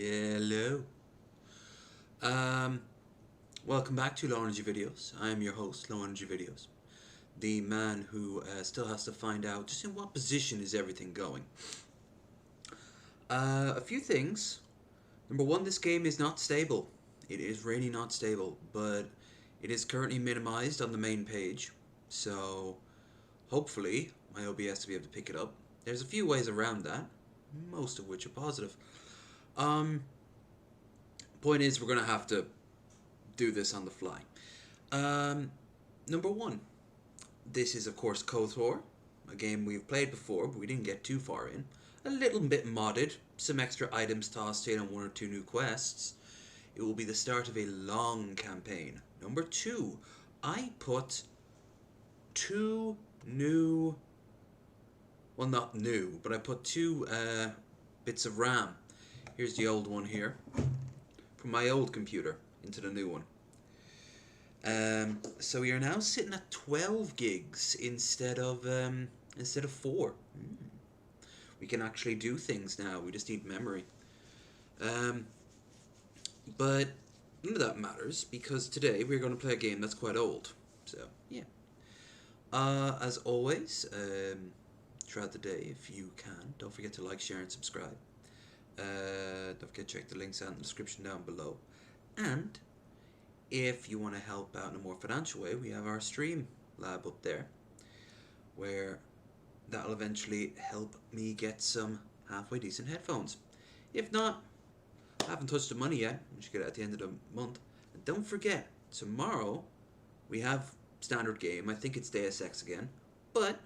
Hello. Welcome back to Low Energy Videos. I am your host, Low Energy Videos, the man who still has to find out just in what position is everything going. A few things. Number one, this game is not stable. It is really not stable, but it is currently minimized on the main page, so hopefully my OBS will be able to pick it up. There's a few ways around that, most of which are positive. Point is, we're going to have to do this on the fly. Number one, this is of course KOTOR, a game we've played before, but we didn't get too far in. A little bit modded, some extra items tossed in and one or two new quests. It will be the start of a long campaign. Number two, I put two new, well not new, but I put two bits of RAM. Here's the old one here, from my old computer into the new one. So we are now sitting at 12 gigs instead of 4. We can actually do things now. We just need memory. But none of that matters because today we're going to play a game that's quite old. So yeah. As always, throughout the day, if you can, don't forget to like, share, and subscribe. Don't forget to check the links out in the description down below. And if you want to help out in a more financial way, we have our stream lab up there, where that'll eventually help me get some halfway decent headphones. If not, I haven't touched the money yet. We should get it at the end of the month. And don't forget, tomorrow we have standard game. I think it's Deus Ex again, but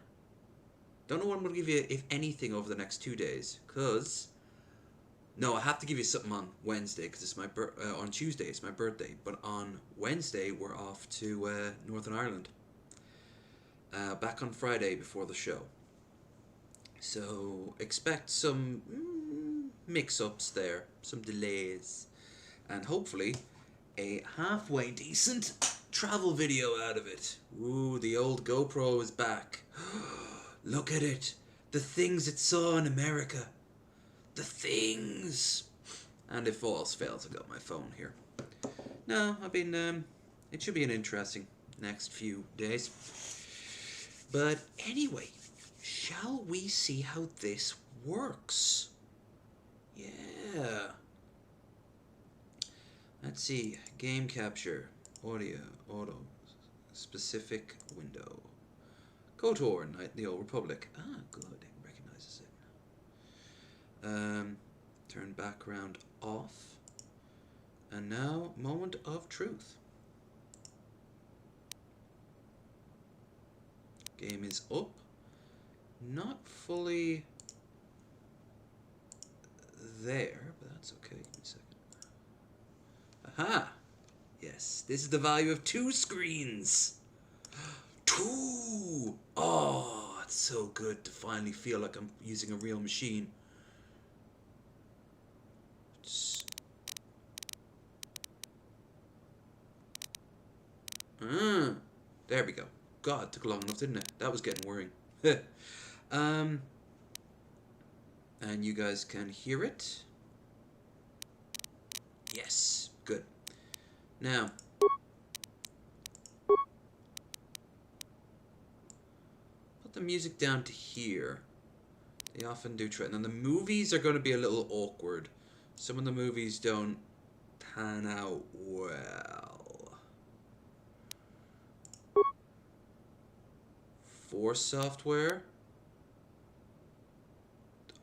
don't know what I'm going to give you, if anything, over the next 2 days, because no, I have to give you something on Wednesday because it's my on Tuesday it's my birthday. But on Wednesday we're off to Northern Ireland. Back on Friday before the show. So expect some mix-ups there, some delays, and hopefully a halfway decent travel video out of it. Ooh, the old GoPro is back. Look at it. The things it saw in America. The things. And if all else fails, I've got my phone here. No, it should be an interesting next few days. But anyway, shall we see how this works? Yeah. Let's see. Game capture. Audio. Auto. Specific window. KOTOR, Night the Old Republic. Ah, good. It recognizes it. Turn background off. And now, moment of truth. Game is up. Not fully there, but that's okay. Give me a second. Aha! Yes, this is the value of 2 screens. 2! Oh, it's so good to finally feel like I'm using a real machine. There we go. God, it took long enough, didn't it? That was getting worrying. And you guys can hear it. Yes, good. Now, put the music down to here. They often do try. And the movies are going to be a little awkward. Some of the movies don't pan out well. Force software.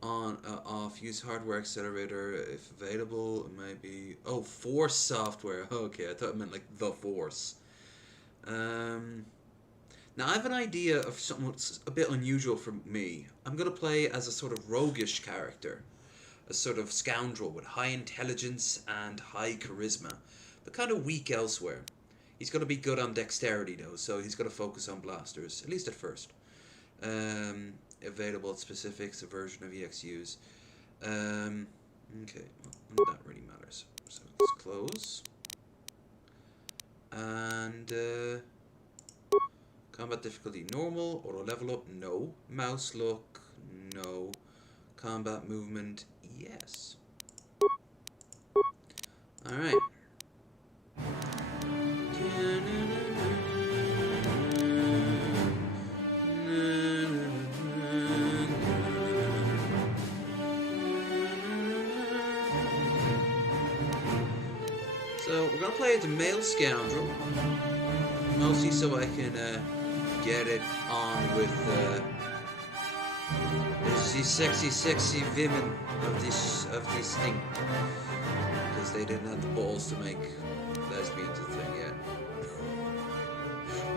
On, off, use hardware accelerator if available. It might be, oh, Force software. Okay, I thought it meant like the Force. Now I have an idea of something that's a bit unusual for me. I'm going to play as a sort of roguish character. A sort of scoundrel with high intelligence and high charisma, but kind of weak elsewhere. He's going to be good on dexterity though, so he's going to focus on blasters, at least at first. Available specifics, a version of EXUs. Okay, well, that really matters. So let's close. And combat difficulty normal, auto level up, no. Mouse look, no. Combat movement, yes. Alright. So, we're gonna play as a male scoundrel. Mostly so I can get it on with these sexy women of this thing. Because they didn't have the balls to make lesbians a thing yet.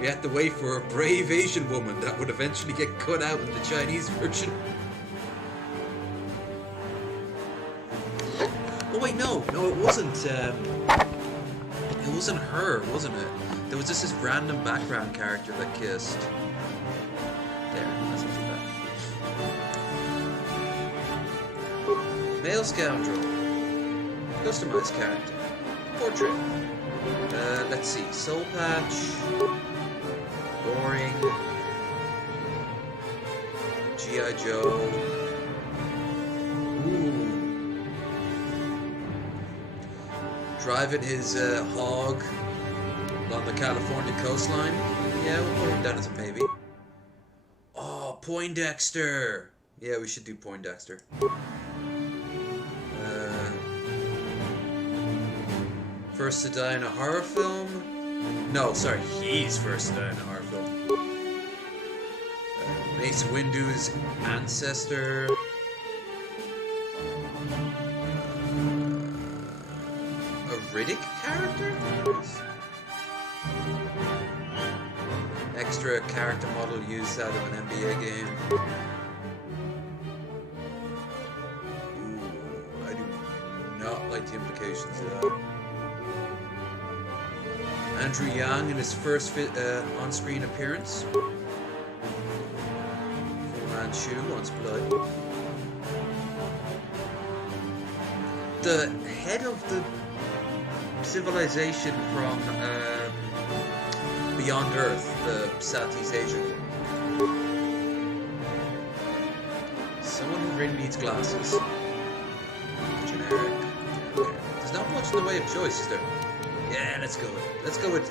We had to wait for a brave Asian woman that would eventually get cut out in the Chinese version. Oh wait, no, it wasn't. It wasn't her, wasn't it? There was just this random background character that kissed. There, that's not too bad. Male scoundrel. Customized character. Portrait. Let's see. Soul patch. Boring. G.I. Joe. Ooh. Driving his hog on the California coastline. Yeah, we'll put him down as a maybe. Oh, Poindexter. Yeah, we should do Poindexter. First to die in a horror film? No, sorry, he's first to die in a horror film. Mace Windu's ancestor. A Riddick character? Extra character model used out of an NBA game. Ooh, I do not like the implications of that. Andrew Yang in his first on-screen appearance. Fu Manchu wants blood. The head of the civilization from Beyond Earth, the Southeast Asian. Someone who really needs glasses. Generic. Okay. There's not much in the way of choice, is there? Yeah, let's go with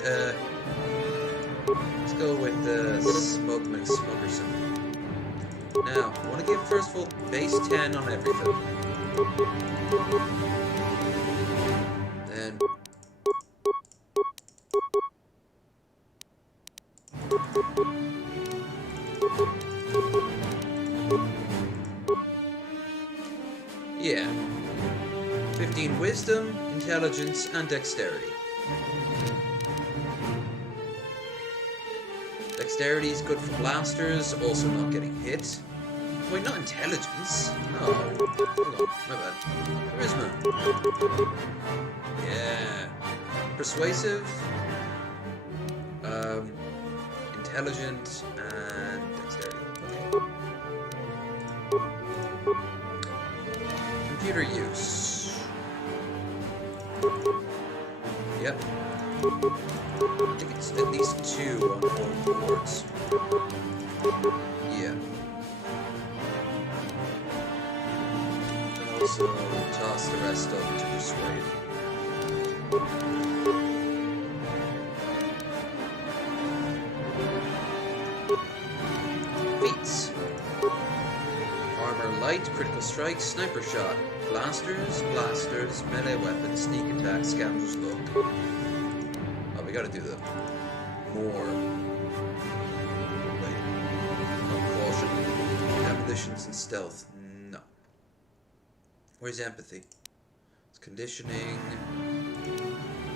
Smokerson. Now, I want to give first of all base 10 on everything. Then yeah. 15 wisdom, intelligence, and dexterity. Dexterity is good for blasters, also not getting hit. Wait, not intelligence. No. Hold on, my bad. Charisma. Yeah. Persuasive. Intelligent, and dexterity. Okay. Computer use. Yep. I think it's at least 2 on all boards. Yeah. And also toss the rest of it to persuade. Feats. Armor light, critical strike, sniper shot. Blasters, melee weapon, sneak attack, scoundrel's look. Oh, we gotta do the more. Wait. No, caution. Ambitions and stealth. No. Where's empathy? It's conditioning.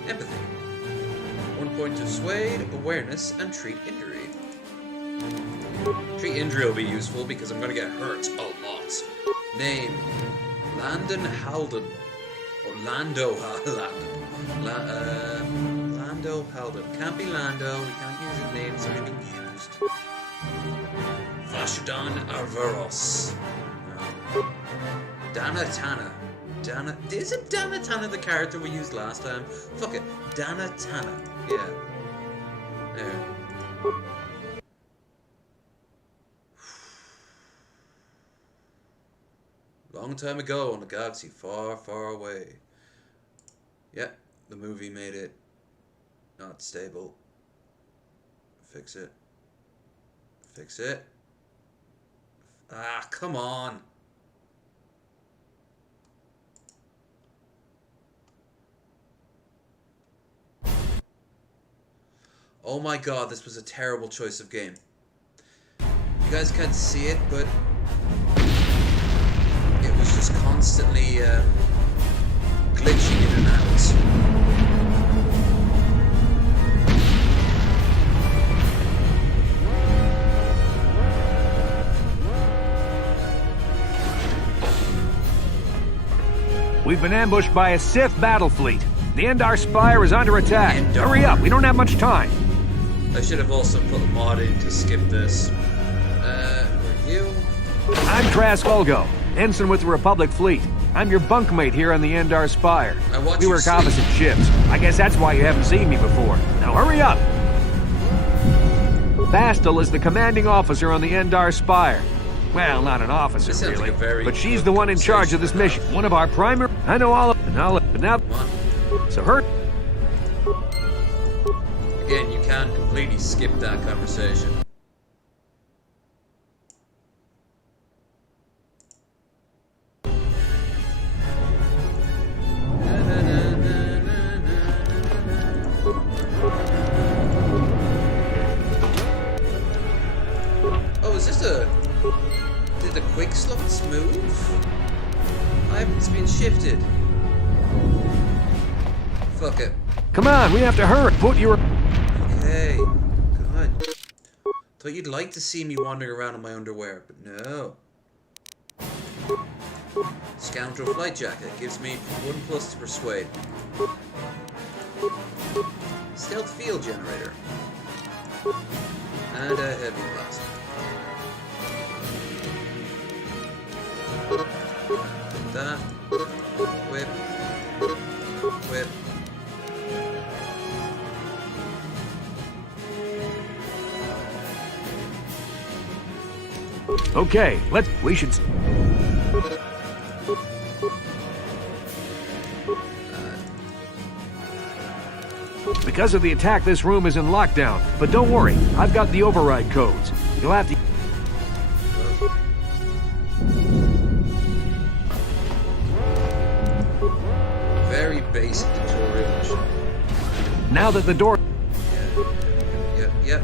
Empathy. 1 point to dissuade, awareness, and treat injury. Treat injury will be useful because I'm gonna get hurt a lot. Name. Landon Halden. Or Lando Halden. Lando Halden. Can't be Lando. We can't use his name. It's already been used. Vashudan Arveros. No. Dana Tana. Isn't Dana Tana the character we used last time? Fuck it. Dana Tana. Yeah. There. Long time ago on a galaxy far, far away. Yeah, the movie made it not stable. Fix it. Fix it. Ah, come on. Oh my god, this was a terrible choice of game. You guys can't see it, but it was just constantly glitching in and out. We've been ambushed by a Sith battle fleet. The Endar Spire is under attack. Hurry up, we don't have much time. I should have also put a mod in to skip this. Who are you? I'm Trask Olgo, ensign with the Republic fleet. I'm your bunkmate here on the Endar Spire. We work opposite ships. I guess that's why you haven't seen me before. Now hurry up! Bastila is the commanding officer on the Endar Spire. Well, not an officer, really, like but she's the one in charge of this mission. One of our primary... I know all of it, but now... So hurry... Again, you can't completely skip that conversation. Oh, is this a... Did the quick slots move? It's been shifted. Fuck it. Come on, we have to hurry. Put your... Okay. God. Thought you'd like to see me wandering around in my underwear, but no. Scoundrel flight jacket gives me 1+ to persuade. Stealth field generator. And a heavy blast. That. Whip. Whip. Okay, we should... Because of the attack, this room is in lockdown. But don't worry, I've got the override codes. You'll have to... Very basic tutorial. Now that the door... Yep.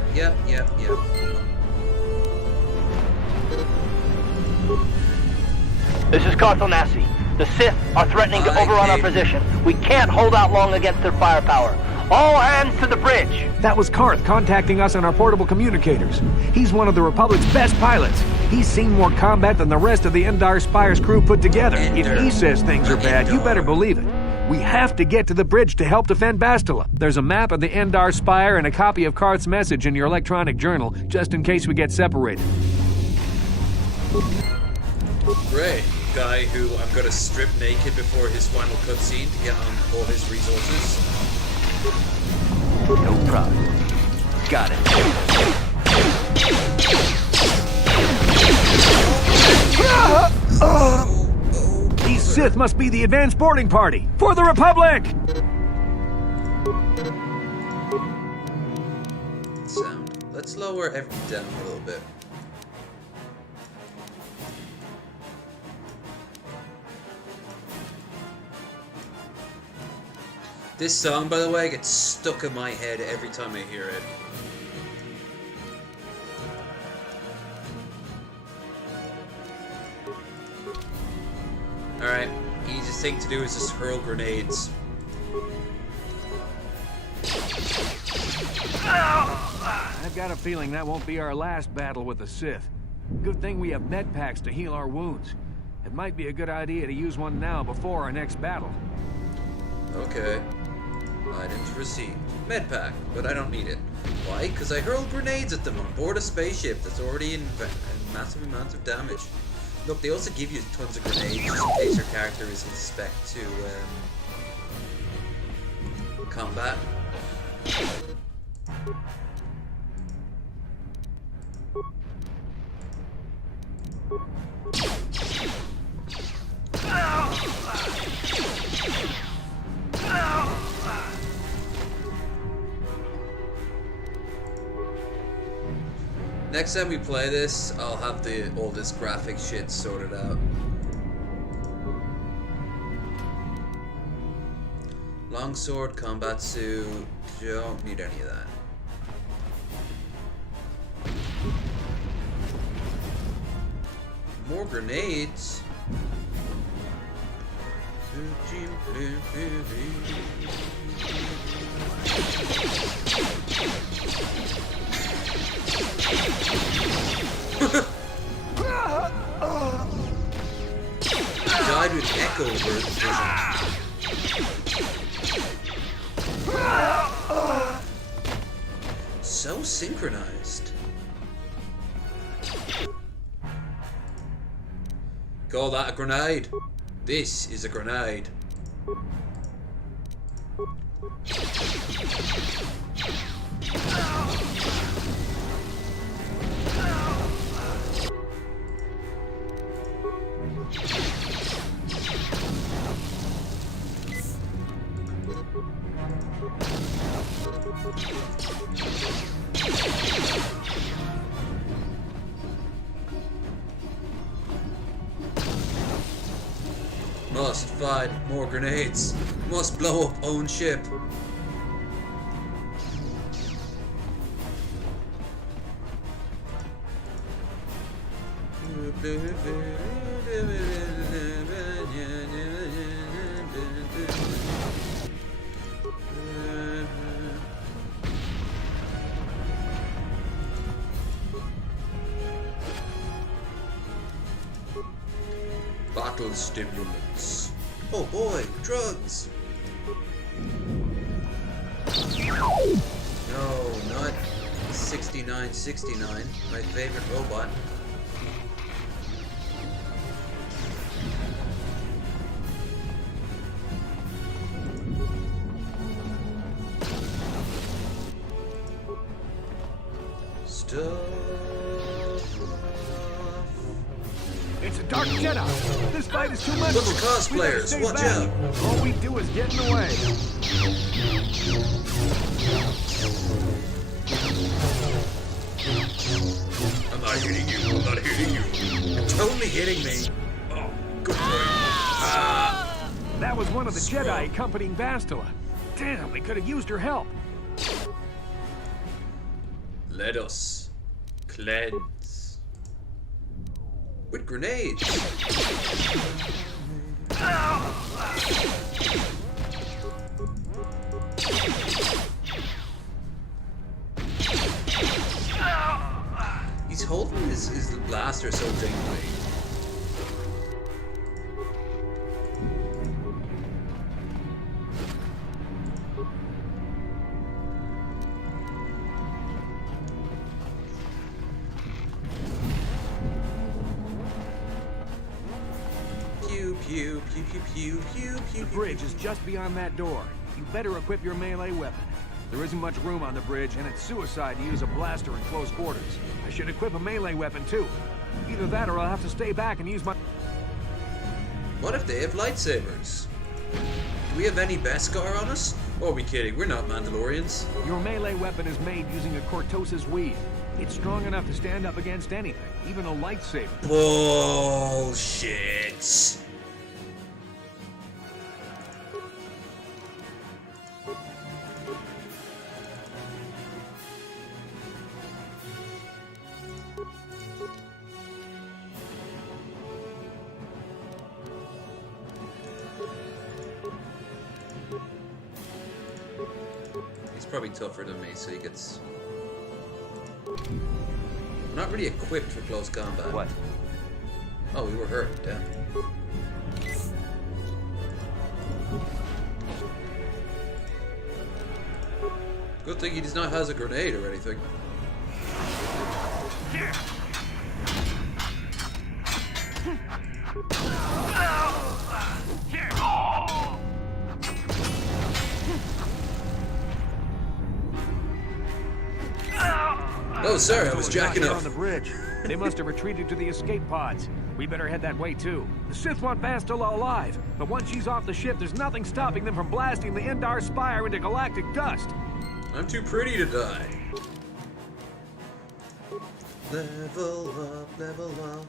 This is Carthel Nassi. The Sith are threatening to overrun our position. We can't hold out long against their firepower. All hands to the bridge! That was Karth contacting us on our portable communicators. He's one of the Republic's best pilots. He's seen more combat than the rest of the Endar Spire's crew put together. If he says things are bad, you better believe it. We have to get to the bridge to help defend Bastila. There's a map of the Endar Spire and a copy of Karth's message in your electronic journal, just in case we get separated. Great. Guy who I'm gonna strip naked before his final cutscene to get on all his resources. No problem. Got it. These Sith must be the advanced boarding party for the Republic! Sound. Let's lower everything down a little bit. This song, by the way, gets stuck in my head every time I hear it. Alright, easiest thing to do is just hurl grenades. I've got a feeling that won't be our last battle with the Sith. Good thing we have med packs to heal our wounds. It might be a good idea to use one now before our next battle. Okay. Items received. Medpack, but I don't need it. Why? Because I hurled grenades at them on board a spaceship that's already in massive amounts of damage. Look, they also give you tons of grenades just in case your character isn't spec to combat. Next time we play this, I'll have all this graphic shit sorted out. Longsword, combat suit, don't need any of that. More grenades. Died with echo vision. So synchronized. Call that a grenade. This is a grenade. Must find more grenades. Must blow up own ship. Battle stimulants. Oh boy, drugs! No, not 6969, my favorite robot. It's a Dark Jedi. This fight is too much. Bunch of cosplayers, watch out. All we do is get in the way. I'm not hitting you. I'm not hitting you. You're totally hitting me. Oh, good boy. That was one of the Jedi accompanying Bastila. Damn, they could have used her help. Let us cleanse with grenades. He's holding his blaster so daintily. Pew pew pew pew pew pew pew. The bridge is just beyond that door. You better equip your melee weapon. There isn't much room on the bridge, and it's suicide to use a blaster in close quarters. I should equip a melee weapon, too. Either that or I'll have to stay back and use my... What if they have lightsabers? Do we have any Beskar on us? Or are we kidding? We're not Mandalorians. Your melee weapon is made using a Cortosis weave. It's strong enough to stand up against anything, even a lightsaber. Bullshit. He's probably tougher than me, so he gets... I'm not really equipped for close combat. What? Oh, we were hurt, damn. Good thing he does not has a grenade or anything. Oh, sorry, I was jacking up. On the bridge. They must have retreated to the escape pods. We better head that way, too. The Sith want Bastila alive, but once she's off the ship, there's nothing stopping them from blasting the Endar Spire into galactic dust. I'm too pretty to die. Level up, level up.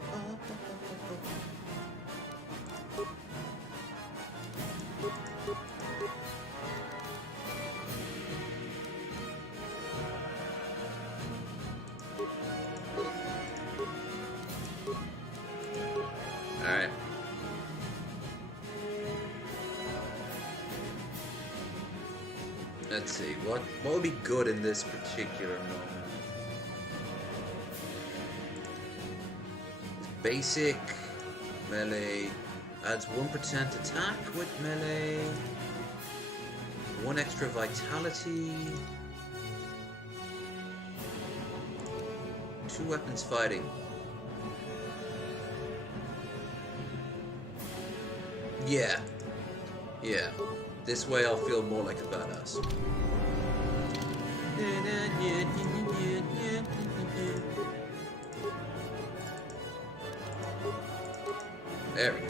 Alright. Let's see, what would be good in this particular moment? Basic melee adds 1% attack with melee, 1 extra vitality, 2 weapons fighting. Yeah. This way I'll feel more like a badass. There we go.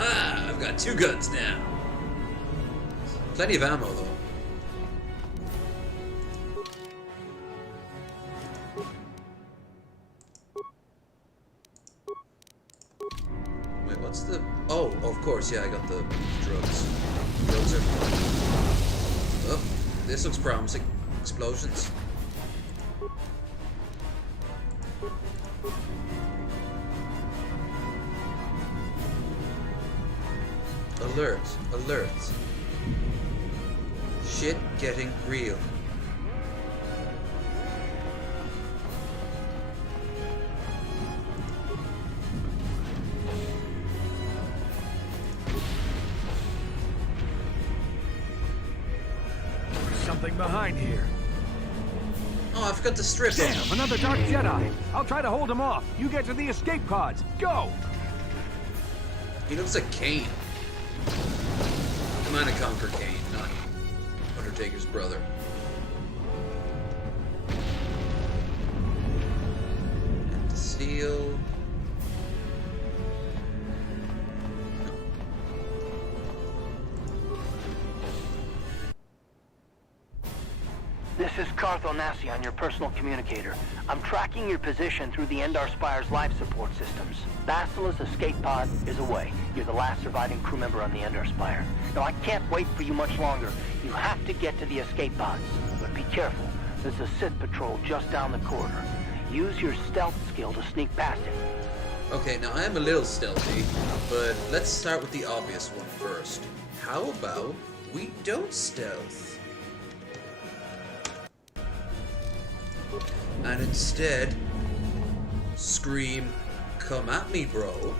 Ah, I've got 2 guns now. Plenty of ammo though. Wait, what's the... Oh, of course, yeah, I got the drugs. Drugs are fun. Oh, this looks promising. Explosions. Alert, alert. Shit getting real. There's something behind here. Oh, I forgot to strip him. Damn, another Dark Jedi. I'll try to hold him off. You get to the escape pods. Go! He looks like Kane. Command and Conquer Kane, not Undertaker's brother. And to steal. This is Carthel Nassi on your personal communicator. I'm tracking your position through the Endar Spire's life support systems. Basila's escape pod is away. You're the last surviving crew member on the Endar Spire. Now, I can't wait for you much longer. You have to get to the escape pods. But be careful. There's a Sith patrol just down the corridor. Use your stealth skill to sneak past him. Okay, now I am a little stealthy, but let's start with the obvious one first. How about we don't stealth? And instead, scream, "Come at me, bro,"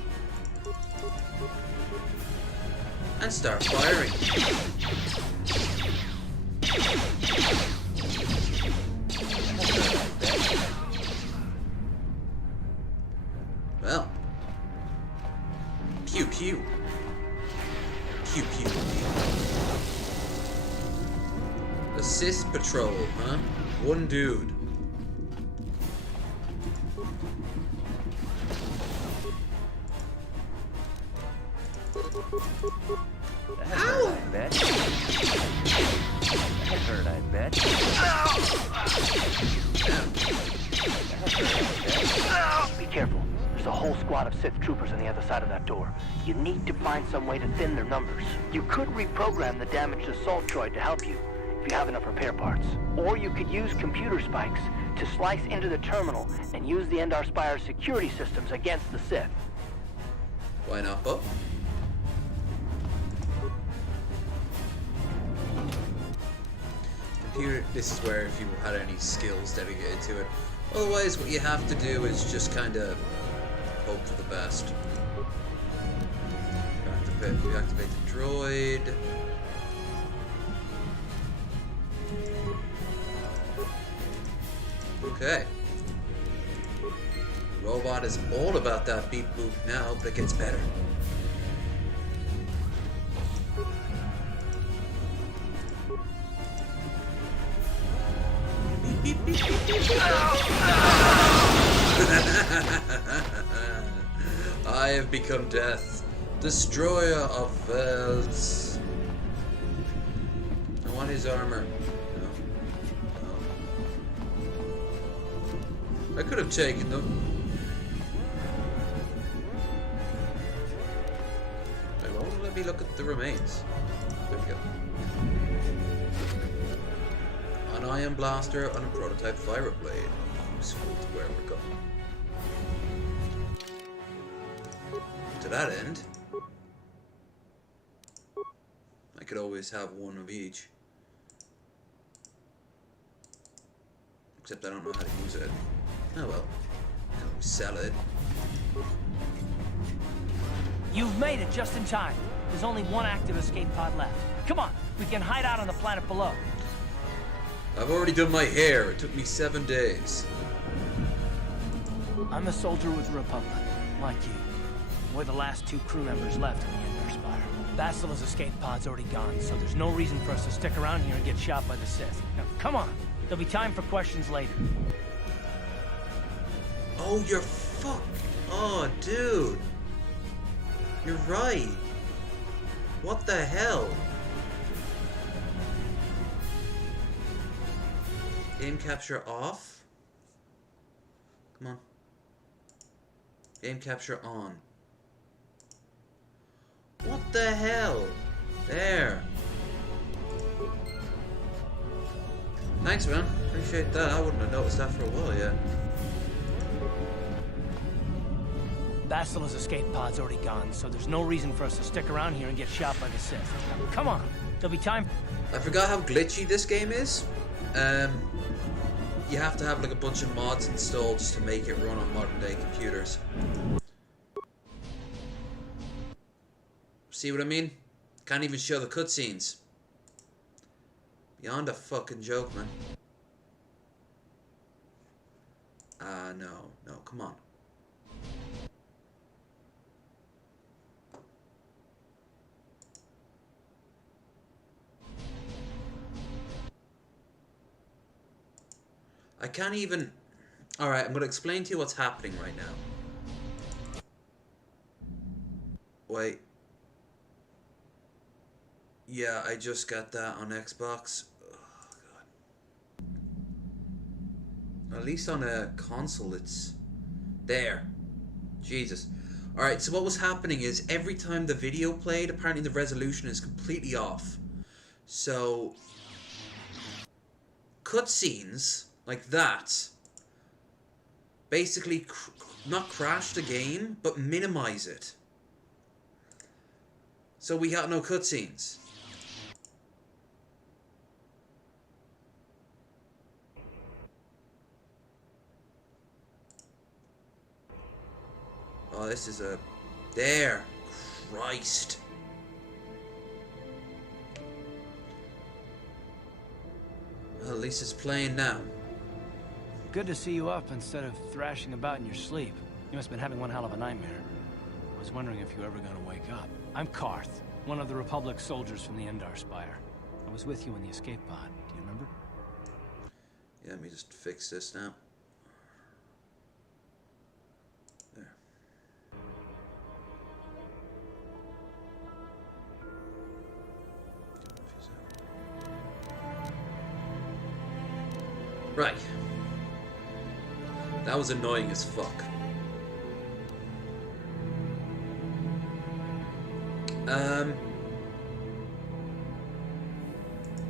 and start firing. Well, pew pew. Pew pew. The Sith patrol, huh? One dude. That hurt, I bet. That hurt, I bet. Be careful. There's a whole squad of Sith troopers on the other side of that door. You need to find some way to thin their numbers. You could reprogram the damaged assault droid to help you, if you have enough repair parts. Or you could use computer spikes to slice into the terminal and use the Endar Spire's security systems against the Sith. Why not, Bob? Here, this is where if you had any skills dedicated to it. Otherwise, what you have to do is just kind of hope for the best. Reactivate the droid. Okay. Robot is all about that beep boop now, but it gets better. Beep, beep, beep, beep, beep, beep. I have become death, destroyer of worlds. I want his armor. No. I could have taken them. Wait, why won't let me look at the remains? There we go. An ion blaster and a prototype fire blade. Useful to where we're going. To that end, I could always have one of each. Except I don't know how to use it. Oh well. I can always sell it. You've made it just in time. There's only one active escape pod left. Come on, we can hide out on the planet below. I've already done my hair. It took me 7 days. I'm a soldier with the Republic, like you. We're the last 2 crew members left in the Endar Spire. Basila's escape pod's already gone, so there's no reason for us to stick around here and get shot by the Sith. Now, come on. There'll be time for questions later. Oh, you're fuck. Oh, dude. You're right. What the hell? Game capture off. Come on. Game capture on. What the hell? There. Thanks, man. Appreciate that. I wouldn't have noticed that for a while yet. Basila's escape pod's already gone, so there's no reason for us to stick around here and get shot by the Sith. Now, come on. There'll be time. I forgot how glitchy this game is. You have to have like a bunch of mods installed just to make it run on modern day computers. See what I mean? Can't even show the cutscenes. Beyond a fucking joke, man. No, come on. I can't even... Alright, I'm gonna explain to you what's happening right now. Wait. Yeah, I just got that on Xbox. Oh, God. At least on a console it's... There. Jesus. Alright, so what was happening is every time the video played, apparently the resolution is completely off. So... cutscenes like that basically not crash the game, but minimize it. So we got no cutscenes. Oh, this is a... There. Christ. Well, at least it's playing now. Good to see you up instead of thrashing about in your sleep. You must have been having one hell of a nightmare. I was wondering if you were ever going to wake up. I'm Karth, one of the Republic soldiers from the Endar Spire. I was with you in the escape pod. Do you remember? Yeah, let me just fix this now. There. Right. That was annoying as fuck.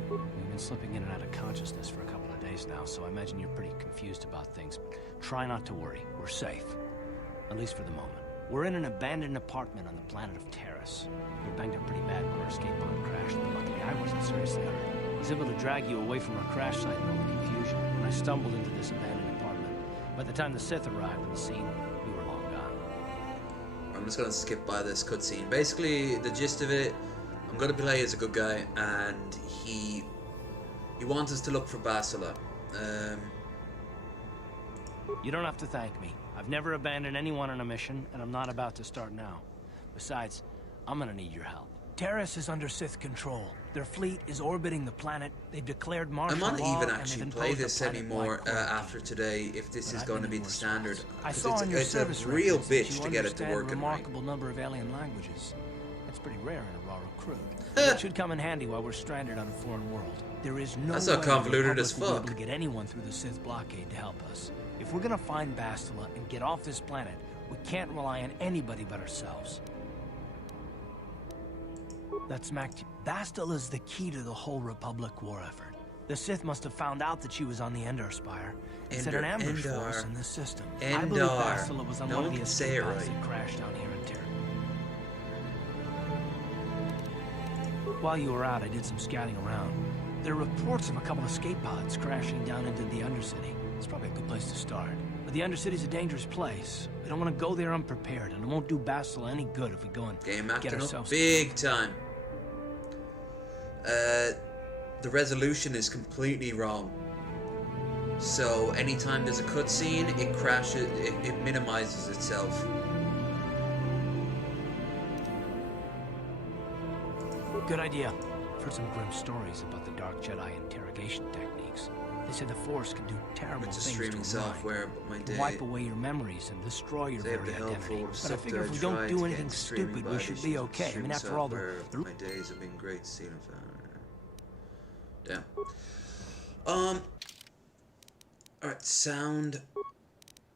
We've been slipping in and out of consciousness for a couple of days now, so I imagine you're pretty confused about things. Try not to worry. We're safe. At least for the moment. We're in an abandoned apartment on the planet of Terrace. We were banged up pretty bad when our escape pod crashed, but luckily I wasn't seriously hurt. I was able to drag you away from our crash site in all the confusion, and I stumbled into this abandoned apartment. By the time the Sith arrived on the scene, we were long gone. I'm just gonna skip by this cutscene. Basically, the gist of it, I'm gonna play as a good guy, and he wants us to look for Basila. You don't have to thank me. I've never abandoned anyone on a mission, and I'm not about to start now. Besides, I'm gonna need your help. Terrace is under Sith control. Their fleet is orbiting the planet. They've declared martial law. I might even and actually they've play imposed this a planet-wide anymore quarantine. after today, if this But is I've going to been be in the worse standard. spots. I 'Cause saw on your it's a service real records that bitch you to get it to understand work in right. remarkable number of alien languages. That's pretty rare in a raw recruit. It should come in handy while we're stranded on a foreign world. There is no That's way not convoluted the as Republic will be fuck. able to get anyone through the Sith blockade to help us. If we're gonna find Bastila and get off this planet, we can't rely on anybody but ourselves. That smacked you. Bastila's the key to the whole Republic war effort. The Sith must have found out that she was on the Endar Spire and set an ambush for us in this system. I believe Bastila was on one of the escape pods that crashed down here in Terra. While you were out, I did some scouting around. There are reports of a couple of escape pods crashing down into the Undercity. It's probably a good place to start. But the Undercity's a dangerous place. We don't want to go there unprepared, and it won't do Bastila any good if we go and get ourselves big time. The resolution is completely wrong. So anytime there's a cutscene, it crashes, it minimizes itself. Good idea. I've heard some grim stories about the Dark Jedi interrogation techniques. They say the Force can do terrible things streaming software, but my day wipe away your memories and destroy your very identity. But I figure if we don't do anything stupid, we should be okay. I mean, after all, my days have been great. Damn. Alright, sound.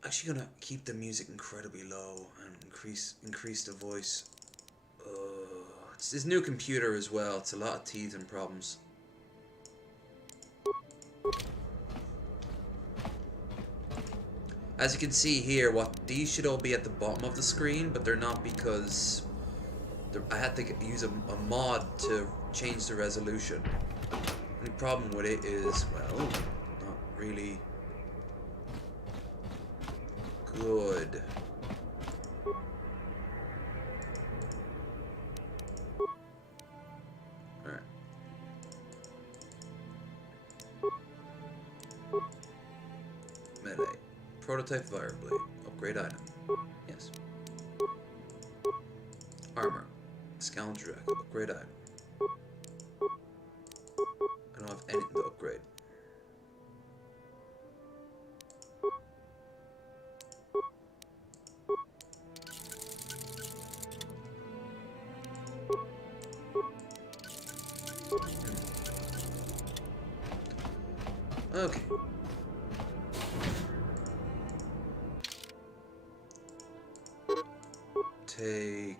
Actually gonna keep the music incredibly low and increase the voice. It's this new computer as well. It's a lot of teething problems. As you can see here, these should all be at the bottom of the screen, but they're not because I had to use a mod to change the resolution. The only problem with it is, well, not really good. Alright. Melee. Prototype fire blade. Upgrade item. Yes. Armor. Scoundrel. Upgrade item. I don't have anything to upgrade. Okay. Take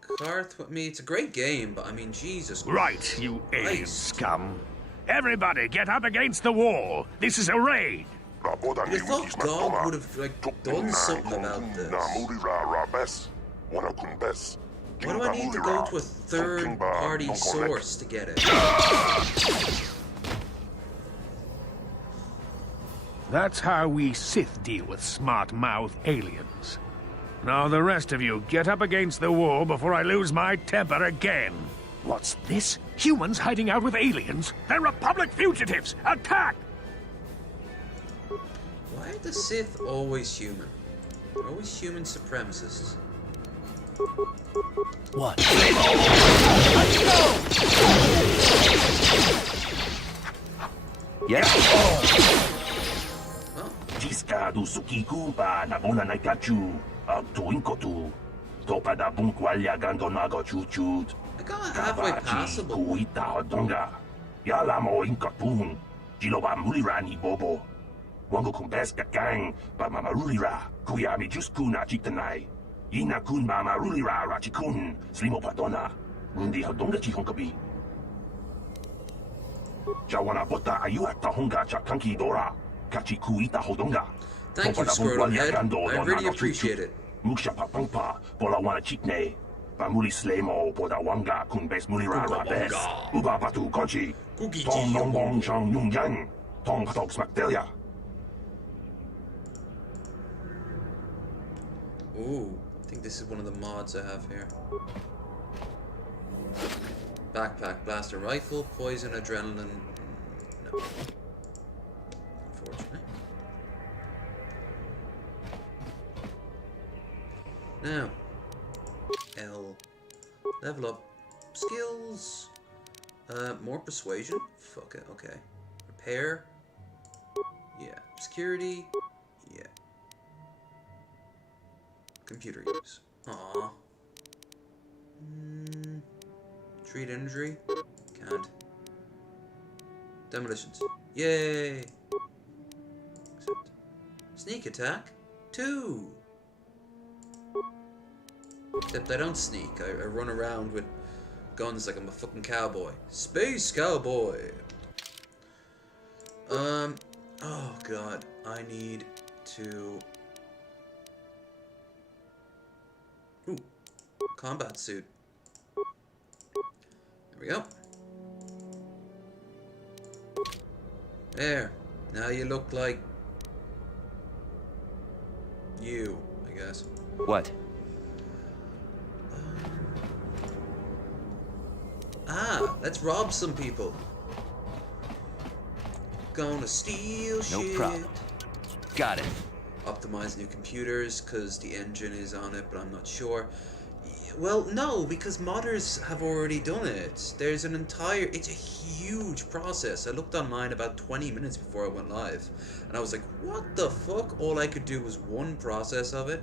Karth with me. It's a great game, but I mean, Jesus Right, you alien Christ. scum. Everybody, get up against the wall. This is a raid. I thought God would have done something about this. Why do I need to go to a third-party source to get it? That's how we Sith deal with smart-mouth aliens. Now the rest of you, get up against the wall before I lose my temper again. What's this? Humans hiding out with aliens? They're Republic fugitives! Attack! Why are the Sith always human? They're always human supremacists. What? Yeah. Oh. Jiska du sukiku pa na bona na kachu. Tuinkotu. Topa da bunkwalya gandonago chuchut. I got halfway passable. Kuita hodonga. Yala mo inkatun. Jiloba mulirani bobo. Wango kumbeska gang. Ba mamarulira. Kuyami juskuna chitanai. Ina kun mamarulira rachikun. Slimo padona. Rundi hodonga chihonkabi. Jawana bota ayua tahonga chakanki dora. Kachi kuita hodonga. Thank you, Squirtle Head. I really appreciate it. Muksha papangpa, pola wana chikne. Pamuli slemo, poda wanga, kun bes mulira rabes. Uba batu konchi. Tong nong bong chang yung yang. Tong patok smaktelia. Ooh, I think this is one of the mods I have here. Backpack, blaster rifle, poison, adrenaline. No. Unfortunately. Now, L. Level up. Skills. More persuasion. Fuck it, okay. Repair. Yeah. Security. Yeah. Computer use. Aww. Treat injury. Can't. Demolitions. Yay! Accept. Sneak attack 2. Except I don't sneak. I run around with guns like I'm a fucking cowboy. Space cowboy. Oh god, I need to... Ooh, combat suit. There we go. There. Now you look like... you, I guess. What? Let's rob some people. Gonna steal shit. No problem. Got it. Optimize new computers, because the engine is on it, but I'm not sure. Well, no, because modders have already done it. There's an entire... It's a huge process. I looked on mine about 20 minutes before I went live. And I was like, what the fuck? All I could do was one process of it.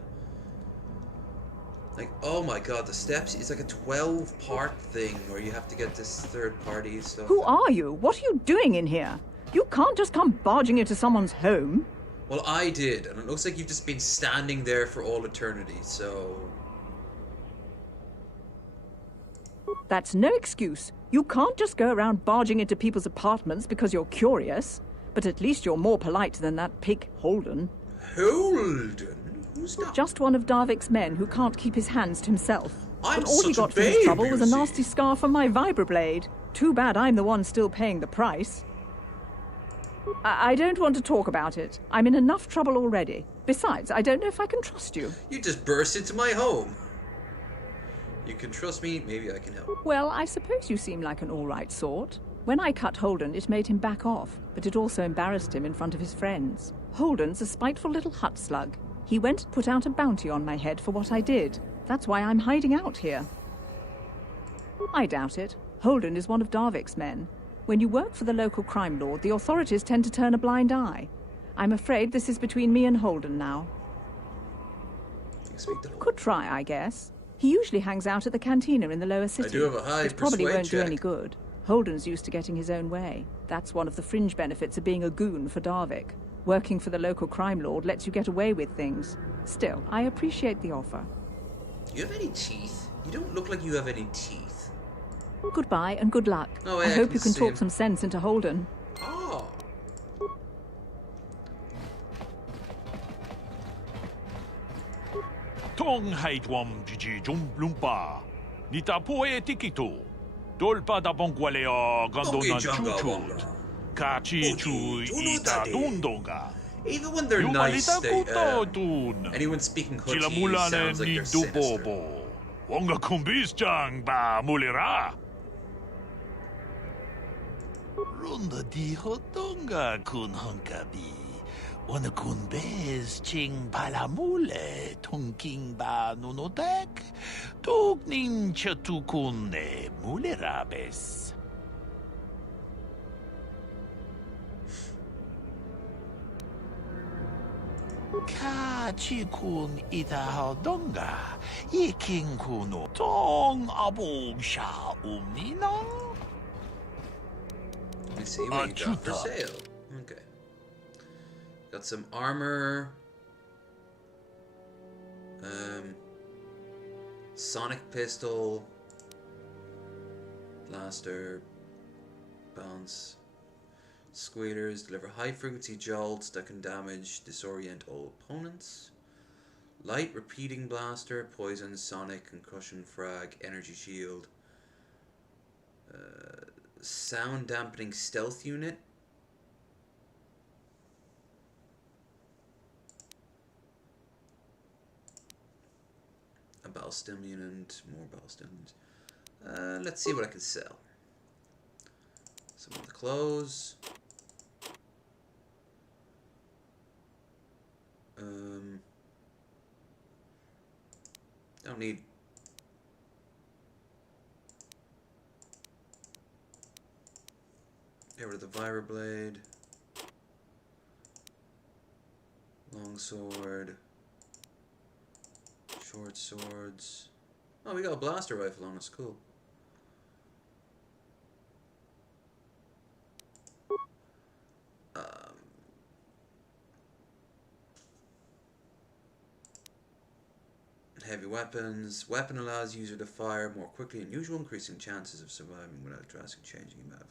Like, oh my god, the steps, it's like a 12-part thing where you have to get this third-party stuff. Who are you? What are you doing in here? You can't just come barging into someone's home. Well, I did, and it looks like you've just been standing there for all eternity, so... That's no excuse. You can't just go around barging into people's apartments because you're curious. But at least you're more polite than that pig Holden. Holden? Who's that? Just one of Darvik's men who can't keep his hands to himself. I'm But all he such a got for his babe, trouble was a you see. nasty scar from my vibroblade. Too bad I'm the one still paying the price. I don't want to talk about it. I'm in enough trouble already. Besides, I don't know if I can trust you. You just burst into my home. You can trust me, maybe I can help. Well, I suppose you seem like an all-right sort. When I cut Holden, it made him back off, but it also embarrassed him in front of his friends. Holden's a spiteful little hut slug. He went and put out a bounty on my head for what I did. That's why I'm hiding out here. I doubt it. Holden is one of Darvik's men. When you work for the local crime lord, the authorities tend to turn a blind eye. I'm afraid this is between me and Holden now. You can speak to Holden. Could try, I guess. He usually hangs out at the cantina in the lower city. I do have a high It probably persuade won't do check. any good. Holden's used to getting his own way. That's one of the fringe benefits of being a goon for Darvik. Working for the local crime lord lets you get away with things. Still, I appreciate the offer. Do you have any teeth? You don't look like you have any teeth. Goodbye and good luck. Oh, I yeah, I hope can you can see talk him. some sense into Holden. Oh. Tong haitwam jiji lumpa. Nita poe tikito. Dolpa da bongwaleo gandonan chuchut. Kachi chu ita dundonga. Even when they're nice, Yumalita they, kuto dun. anyone speaking Hutchie Chilamulane sounds like ni they're sinister. dubobo. Wonga kumbisjang ba mulira. Runda di hotonga kun honkabi. Wana kun bez ching palamule tongking ba nunotek. Tugning chatukune mulerabes. Kachikun itahodonga. Yiking kuno tong abong sha umnina. Let me see what you got for Achuta. sale. Okay. Got some armor. Sonic pistol. Blaster. Bounce. Squealers deliver high frequency jolts that can damage, disorient all opponents. Light repeating blaster, poison, sonic, concussion frag, energy shield. Sound dampening stealth unit. A bowel stimulant, more bowel stimulants. Let's see what I can sell. Some of the clothes. Don't need. Get rid of the vibroblade. Long sword. Short swords. Oh, we got a blaster rifle on us. Cool. heavy weapons. Weapon allows user to fire more quickly than usual, increasing chances of surviving without drastically changing the amount of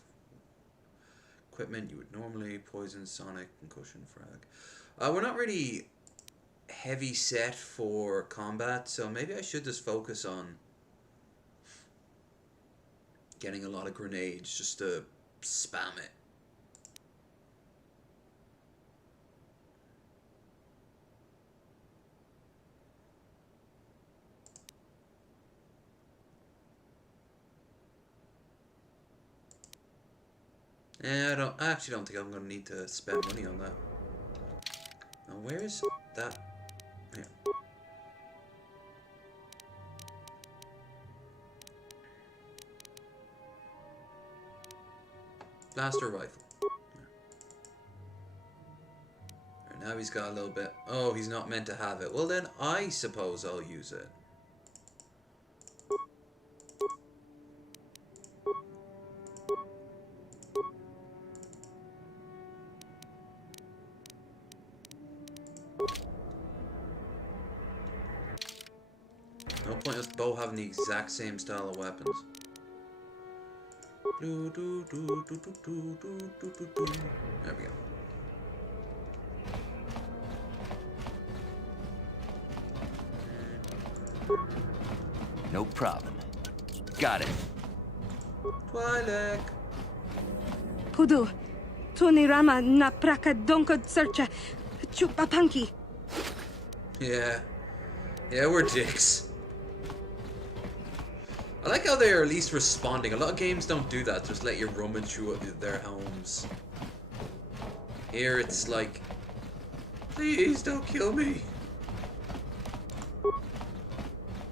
equipment you would normally. Poison, sonic, concussion, frag. We're not really heavy set for combat, so maybe I should just focus on getting a lot of grenades just to spam it. I actually don't think I'm going to need to spend money on that. Now, where is that? Here. Blaster rifle. Right, now he's got a little bit. Oh, he's not meant to have it. Well, then I suppose I'll use it. No point us both having the exact same style of weapons. There we go. No problem. Got it. Twilight. Pudu, Tunirama na praka donko searcha, chupapanki. Yeah, we're dicks. I like how they are at least responding. A lot of games don't do that, just let you rummage through their homes. Here it's like, please don't kill me.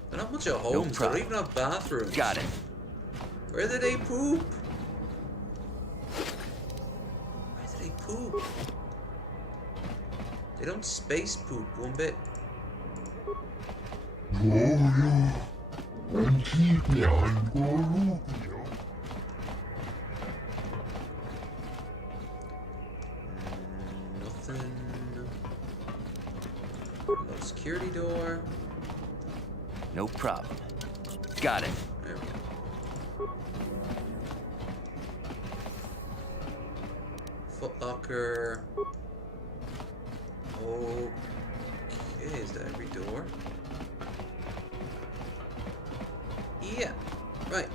They're not much of homes, they don't even have bathrooms. Got it. Where do they poop? Where do they poop? They don't space poop one bit. Nothing. No security door. No problem. Got it. There we go. Footlocker. Okay, is that every door? Yeah. Right.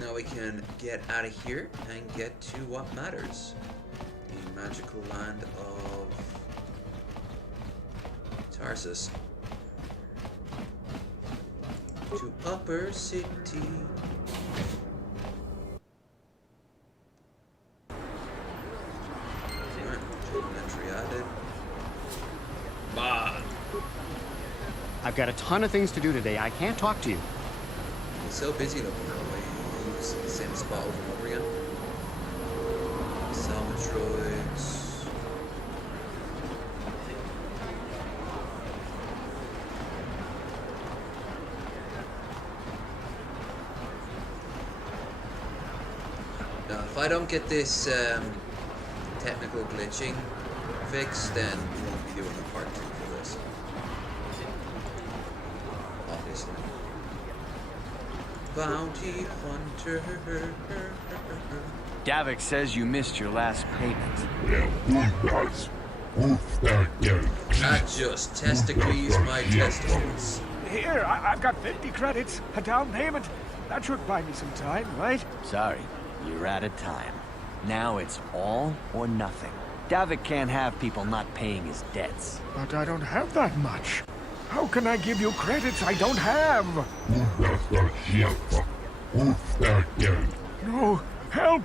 Now we can get out of here and get to what matters. The magical land of Tarsus. To Upper City. Alright, entry added. Bah! I've got a ton of things to do today. I can't talk to you. He's so busy looking that way. He moves the same spot over and over again. Salvage droids. Now, if I don't get this technical glitching fixed, then we won't be doing a part 2 for this. Obviously. Bounty hunter. Davik says you missed your last payment. That just testicles my testicles. Here, I've got 50 credits, a down payment. That should buy me some time, right? Sorry, you're out of time. Now it's all or nothing. Davik can't have people not paying his debts. But I don't have that much. How can I give you credits I don't have? No, help!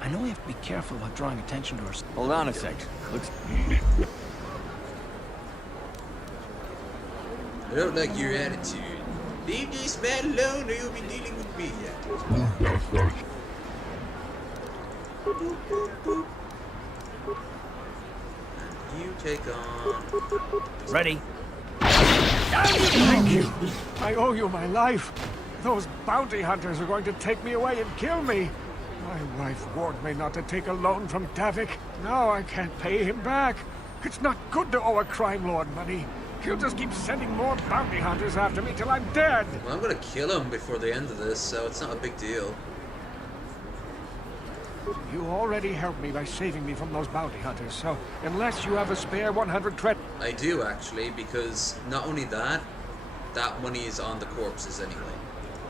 I know we have to be careful about drawing attention to our... Hold on a sec. Looks... I don't like your attitude. Leave this man alone or you'll be dealing with me. And you take on... Ready? Thank you. I owe you my life. Those bounty hunters are going to take me away and kill me. My wife warned me not to take a loan from Davik. Now I can't pay him back. It's not good to owe a crime lord money. He'll just keep sending more bounty hunters after me till I'm dead. Well, I'm gonna kill him before the end of this, so it's not a big deal. You already helped me by saving me from those bounty hunters, so unless you have a spare 100 credit... I do, actually, because not only that, that money is on the corpses anyway.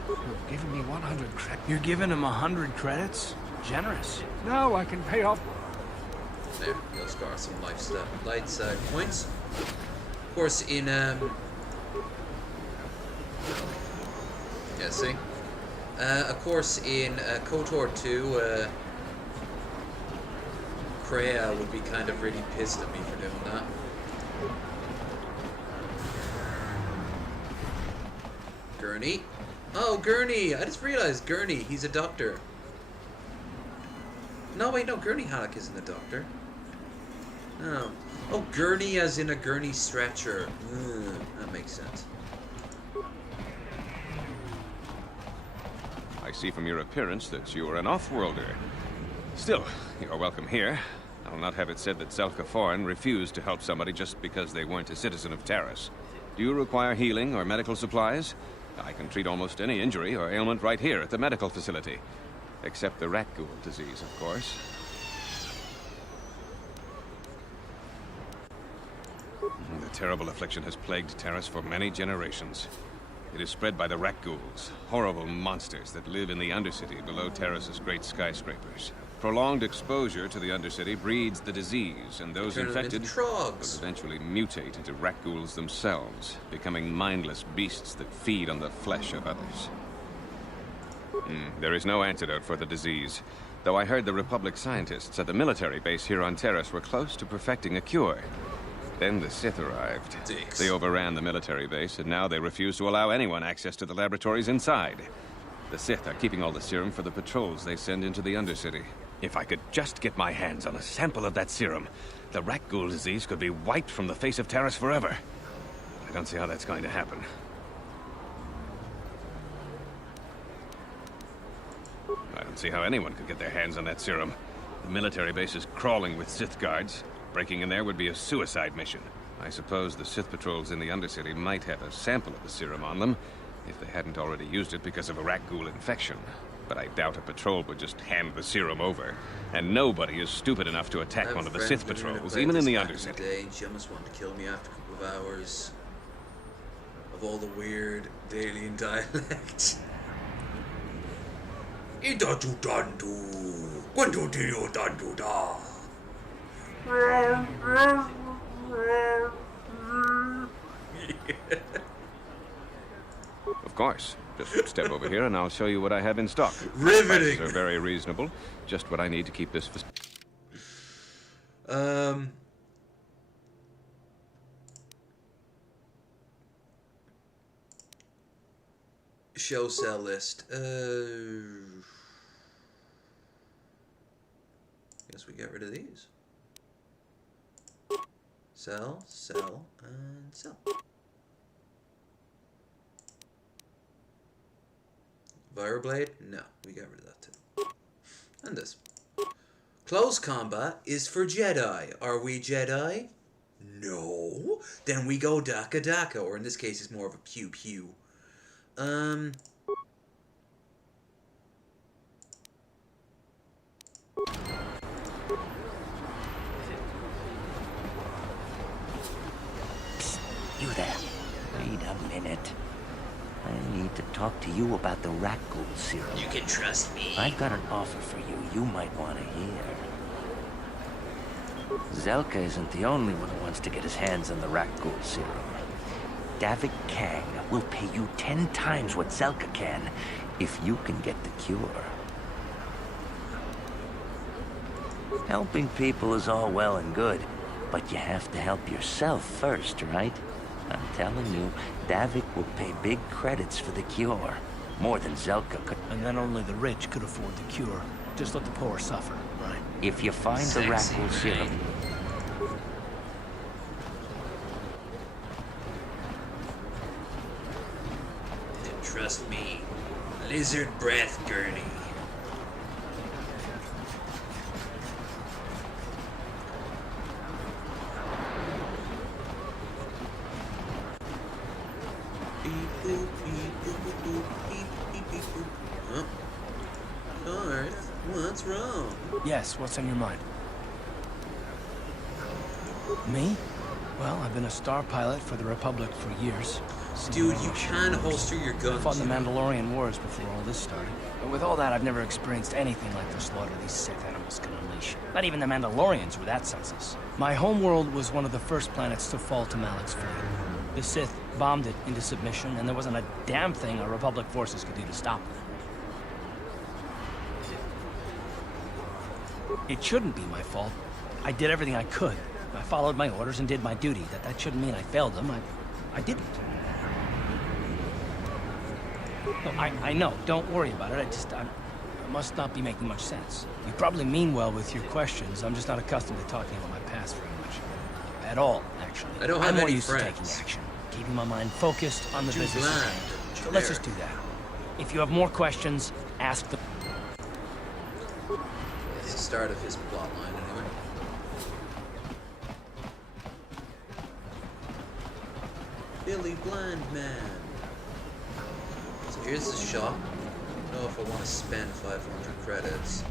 You're giving me 100 credit. You're giving him 100 credits? Generous. Now I can pay off... There, you'll score some lights points. Of course, in yeah, see. Of course, in KOTOR 2, Kreia would be kind of really pissed at me for doing that. Gurney. Oh, Gurney! I just realized Gurney. He's a doctor. No, wait, no. Gurney Halleck isn't a doctor. No. Oh, gurney as in a gurney stretcher. That makes sense. I see from your appearance that you are an off-worlder. Still, you are welcome here. I'll not have it said that Zelka Foreign refused to help somebody just because they weren't a citizen of Taris. Do you require healing or medical supplies? I can treat almost any injury or ailment right here at the medical facility. Except the rat ghoul disease, of course. The terrible affliction has plagued Taris for many generations. It is spread by the rat ghouls, horrible monsters that live in the Undercity below Taris's great skyscrapers. Prolonged exposure to the Undercity breeds the disease, and those infected will eventually mutate into rat ghouls themselves, becoming mindless beasts that feed on the flesh of others. There is no antidote for the disease, though I heard the Republic scientists at the military base here on Taris were close to perfecting a cure. Then the Sith arrived. Dicks. They overran the military base, and now they refuse to allow anyone access to the laboratories inside. The Sith are keeping all the serum for the patrols they send into the Undercity. If I could just get my hands on a sample of that serum, the rat ghoul disease could be wiped from the face of Taris forever. I don't see how that's going to happen. I don't see how anyone could get their hands on that serum. The military base is crawling with Sith guards. Breaking in there would be a suicide mission. I suppose the Sith patrols in the Undercity might have a sample of the serum on them, if they hadn't already used it because of a rat ghoul infection. But I doubt a patrol would just hand the serum over. And nobody is stupid enough to attack one of the Sith patrols, even in the Undercity. And she almost wanted to kill me after a couple of hours of all the weird alien dialects. Idatu dandu, quando dio dandu da. Of course. Just step over here and I'll show you what I have in stock. Riveting! Prices are very reasonable. Just what I need to keep this... Show sell list. Guess we get rid of these. Sell, sell, and sell. Fireblade? No, we got rid of that too. And this. Close combat is for Jedi. Are we Jedi? No. Then we go Daka Daka, or in this case it's more of a pew pew. You there. Wait a minute. I need to talk to you about the rat ghoul serum. You can trust me. I've got an offer for you might want to hear. Zelka isn't the only one who wants to get his hands on the rat ghoul serum. Davik Kang will pay you 10 times what Zelka can if you can get the cure. Helping people is all well and good, but you have to help yourself first, right? I'm telling you, Davik will pay big credits for the cure. More than Zelka could. And then only the rich could afford the cure. Just let the poor suffer, right? If you find the rat ghoul serum... Then trust me. Lizard breath, Gurney. Huh? Garth, what's wrong? Yes, what's on your mind? Me? Well, I've been a star pilot for the Republic for years. Dude, you can holster your guns. I fought in the Mandalorian Wars before all this started. But with all that, I've never experienced anything like the slaughter these Sith animals can unleash. Not even the Mandalorians were that senseless. My homeworld was one of the first planets to fall to Malik's fleet. The Sith bombed it into submission, and there wasn't a damn thing our Republic forces could do to stop them. It shouldn't be my fault. I did everything I could. I followed my orders and did my duty. That shouldn't mean I failed them. I didn't. No, I know. Don't worry about it. I must not be making much sense. You probably mean well with your questions. I'm just not accustomed to talking about my past very much. At all, actually. I don't have I'm more any used friends. to taking action. Keeping my mind focused on the Too business. bland, at hand. So generic. let's just do that. If you have more questions, ask them. It's the start of his plot line, anyway. Billy Blind Man. So here's the shop. I don't know if I want to spend 500 credits.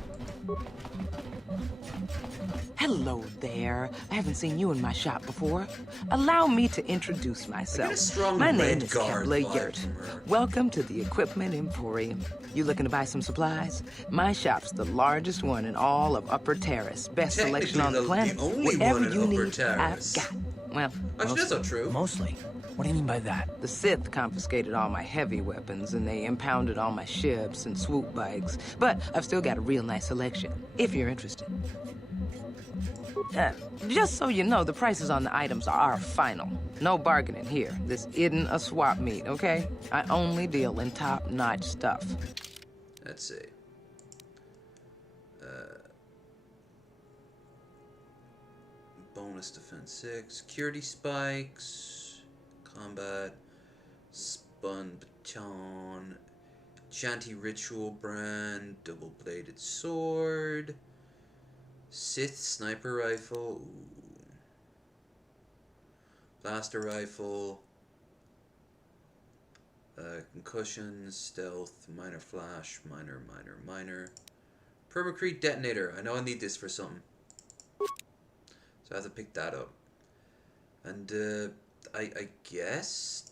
Hello there. I haven't seen you in my shop before. Allow me to introduce I myself. get a strong My red name is guard Kepler vibe Yurt. from her. Welcome to the Equipment Emporium. You looking to buy some supplies? My shop's the largest one in all of Upper Terrace. Best selection on the planet. the only Whatever one in you Upper need, Terrace. I've got. Well, Actually, that's not true. Mostly. What do you mean by that? the Sith confiscated all my heavy weapons and they impounded all my ships and swoop bikes. But I've still got a real nice selection, if you're interested. Just so you know, the prices on the items are final. No bargaining here. This isn't a swap meet, okay? I only deal in top-notch stuff. Let's see. Bonus defense 6, security spikes, combat, spun baton, Shanty ritual brand, double-bladed sword, Sith sniper rifle, ooh. Blaster rifle, concussion, stealth, minor flash, minor, permacrete detonator. I know I need this for something. So I have to pick that up. And, I guess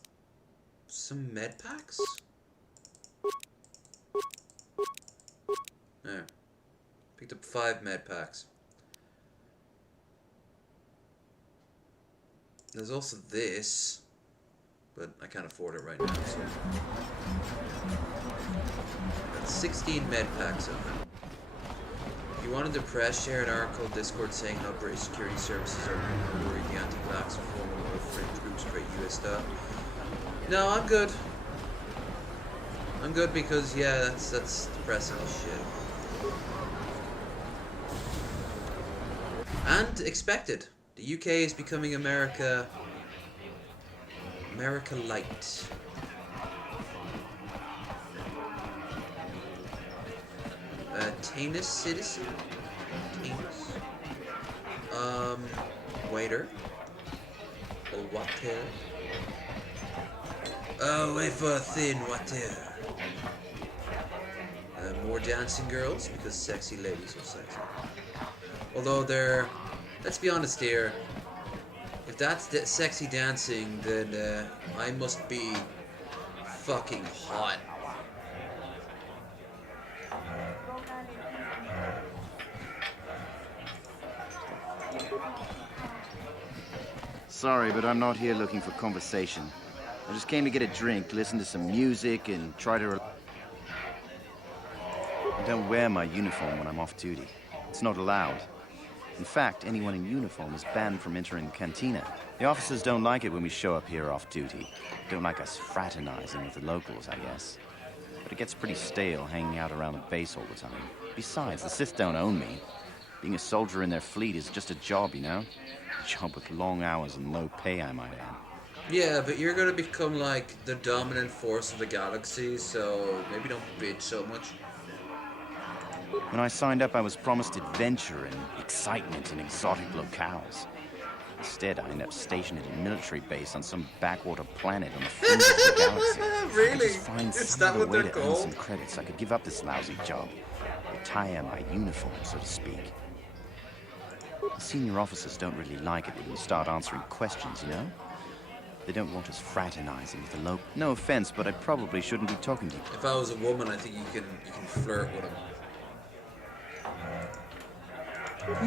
some med packs? There. Picked up 5 med packs. There's also this, but I can't afford it right now, so. Got 16 med packs of them. If you wanted to press, share an article Discord saying how British security services are worried the anti-vax and former fringe groups create US stuff. No, I'm good. I'm good because, yeah, that's depressing as shit. And expected. The UK is becoming America light. Tanis citizen? Tanis? Waiter. Or water. Oh, wafer thin water. More dancing girls, because sexy ladies are sexy. Although they're, let's be honest here, if that's sexy dancing, then I must be fucking hot. Sorry, but I'm not here looking for conversation. I just came to get a drink, listen to some music, and try to... I don't wear my uniform when I'm off duty. It's not allowed. In fact, anyone in uniform is banned from entering the cantina. The officers don't like it when we show up here off duty. Don't like us fraternizing with the locals, I guess. But it gets pretty stale hanging out around the base all the time. Besides, the Sith don't own me. Being a soldier in their fleet is just a job, you know? A job with long hours and low pay, I might add. Yeah, but you're gonna become like the dominant force of the galaxy, so maybe don't bitch so much. When I signed up, I was promised adventure and excitement in exotic locales. Instead, I end up stationed at a military base on some backwater planet on the fringe of the galaxy. Really? If I just find Is some that other what way they're to earn called? some credits, I could give up this lousy job. Retire my uniform, so to speak. The senior officers don't really like it when you start answering questions, you know? They don't want us fraternizing with the local. No offense, but I probably shouldn't be talking to you. If I was a woman, I think you can flirt with him.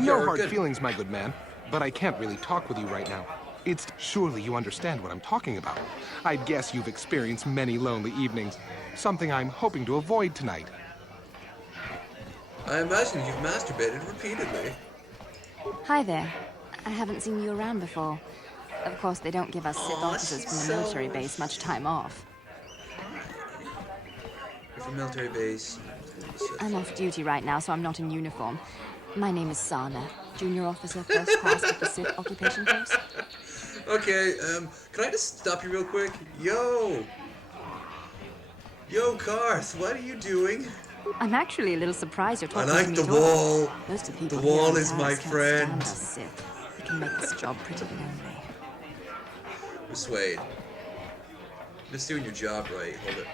No Yeah, hard good. feelings, my good man. But I can't really talk with you right now. It's surely you understand what I'm talking about. I'd guess you've experienced many lonely evenings. Something I'm hoping to avoid tonight. I imagine you've masturbated repeatedly. Hi there. I haven't seen you around before. Of course, they don't give us Sith officers from the military base much time off. You're from military base. I'm off duty right now, so I'm not in uniform. My name is Sana, junior officer, first class with the Sith occupation force. Okay, can I just stop you real quick? Yo, Karth, what are you doing? I'm actually a little surprised you're talking I like to me the at all. wall. Most of the people The wall here in is Paris my can't friend. stand us Sith. It can make this job pretty lonely. Persuade. Just doing your job right. Hold it.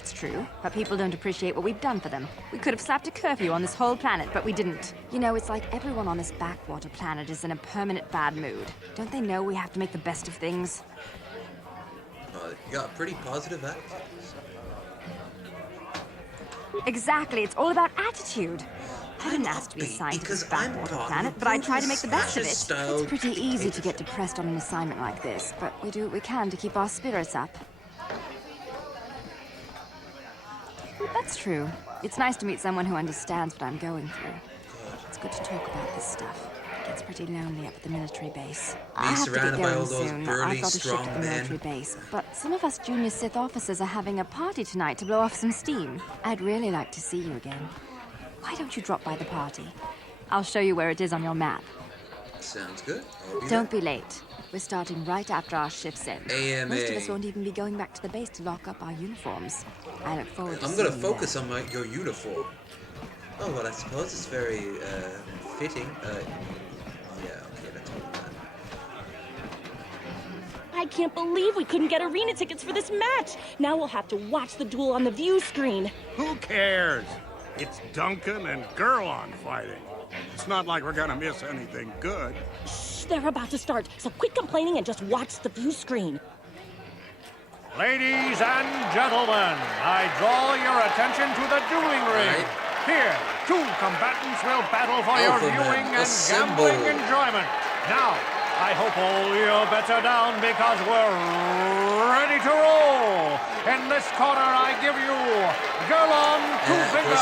It's true, but people don't appreciate what we've done for them. We could have slapped a curfew on this whole planet, but we didn't. You know, it's like everyone on this backwater planet is in a permanent bad mood. Don't they know we have to make the best of things? You got a pretty positive attitude. Exactly, it's all about attitude. I didn't ask to be assigned to this backwater planet, but I try to make the best of it. It's pretty easy to get depressed on an assignment like this, but we do what we can to keep our spirits up. That's true. It's nice to meet someone who understands what I'm going through. It's good to talk about this stuff. It gets pretty lonely up at the military base. I have to get surrounded by all going those soon. burly, I've got a shift strong at the men. military base, but some of us junior Sith officers are having a party tonight to blow off some steam. I'd really like to see you again. Why don't you drop by the party? I'll show you where it is on your map. Sounds good. Don't be late. We're starting right after our shifts end. AMA. Most of us won't even be going back to the base to lock up our uniforms. I look forward to I'm seeing gonna you focus on your uniform. Oh well, I suppose it's very fitting. Yeah, okay, let's hold that. I can't believe we couldn't get arena tickets for this match. Now we'll have to watch the duel on the view screen. Who cares? It's Duncan and Gerlon fighting. It's not like we're gonna miss anything good. Shh, they're about to start, so quit complaining and just watch the view screen. Ladies and gentlemen, I draw your attention to the dueling ring. Here, two combatants will battle for your viewing and gambling enjoyment. Now, I hope all your bets are down because we're ready to roll. In this corner, I give you Gerlon Two-Finger.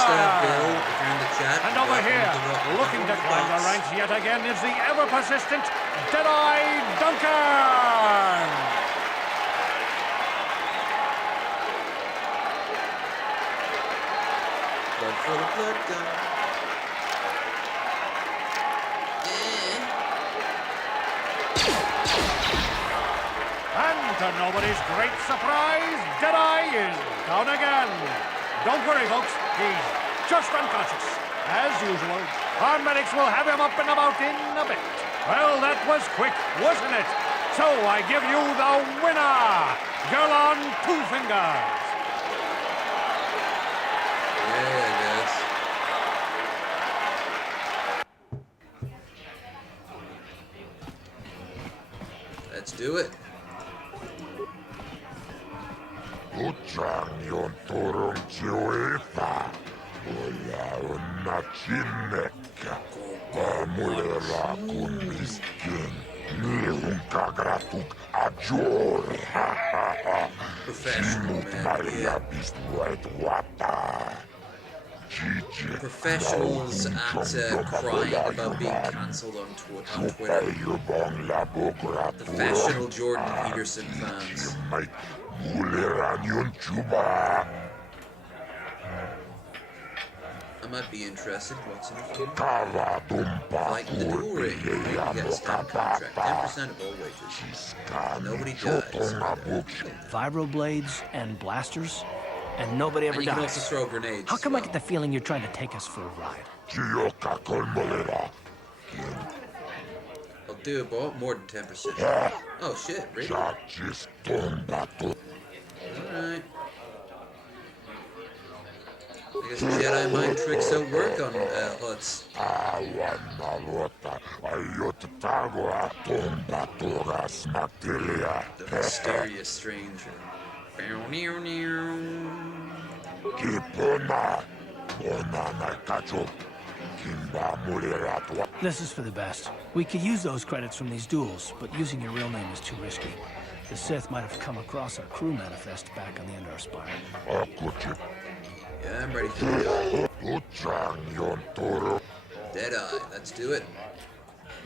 And over here, looking to climb the ranks yet again, is the ever-persistent Deadeye Duncan. Blood for the blood gun. And to nobody's great surprise, Deadeye is down again. Don't worry, folks. He's just unconscious. As usual, our medics will have him up and about in a bit. Well, that was quick, wasn't it? So I give you the winner, Gerlon Two-Fingers. Yeah, I guess. Let's do it. Utsaanion turun joita. Olla onna sinnekkä. Paamulera kun miskin. Niihun kagratuk ajore. Sinut Maria pistuet wata. Professionals at crying about being cancelled on Twitter. Professional Jordan Peterson fans. I might be interested. What's in it for me? Like the duel ring. You get a standard contract. 10% of all wagers. Nobody dies. Vibroblades and blasters, and nobody ever And you dies. can also throw grenades. How come I get the feeling you're trying to take us for a ride? Oh do it, but more than 10%. Oh shit, really? Alright. I guess Jedi mind tricks don't work on huts. The mysterious stranger. This is for the best. We could use those credits from these duels, but using your real name is too risky. The Sith might have come across our crew manifest back on the Endar Spire. Yeah, I'm ready for the Deadeye, let's do it.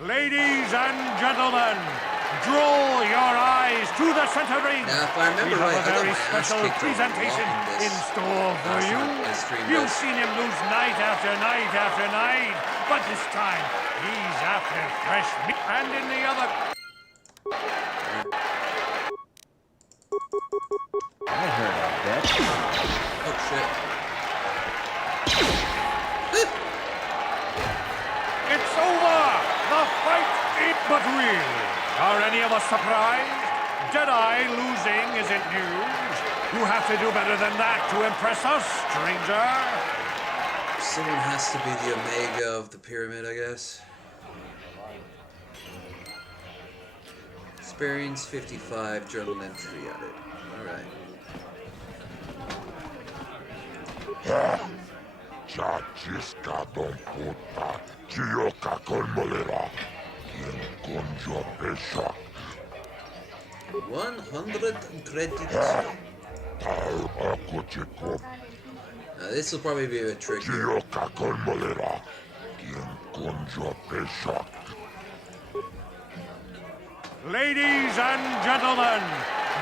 Ladies and gentlemen, draw your eyes to the center ring. Now, if I remember we have right, a very special presentation in store for you. You've seen him lose night after night after night, but this time he's after fresh meat. And in the other... I heard of that. Oh shit. It's over! The fight is but really. Are any of us surprised? Jedi losing isn't news. You have to do better than that to impress us, stranger. Someone has to be the Omega of the pyramid, I guess. Experience 55, journal entry added. Alright. Chachiska don puta, Chioka colmolera, quien conjo pesha. 100 credits. Now this will probably be a bit tricky. Chioka colmolera, quien conjo pesha. Ladies and gentlemen,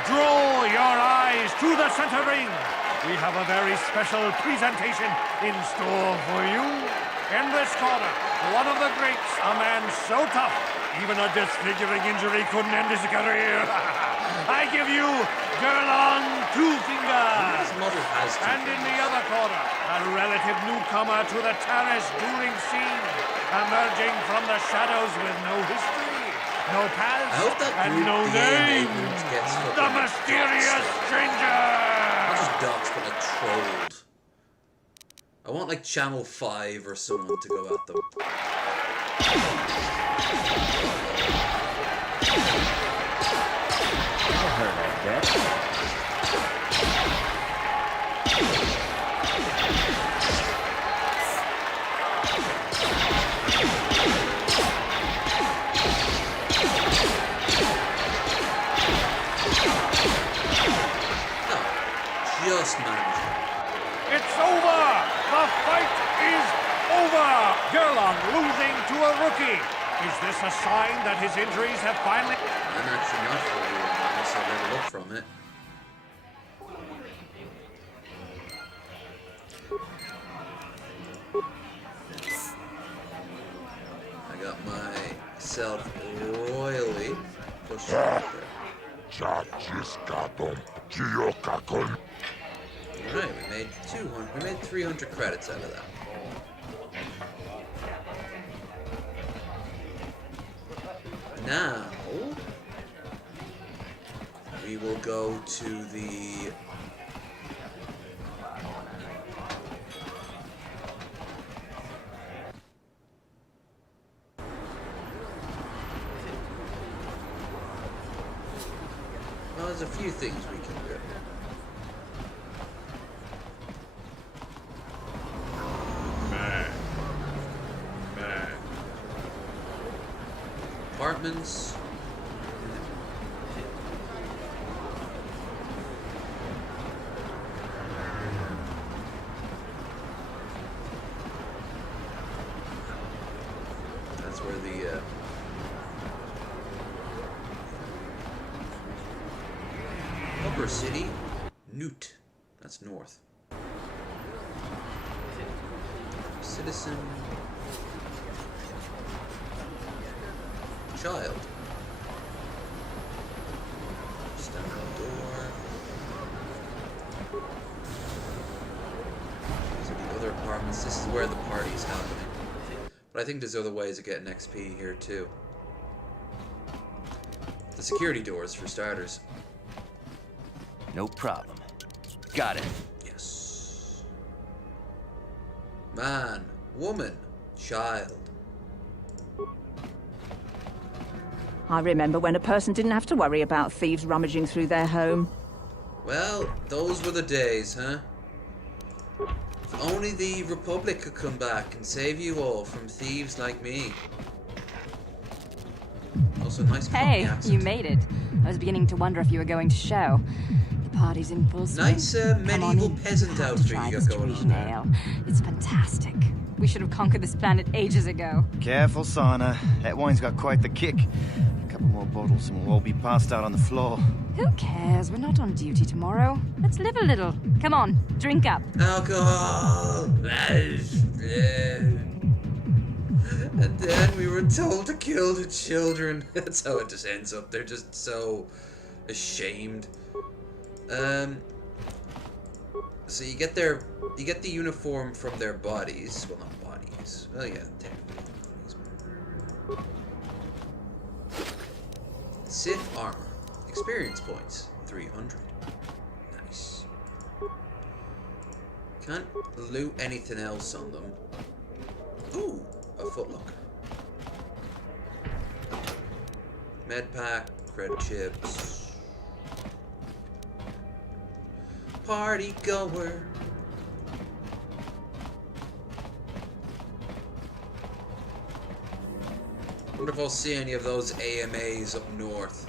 draw your eyes to the center ring. We have a very special presentation in store for you. In this corner, one of the greats, a man so tough, even a disfiguring injury couldn't end his career. I give you Gerlon Two Fingers. And in the other corner, a relative newcomer to the terrace dueling scene, emerging from the shadows with no history, no past, and no name. The mysterious stranger. Docs, but like trolled. I want like Channel 5 or someone to go at them. I heard of that. Just managed it. It's over! The fight is over! Gerlon losing to a rookie. Is this a sign that his injuries have finally... I'm actually not fully unless I never look from it. I got myself royally pushed out there. Alright, we made 300 credits out of that. Now we will go to the well, there's a few things we can do. Apartments. That's where the Upper City, Newt. That's north. Citizen. Child. Step out door. These are the other apartments. This is where the party's happening. But I think there's other ways of getting XP here too. security doors, for starters. No problem. Got it. Yes. Man, woman, child. I remember when a person didn't have to worry about thieves rummaging through their home. Well, those were the days, huh? If only the Republic could come back and save you all from thieves like me. Also, nice Hey, accent. you made it. I was beginning to wonder if you were going to show. The party's in full swing. Nice medieval peasant outfit you got going on there. Ale. It's fantastic. We should have conquered this planet ages ago. Careful, Sana. That wine's got quite the kick. A couple more bottles and we'll all be passed out on the floor. Who cares? We're not on duty tomorrow. Let's live a little. Come on, drink up. Alcohol! And then we were told to kill the children. That's how it just ends up. They're just so ashamed. So you get the uniform from their bodies. Well, not bodies. Well, yeah, technically bodies. Sith armor. Experience points. 300. Nice. Can't loot anything else on them. Ooh, a footlocker. Med pack, credit chips. Party goer. I wonder if I'll see any of those AMAs up north.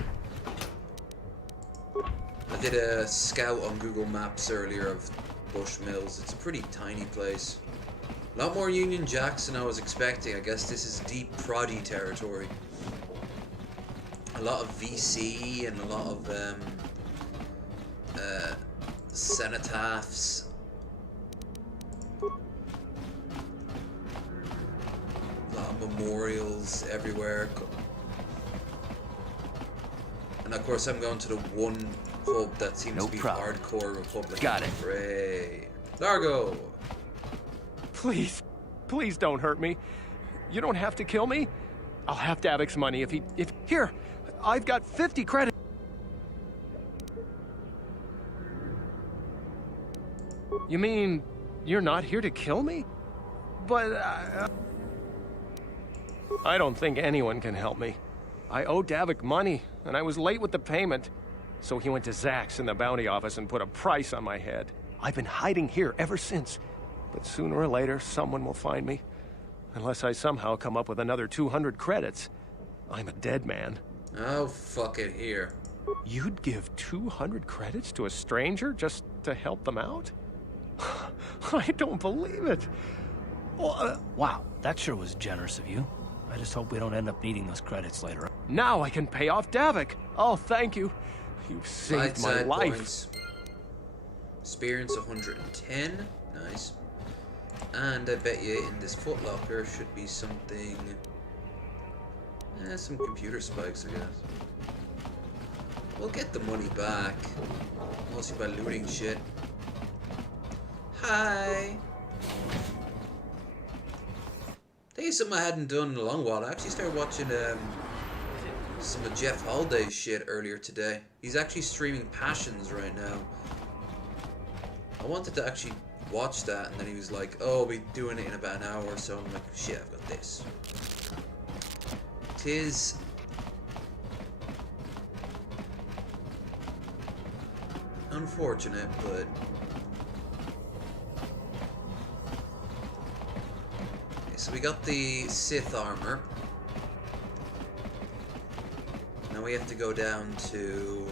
I did a scout on Google Maps earlier of Bush Mills. It's a pretty tiny place. A lot more Union Jacks than I was expecting. I guess this is deep proddy territory. A lot of VC and a lot of cenotaphs. A lot of memorials everywhere. And of course I'm going to the one pub that seems to be hardcore Republican. Got it. Hooray. Largo! Please, please don't hurt me. You don't have to kill me. I'll have Davik's money if here, I've got 50 credits. You mean you're not here to kill me? But I don't think anyone can help me. I owe Davik money, and I was late with the payment. So he went to Zach's in the bounty office and put a price on my head. I've been hiding here ever since. But sooner or later, someone will find me. Unless I somehow come up with another 200 credits. I'm a dead man. Oh, fuck it, here. You'd give 200 credits to a stranger just to help them out? I don't believe it. Well, wow, that sure was generous of you. I just hope we don't end up needing those credits later on. Now I can pay off Davik. Oh, thank you. You've saved my life. Points. Experience 110. Nice. And I bet you in this footlocker should be something... some computer spikes, I guess. We'll get the money back. Mostly by looting shit. Hi! I think it's something I hadn't done in a long while. I actually started watching some of Jeff Holliday's shit earlier today. He's actually streaming Passions right now. I wanted to actually watch that, and then he was like, oh, we'll be doing it in about an hour or so. I'm like, shit, I've got this. Tis unfortunate, but okay, so we got the Sith armor. Now we have to go down to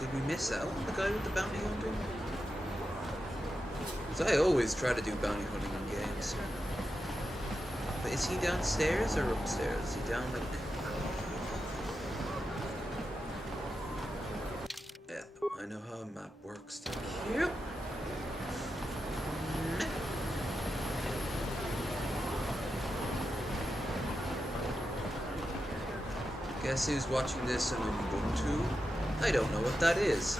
did we miss out on the guy with the bounty hunting? Because I always try to do bounty hunting in games. But is he downstairs or upstairs? Is he down like... Yep, I know how a map works. Yep. Guess who's watching this on Ubuntu? I don't know what that is.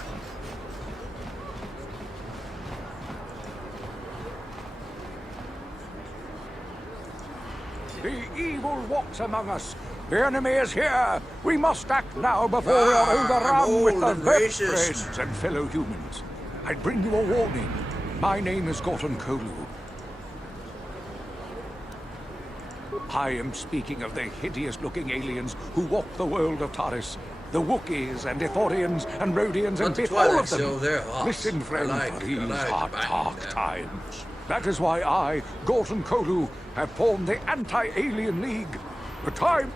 The evil walks among us. The enemy is here. We must act now before we are overrun with the friends and fellow humans. I bring you a warning. My name is Gorton Kolu. I am speaking of the hideous-looking aliens who walk the world of Taris. The Wookiees and Ithorians and Rhodians and Bith, all of them. Listen, friend, these are dark times. That is why I, Gorton Kolu, have formed the Anti-Alien League. The time...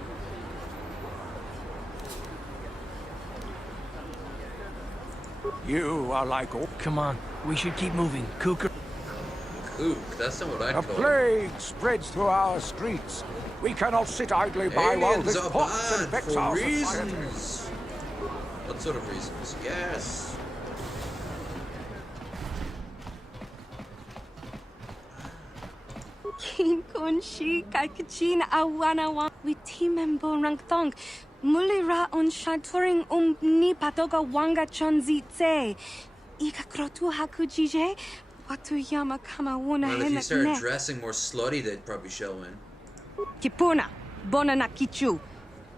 You are like all... Come on, we should keep moving. Cougar. Kook, that's not what I'd A call it. plague spreads through our streets. We cannot sit idly by while this pots and vexes our society. What sort of reasons? Yes. Kin kun shi kakachin awanawa with team member rangthong. Mulira on shaturing ni patoga wanga chonzitse. Ika krotu hakujije. Watu yama kama wuna Well, if you start henak dressing more slutty, they'd probably show in. Kipuna, bona na kichu.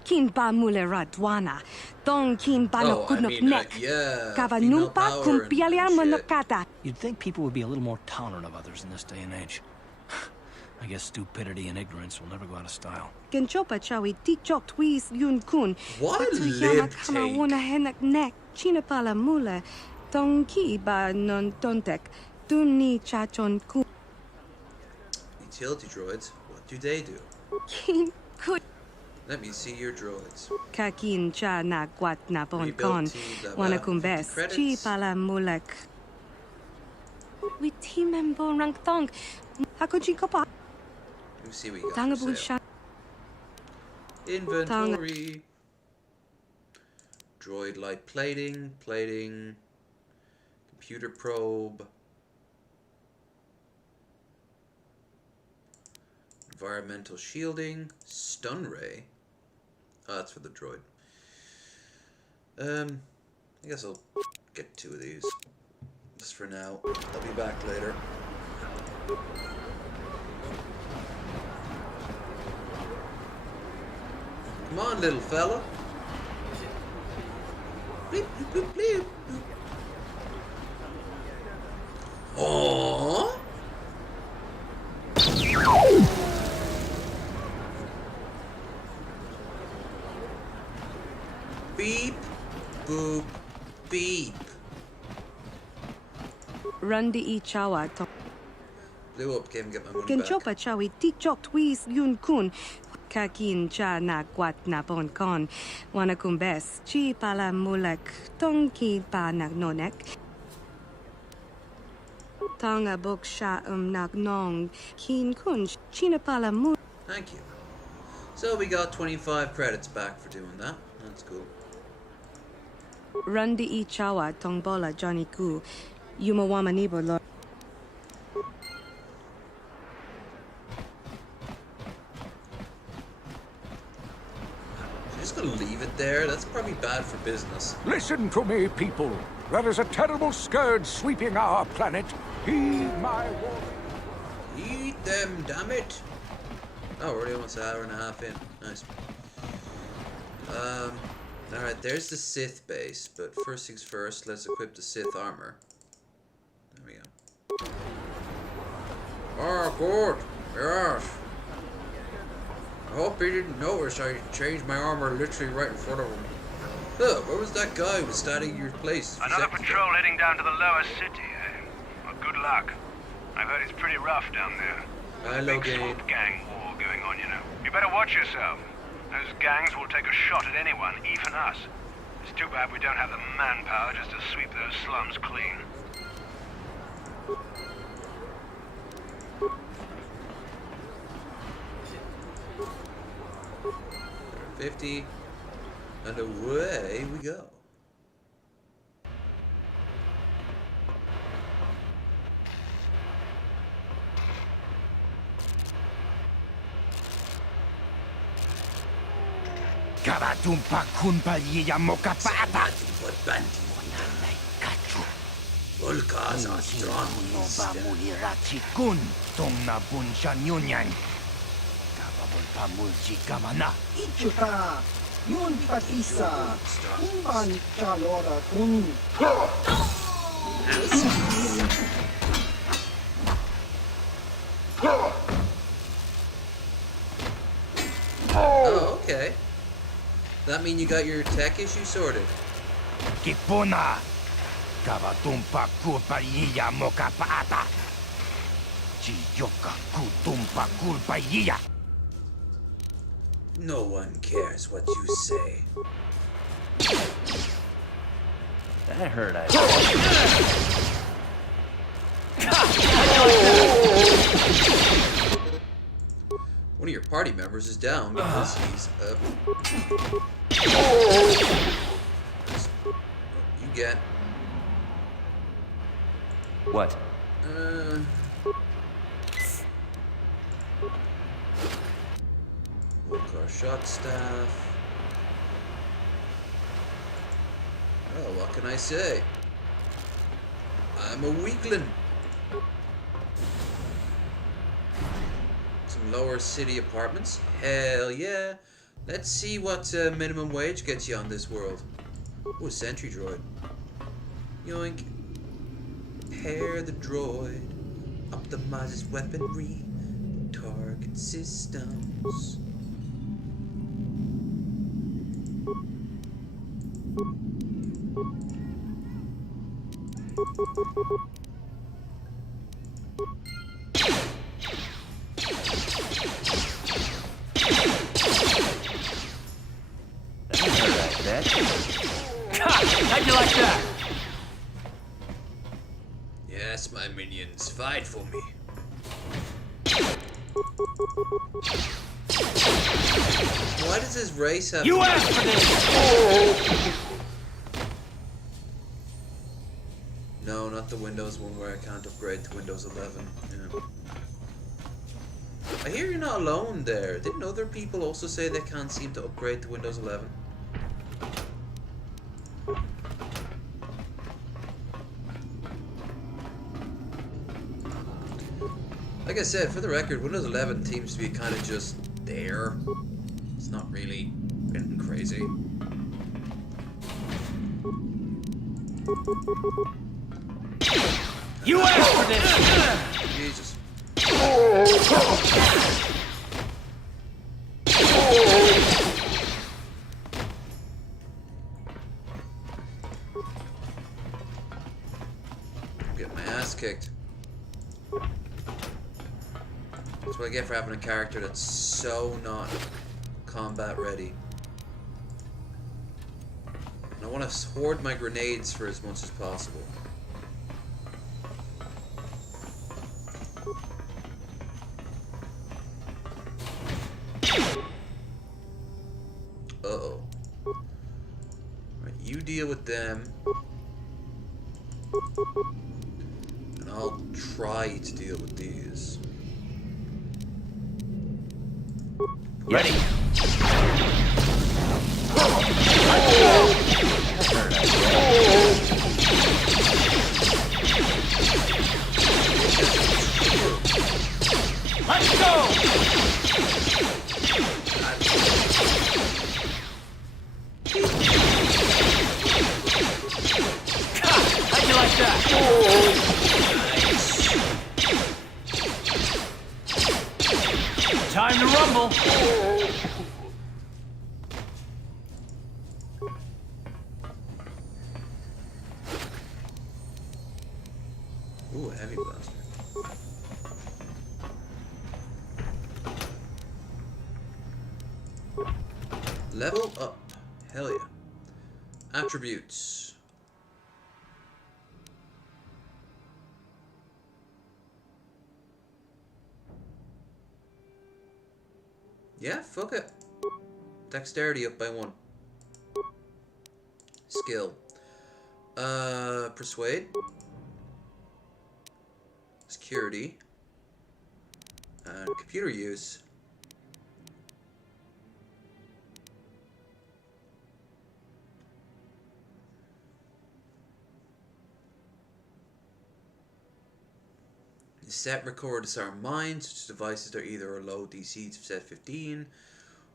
Kin ba mulera dwana. Dong kin ba no kudnok nek. Yeah. Kavanumpa kumpialia monokata. You'd think people would be a little more tolerant of others in this day and age. I guess stupidity and ignorance will never go out of style. Genchopa chawi tikchok twis yun kun. What a Watu yama lib kama take. wuna henak nek. China pala mula. Dong ki ba non tontek. Duni chachon kun. Utility droids, what do they do? Kin kun. Let me see your droids. Kakin cha na guat na bon Rebuilt kon. team, blah, Wana blah, kumbes. 50 credits. Chi pala mulak. With team member rank thong. Hakuji kopa. Let me see what you got Tanga for sale. busha. Inventory. Droid light plating. Computer probe. Environmental shielding. Stun ray. Oh, that's for the droid. I guess I'll get 2 of these. Just for now. I'll be back later. Come on, little fella. Bleep, bloop, bloop, bloop, bloop. Aww. Beep, boop, beep. Run di chawa to. Blew up, came and get my money back. Genchopa chawi tikchok twis yun kun. Kakin cha na guat na bon kon. Wana kumbes. Chi pala mulak. Tong ki pa nagnonek. Tonga bok sha nak nong. Kin kun. China pala mul. Thank you. So we got 25 credits back for doing that. That's cool. Run di chawa tong bola Johnny Ku. Yumawama nibo lo. Just gonna leave it there. That's probably bad for business. Listen to me, people. There is a terrible scourge sweeping our planet. Heed my warning. Eat them, damn it! Oh, we're already almost an hour and a half in. Nice. Alright, there's the Sith base, but first things first, let's equip the Sith armor. There we go. Oh, good. Yes. I hope he didn't notice I changed my armor literally right in front of him. Look, where was that guy who was standing in your place? Another patrol heading down to the lower city, eh? Well, good luck. I've heard it's pretty rough down there. There's a big swamp gang war going on, you know. You better watch yourself. Those gangs will take a shot at anyone, even us. It's too bad we don't have the manpower just to sweep those slums clean. 50, and away we go. Karatumpa kunpa yiya mokapata. Volkas are strong. No ba muhirachi kun tong na bunsha nyunyan. pamulji kamana. Ichuta, yun bikat isa, kuman chalora kun. Oh, okay. That mean you got your tech issue sorted? Kipuna, kabatumpa kulpaiya mokapata. Chiyoka kutumpa kulpaiya. No one cares what you say. That hurt, I One of your party members is down because he's up. You get. What? Our shot staff. Oh, what can I say? I'm a weakling. Some lower city apartments. Hell yeah. Let's see what minimum wage gets you on this world. Ooh, a sentry droid. Yoink. Repair the droid. Optimize its weaponry. Target systems. How'd you like that? Yes, my minions, fight for me. Why does this race have You asked for this! No, not the Windows one where I can't upgrade to Windows 11. Yeah. I hear you're not alone there. Didn't other people also say they can't seem to upgrade to Windows 11? Like I said, for the record, Windows 11 seems to be kind of just there. It's not really anything crazy. You asked for this! Jesus. I'm getting my ass kicked. That's what I get for having a character that's so not combat ready. And I want to hoard my grenades for as much as possible. Uh-oh. Alright, you deal with them. And I'll try to deal with these. Ready. Let's go! How'd you like that? Nice. Time to rumble. Ooh, a heavy blaster. Level up. Hell yeah. Attributes. Yeah, fuck it. Dexterity up by 1. Skill. Persuade. Security. And computer use. Set record disarm mines, such as devices that are either a low DC to set 15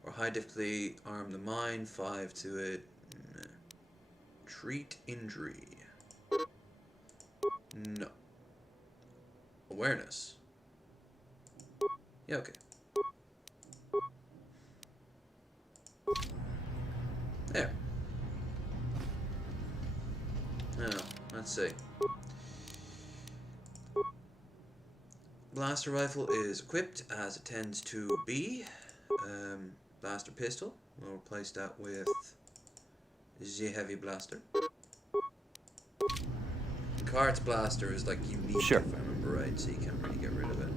or high difficulty arm the mine 5 to it. Treat injury. No. Awareness. Yeah, okay. There. Now, let's see. Blaster rifle is equipped as it tends to be. Blaster pistol. We'll replace that with the heavy blaster. Cart's blaster is like unique, if I remember right, so you can't really get rid of it.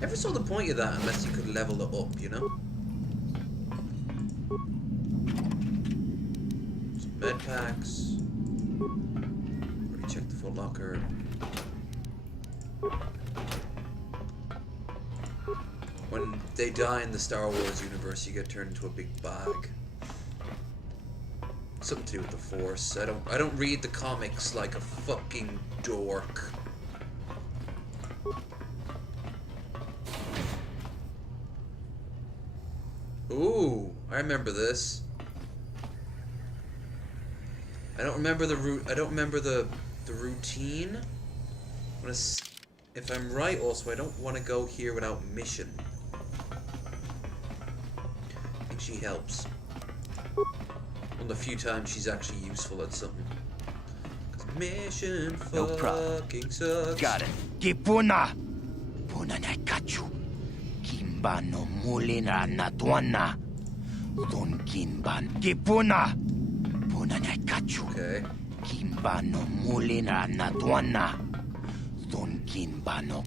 Never saw the point of that unless you could level it up, you know? Some med packs. Already checked the full locker. When they die in the Star Wars universe, you get turned into a big bag. Something to do with the Force. I don't read the comics like a fucking dork. Ooh, I remember this. I don't remember the routine. If I'm right, also, I don't want to go here without mission. I think she helps. One of the few times she's actually useful at something. Mission fucking sucks. Got it. Kipuna. Puna na kachu. Kimba no mulina na tuana. Don kimban. Kipuna. Puna na kachu. Okay. Kimba no mulina na tuana. Don kimba no.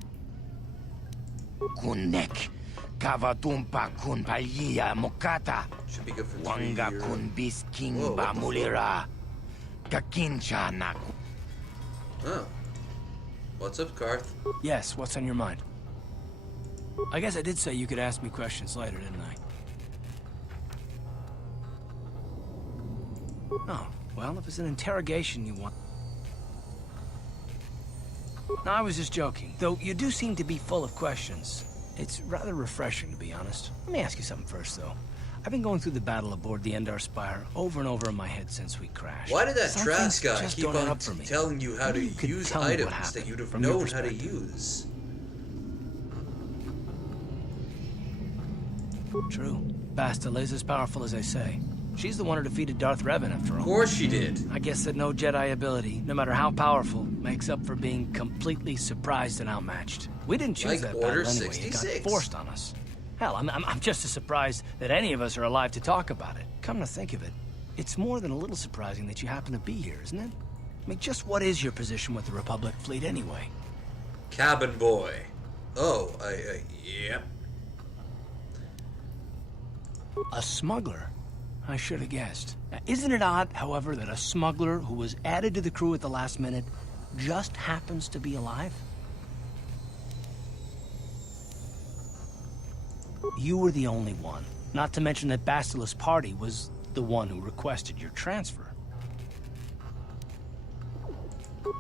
Kunek. Kavatumpa kun palia mokata. Should be good for 3 Wanga years. kun bis kimba mulira. Kakincha na. Oh. What's up, Karth? Yes, what's on your mind? I guess I did say you could ask me questions later, didn't I? Oh, well, if it's an interrogation you want... No, I was just joking. Though you do seem to be full of questions. It's rather refreshing, to be honest. Let me ask you something first, though. I've been going through the battle aboard the Endar Spire over and over in my head since we crashed. Why did that Some Trask things guy just keep don't add on up for me. telling you how to Maybe you could use tell me what items happened that you'd have from your known how to perspective. use? True. Bastila is as powerful as they say. She's the one who defeated Darth Revan, after all. Of course she did. I guess that no Jedi ability, no matter how powerful, makes up for being completely surprised and outmatched. We didn't choose Like that Order battle anyway. 66. It got forced on us. Hell, I'm just as surprised that any of us are alive to talk about it. Come to think of it, it's more than a little surprising that you happen to be here, isn't it? I mean, just what is your position with the Republic fleet anyway? Cabin boy. Oh, yeah. A smuggler? I should have guessed. Now, isn't it odd, however, that a smuggler who was added to the crew at the last minute just happens to be alive? You were the only one. Not to mention that Bastila's party was the one who requested your transfer.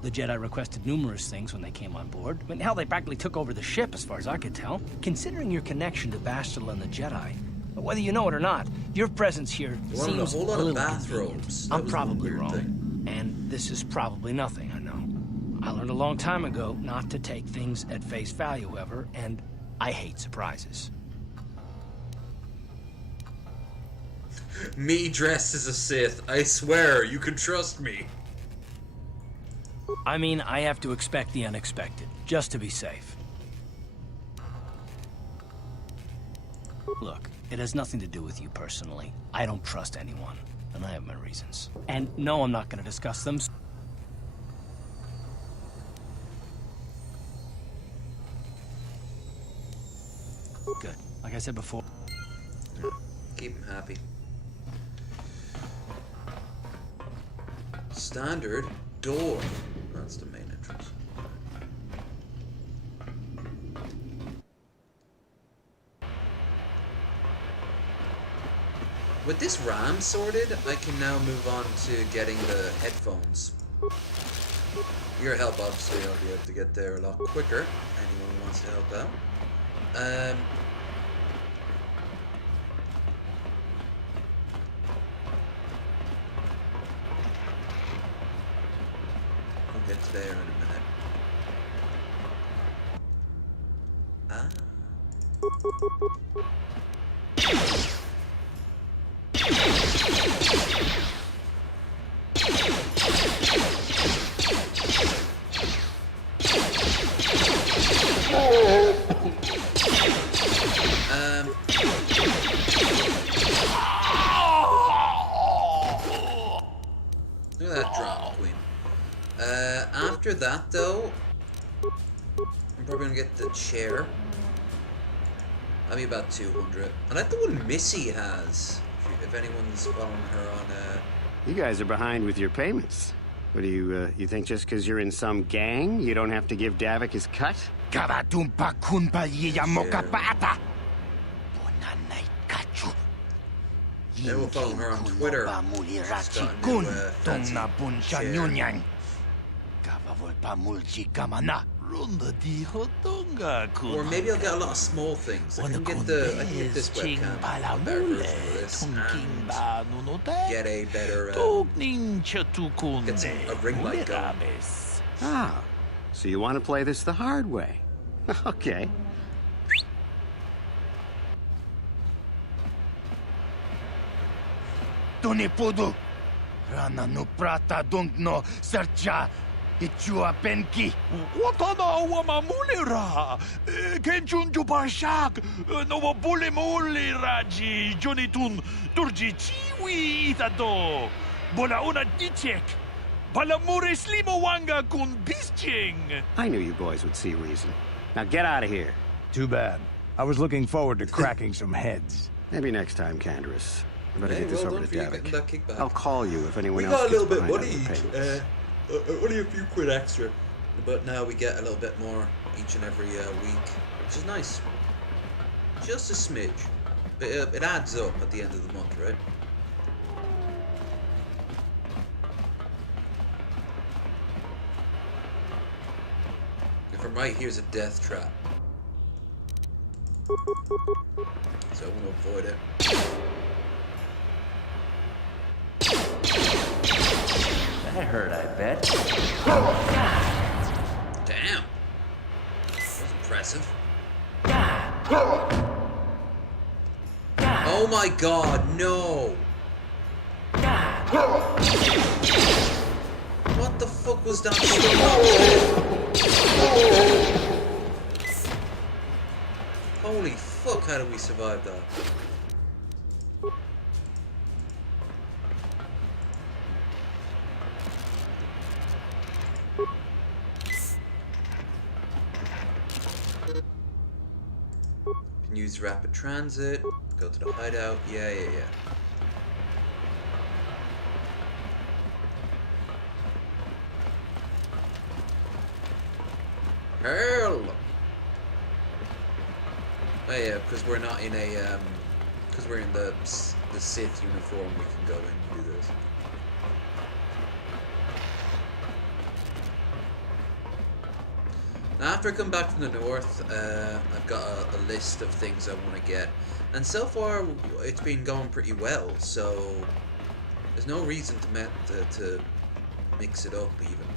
The Jedi requested numerous things when they came on board. I mean, hell, they practically took over the ship, as far as I could tell. Considering your connection to Bastila and the Jedi, whether you know it or not, your presence here seems a little convenient. I'm probably wrong, and this is probably nothing, I know. I learned a long time ago not to take things at face value, however, and I hate surprises. Me dressed as a Sith. I swear, you can trust me. I mean, I have to expect the unexpected, just to be safe. Look, it has nothing to do with you personally. I don't trust anyone, and I have my reasons. And no, I'm not going to discuss them. Good. Like I said before. Keep him happy. Standard door. That's the main entrance. With this RAM sorted, I can now move on to getting the headphones. Your help, obviously, I'll be able to get there a lot quicker. Anyone who wants to help out. I'll get there in a minute. Ah. Look at that drama queen. After that, though, I'm probably gonna get the chair. I'll be about 200. I like the one Missy has. If anyone's following her on. You guys are behind with your payments. What do you think just because you're in some gang, you don't have to give Davik his cut? They will follow her on Twitter. Or maybe I'll get a lot of small things. I can get this webcam, a better version of this, and get a better, get a ring light going. Ah, so you want to play this the hard way? Okay. Tonipudu, Rana no prata don't no sercha. Ichua penki. Watana wamamulira. Kenchunju barshak. No bule muli raji. Jonitun turji chiwi itado. Bola una dichek. Balamure slimo wanga kun bisching. I knew you boys would see reason. Now get out of here. Too bad. I was looking forward to cracking some heads. Maybe next time, Canderous. I better get this well over to done for you Davik. getting that kickback. I'll call you if anyone We else got a gets little bit behind money on the each. payments. Only a few quid extra, but now we get a little bit more each and every week, which is nice. Just a smidge, but it adds up at the end of the month, right? If I'm right, here's a death trap, so I want to avoid it. That hurt, I bet. Damn. That was impressive. Oh my god, no! What the fuck was that? Holy fuck, how did we survive that? Can use rapid transit, go to the hideout, yeah. Hurl! Oh yeah, because we're not in a, because we're in the Sith uniform, we can go in and do this. After I come back from the north, I've got a list of things I want to get, and so far it's been going pretty well. So there's no reason to mix it up even.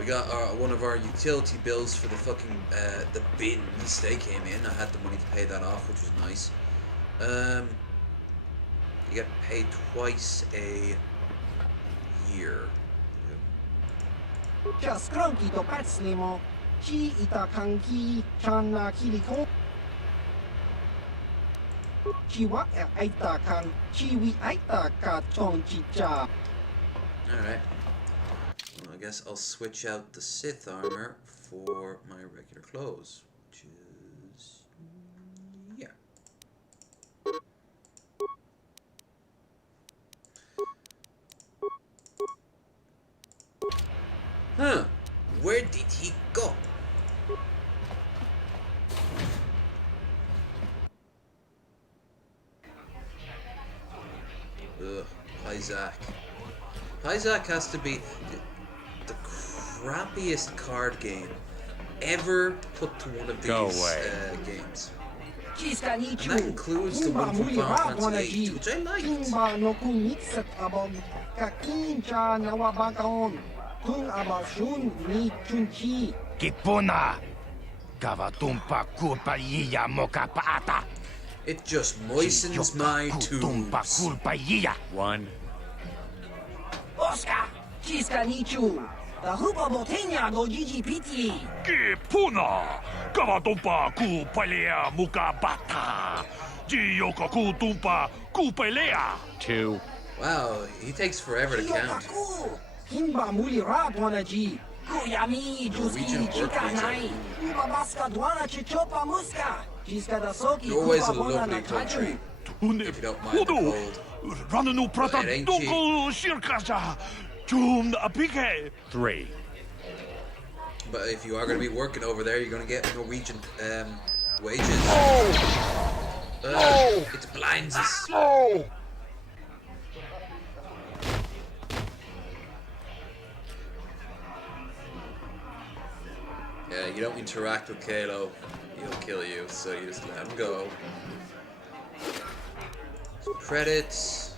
We got one of our utility bills for the fucking the bins. They came in. I had the money to pay that off, which was nice. You get paid twice a year. Kaskrauki to patslimo, chi itakanki chana kiliko. Chiwa aitakan, chiwi aitaka chonchicha. Alright. Well, I guess I'll switch out the Sith armor for my regular clothes, which is yeah. Huh? Where did he go? Ugh, hi Zach. Isaac has to be the crappiest card game ever put to one of these games. And that includes the one from Final Fantasy VIII, which I liked. It just moistens my tubes. One. Oscar, Chiska Nichu, the Hoopa go P.T. Kipuna, Kavatumpa Kupalea Mukabata, Gioka Kutumpa Kupelea. 2. Wow, he takes forever to count. Himba Mulira Dwanaji, Kuyami, Juski, Chika Nai, Babaska Dwana Chichopa Muska, Chiska the Soki, Norway's a lovely country, if you don't mind the cold. Rananu Prata Dunko Shirkaja, Jum Apike. 3. But if you are going to be working over there, you're going to get Norwegian wages. It blinds us. Yeah, you don't interact with Kalo, he'll kill you, so you just let him go. Some credits.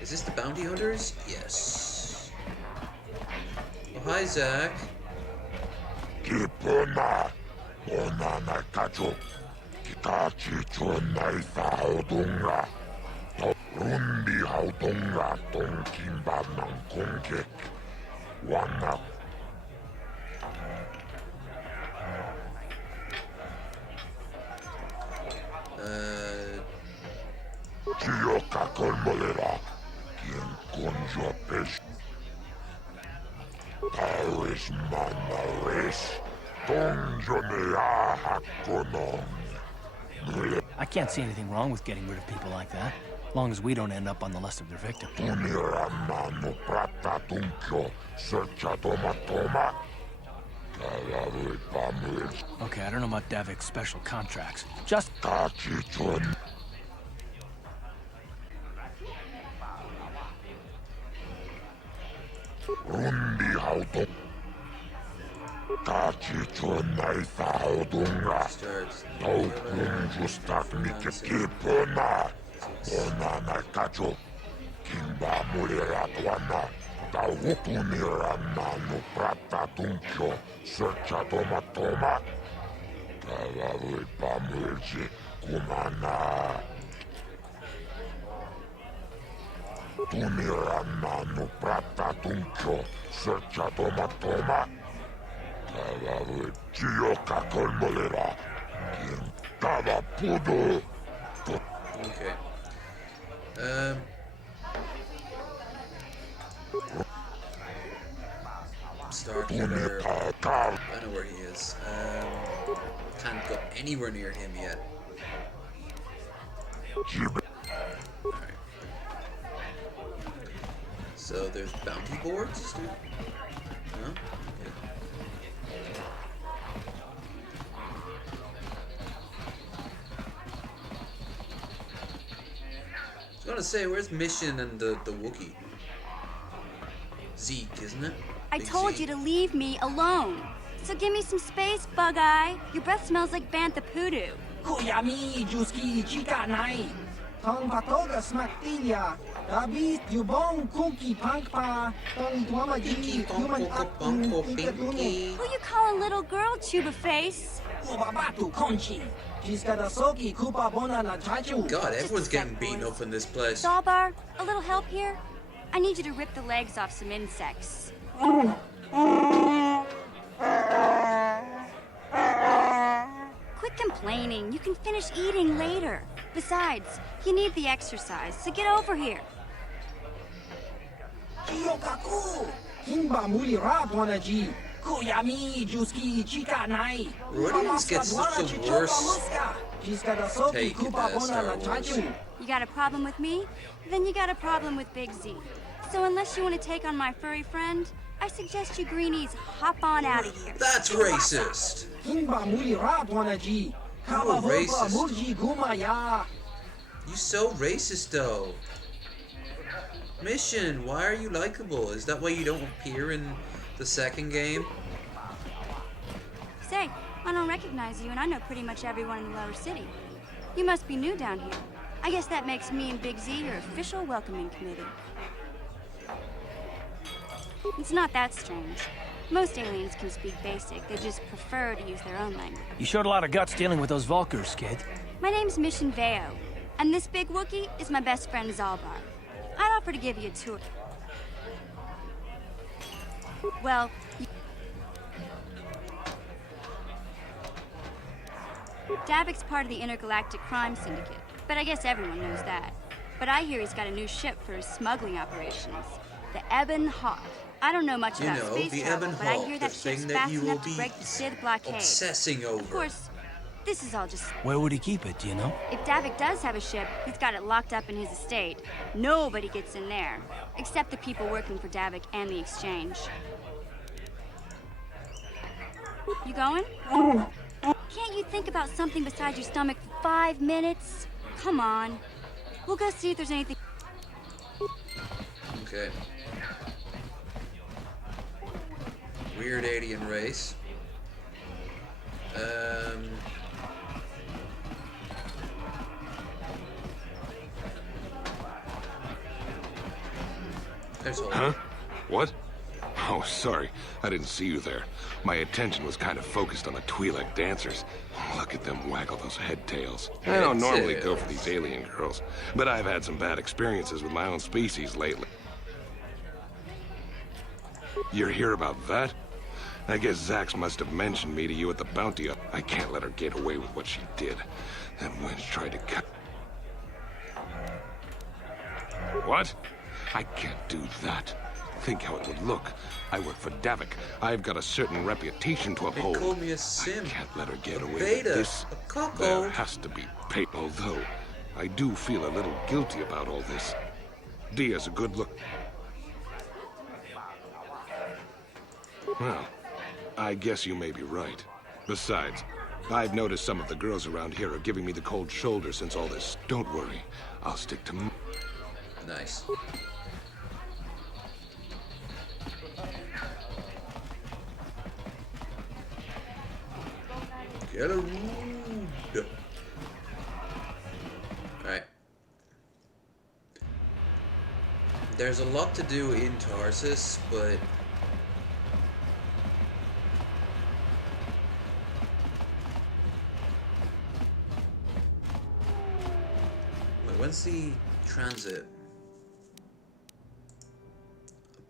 Is this the bounty hunters? Yes. Oh, hi, Zach. Kipuna, Onana Kacho, Kitachi Chunai Faudunga, Rundi Haudunga, Tonkimba Nankongek, Wana. Chioka Colmolera, quien conjo pes. Paris Manares, Tonjonea Hakonon. I can't see anything wrong with getting rid of people like that, as long as we don't end up on the list of their victims. Tunirana Prata Tunkyo, Searcha Toma Toma. Okay, I don't know about Davik's special contracts. Just Kachichun. Rundi Hauto. Kachichun Naifa Haudunga. Taukun Justak Mikipuna. Onana Kacho. Kimba Muliratwana. Tautunirana no Prata Tunkyo. Searcha Toma Toma. Talavui Pamulji Kumana. Tunirana no Prata Tunkyo. Searcha Toma Toma. Talavui Chioka Colmolera. Quien Tava Pudo. Okay. Star Killer. I know where he is. Can't go anywhere near him yet. Alright. So there's bounty boards? No? Okay. I was gonna say, where's Mission and the Wookiee? Zeke, isn't it? I told you to leave me alone. So give me some space, Bug-Eye. Your breath smells like Bantha Poodoo. Kuyami, Juski, Chika Nai. Tong Patoga Smaktilia. Dabi, Yubong, Kuki, Pankpa. Tong Dwamaji, Human Akun, Who you calling little girl, Chuba Face? Ubabatu Conchi. She's got a soki, Kupa Bona na Chachu. God, everyone's getting beaten up in this place. Dawbar, a little help here? I need you to rip the legs off some insects. Quit complaining. You can finish eating later. Besides, you need the exercise, so get over here. Chiyokaku! Kimba Muli Radwanaji. Kuyami, Juski, Chika Nai. Rodians get such a worse take in Star Wars. You got a problem with me? Then you got a problem with Big Z. So unless you want to take on my furry friend, I suggest you greenies hop on out of here. That's racist. You're racist. You so racist, though. Mission, why are you likable? Is that why you don't appear in the second game? Say, I don't recognize you, and I know pretty much everyone in the lower city. You must be new down here. I guess that makes me and Big Z your official welcoming committee. It's not that strange. Most aliens can speak basic, they just prefer to use their own language. You showed a lot of guts dealing with those Vulkars, kid. My name's Mission Veo, and this big Wookiee is my best friend Zalbar. I'd offer to give you a tour. Well, Davik's part of the Intergalactic Crime Syndicate, but I guess everyone knows that. But I hear he's got a new ship for his smuggling operations, the Ebon Hawk. I don't know much about space travel, but I hear that ship's fast enough to break the Sith blockade. Obsessing over. Of course, this is all just... Where would he keep it, do you know? If Davik does have a ship, he's got it locked up in his estate. Nobody gets in there, except the people working for Davik and the Exchange. You going? Can't you think about something besides your stomach for 5 minutes? Come on. We'll go see if there's anything... Okay. Weird alien race. Huh? What? Oh, sorry. I didn't see you there. My attention was kind of focused on the Twi'lek dancers. Look at them waggle those head tails. I don't normally go for these alien girls, but I've had some bad experiences with my own species lately. You're here about that? I guess Zax must have mentioned me to you at the bounty up. I can't let her get away with what she did. That wench tried to cut... What? I can't do that. Think how it would look. I work for Davik. I've got a certain reputation to uphold. They call me a sim. I can't let her get away Beta, with this. a cuckold. There has to be pay. Although, I do feel a little guilty about all this. Dia's a good look. Well, I guess you may be right. Besides, I've noticed some of the girls around here are giving me the cold shoulder since all this. Don't worry. I'll stick to... Nice. Get a rude. Alright. There's a lot to do in Tarsus, but... Wait, when's the transit?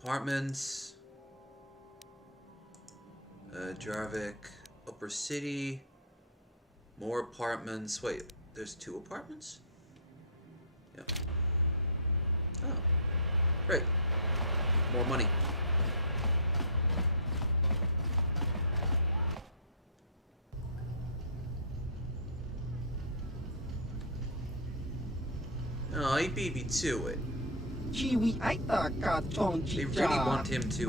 Apartments. Jarvik. Upper City. More apartments. Wait, there's 2 apartments? Yeah. Oh. Great. More money. Oh, he beat me to it. They really want him to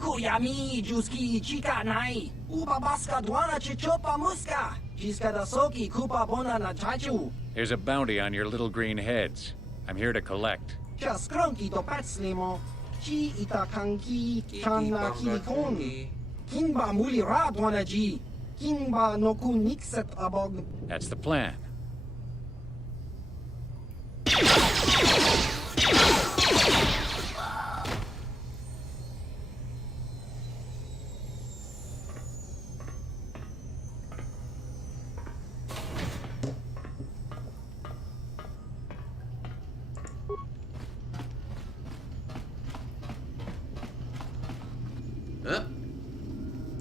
Kuyami juski chika nai. Uba baska dwana chichopa muska. Jiska soki kupa bona na chachu. There's a bounty on your little green heads. I'm here to collect. Just crunky to patslimo. Chi itakanki kana kilikon. Kinba muli radwana ji. Kinba noku nixet abog. That's the plan.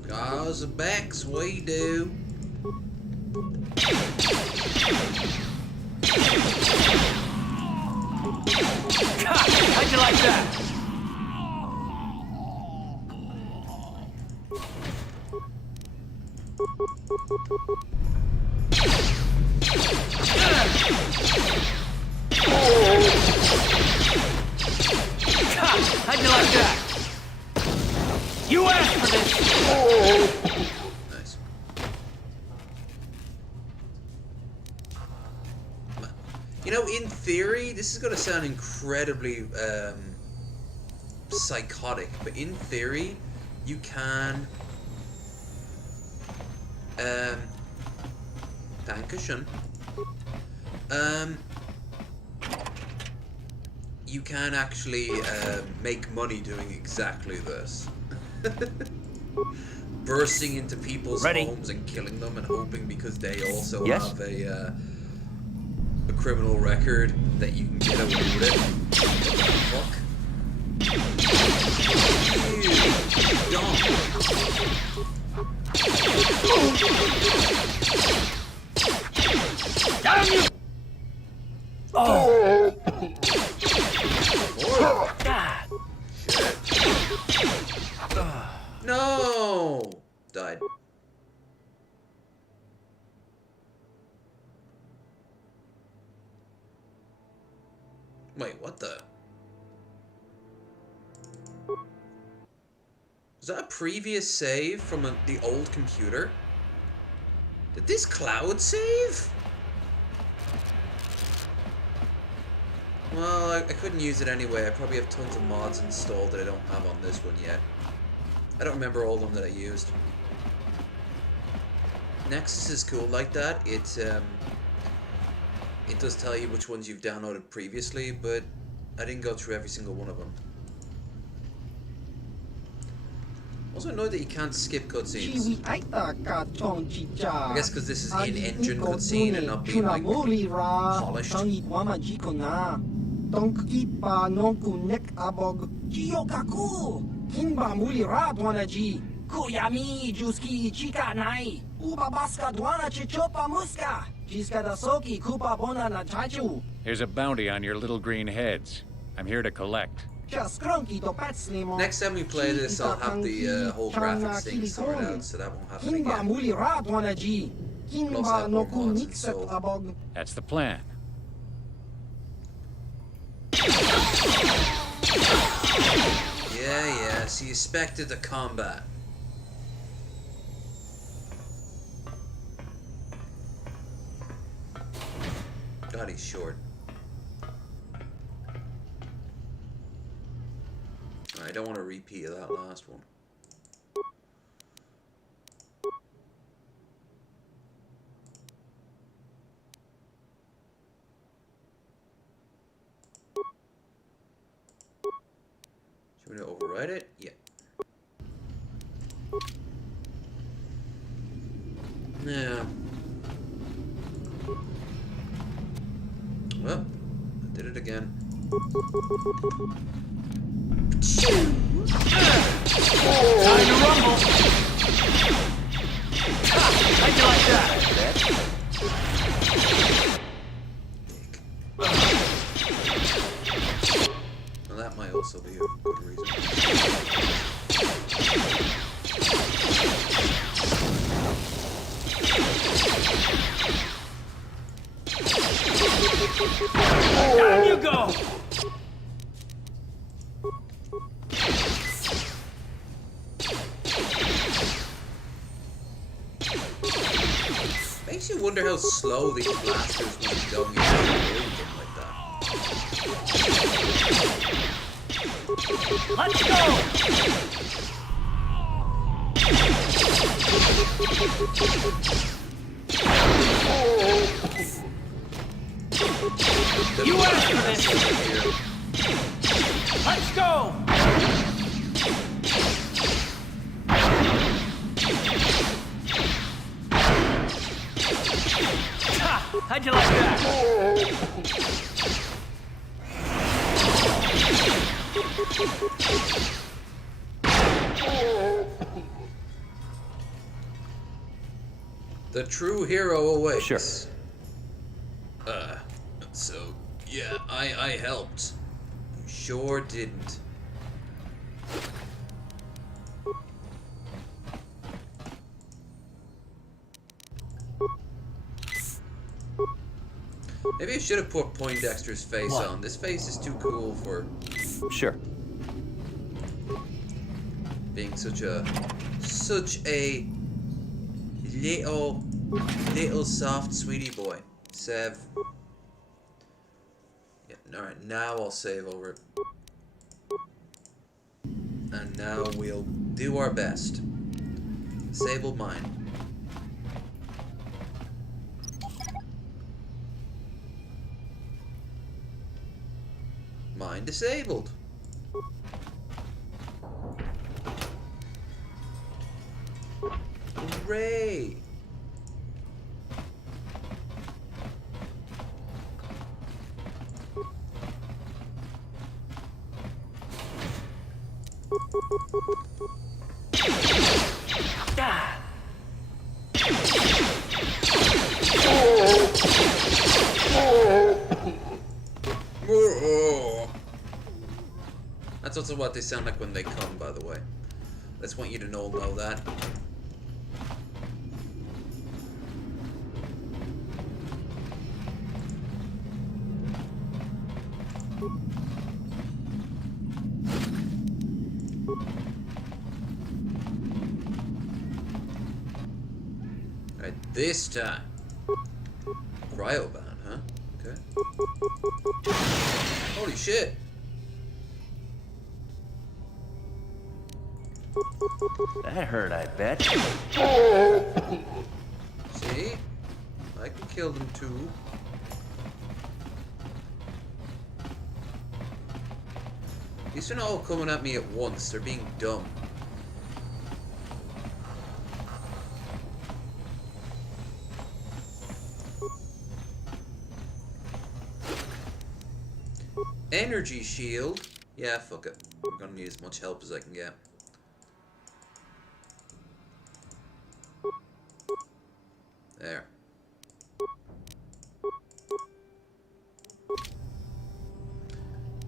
Cause the backs we do. How'd you like that? How'd you like that? You asked for this! Nice. You know, in theory, this is going to sound incredibly psychotic, but in theory, you can... Dankeschön. You can actually make money doing exactly this. Bursting into people's homes and killing them and hoping because they also have a criminal record that you can get away with it. What the fuck? Damn you! Oh! God. No! Died. Wait, what the? Was that a previous save from the old computer? Did this cloud save? Well, I couldn't use it anyway. I probably have tons of mods installed that I don't have on this one yet. I don't remember all of them that I used. Nexus is cool like that. It does tell you which ones you've downloaded previously, but I didn't go through every single one of them. Also annoyed that you can't skip cutscenes. I guess because this is in-engine cutscene and not being like polished. Here's a bounty on your little green heads. I'm here to collect. Next time we play this, I'll have the whole graphics thing sorted out, so that won't happen again. Plus, I have more mods installed. That's the plan. Yeah, so you expected the combat. God, he's short. I don't want to repeat of that last one. Should we override it? Yeah. Yeah. Well, I did it again. Time to rumble! How'd you like that? Well, that might also be a good reason. Down you go! Makes you wonder how slow these blasters must be going into them like that. Let's go! You asked for this! Let's go! How'd you like that? The true hero awaits. Sure. So, yeah, I helped. You sure didn't. Maybe I should have put Poindexter's face on. This face is too cool for... Sure. being such a little soft sweetie boy. Save. Yeah, alright, now I'll save over it. And now we'll do our best. Disabled mine. Mine disabled. Hooray! That's also what they sound like when they come, by the way. I just want you to know that. Alright, this time. Cryoban, huh? Okay. Holy shit! That hurt, I bet. See? I can kill them too. These are not all coming at me at once. They're being dumb. Energy shield. Yeah, fuck it. I'm gonna need as much help as I can get. There.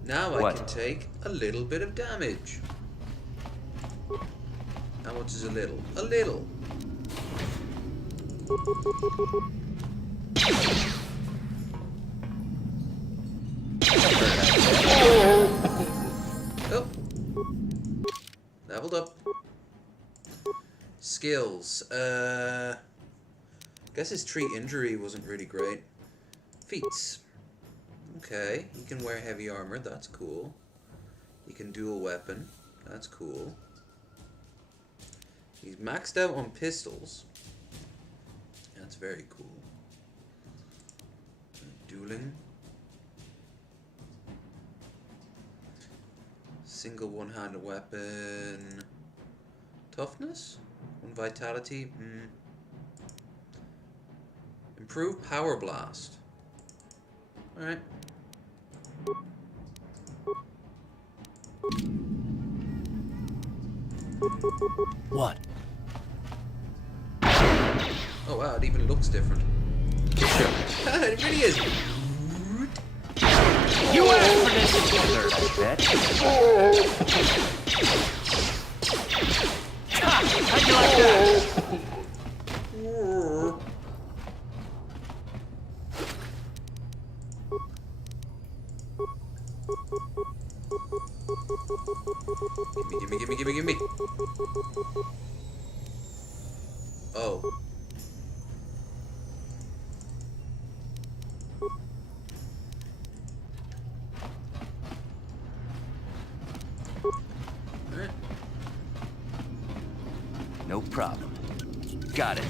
Now I can take a little bit of damage. How much is a little? A little. Oh. Leveled up. Skills. Guess his treat injury wasn't really great. Feats. Okay, he can wear heavy armor, that's cool. He can dual weapon, that's cool. He's maxed out on pistols. That's very cool. Dueling. Single one-handed weapon. Toughness? One vitality? Improve power blast. Alright. What? Oh wow, it even looks different. It really is. You asked for this! I bet. How'd you like that? Gimme. Oh. Alright. No problem. Got it.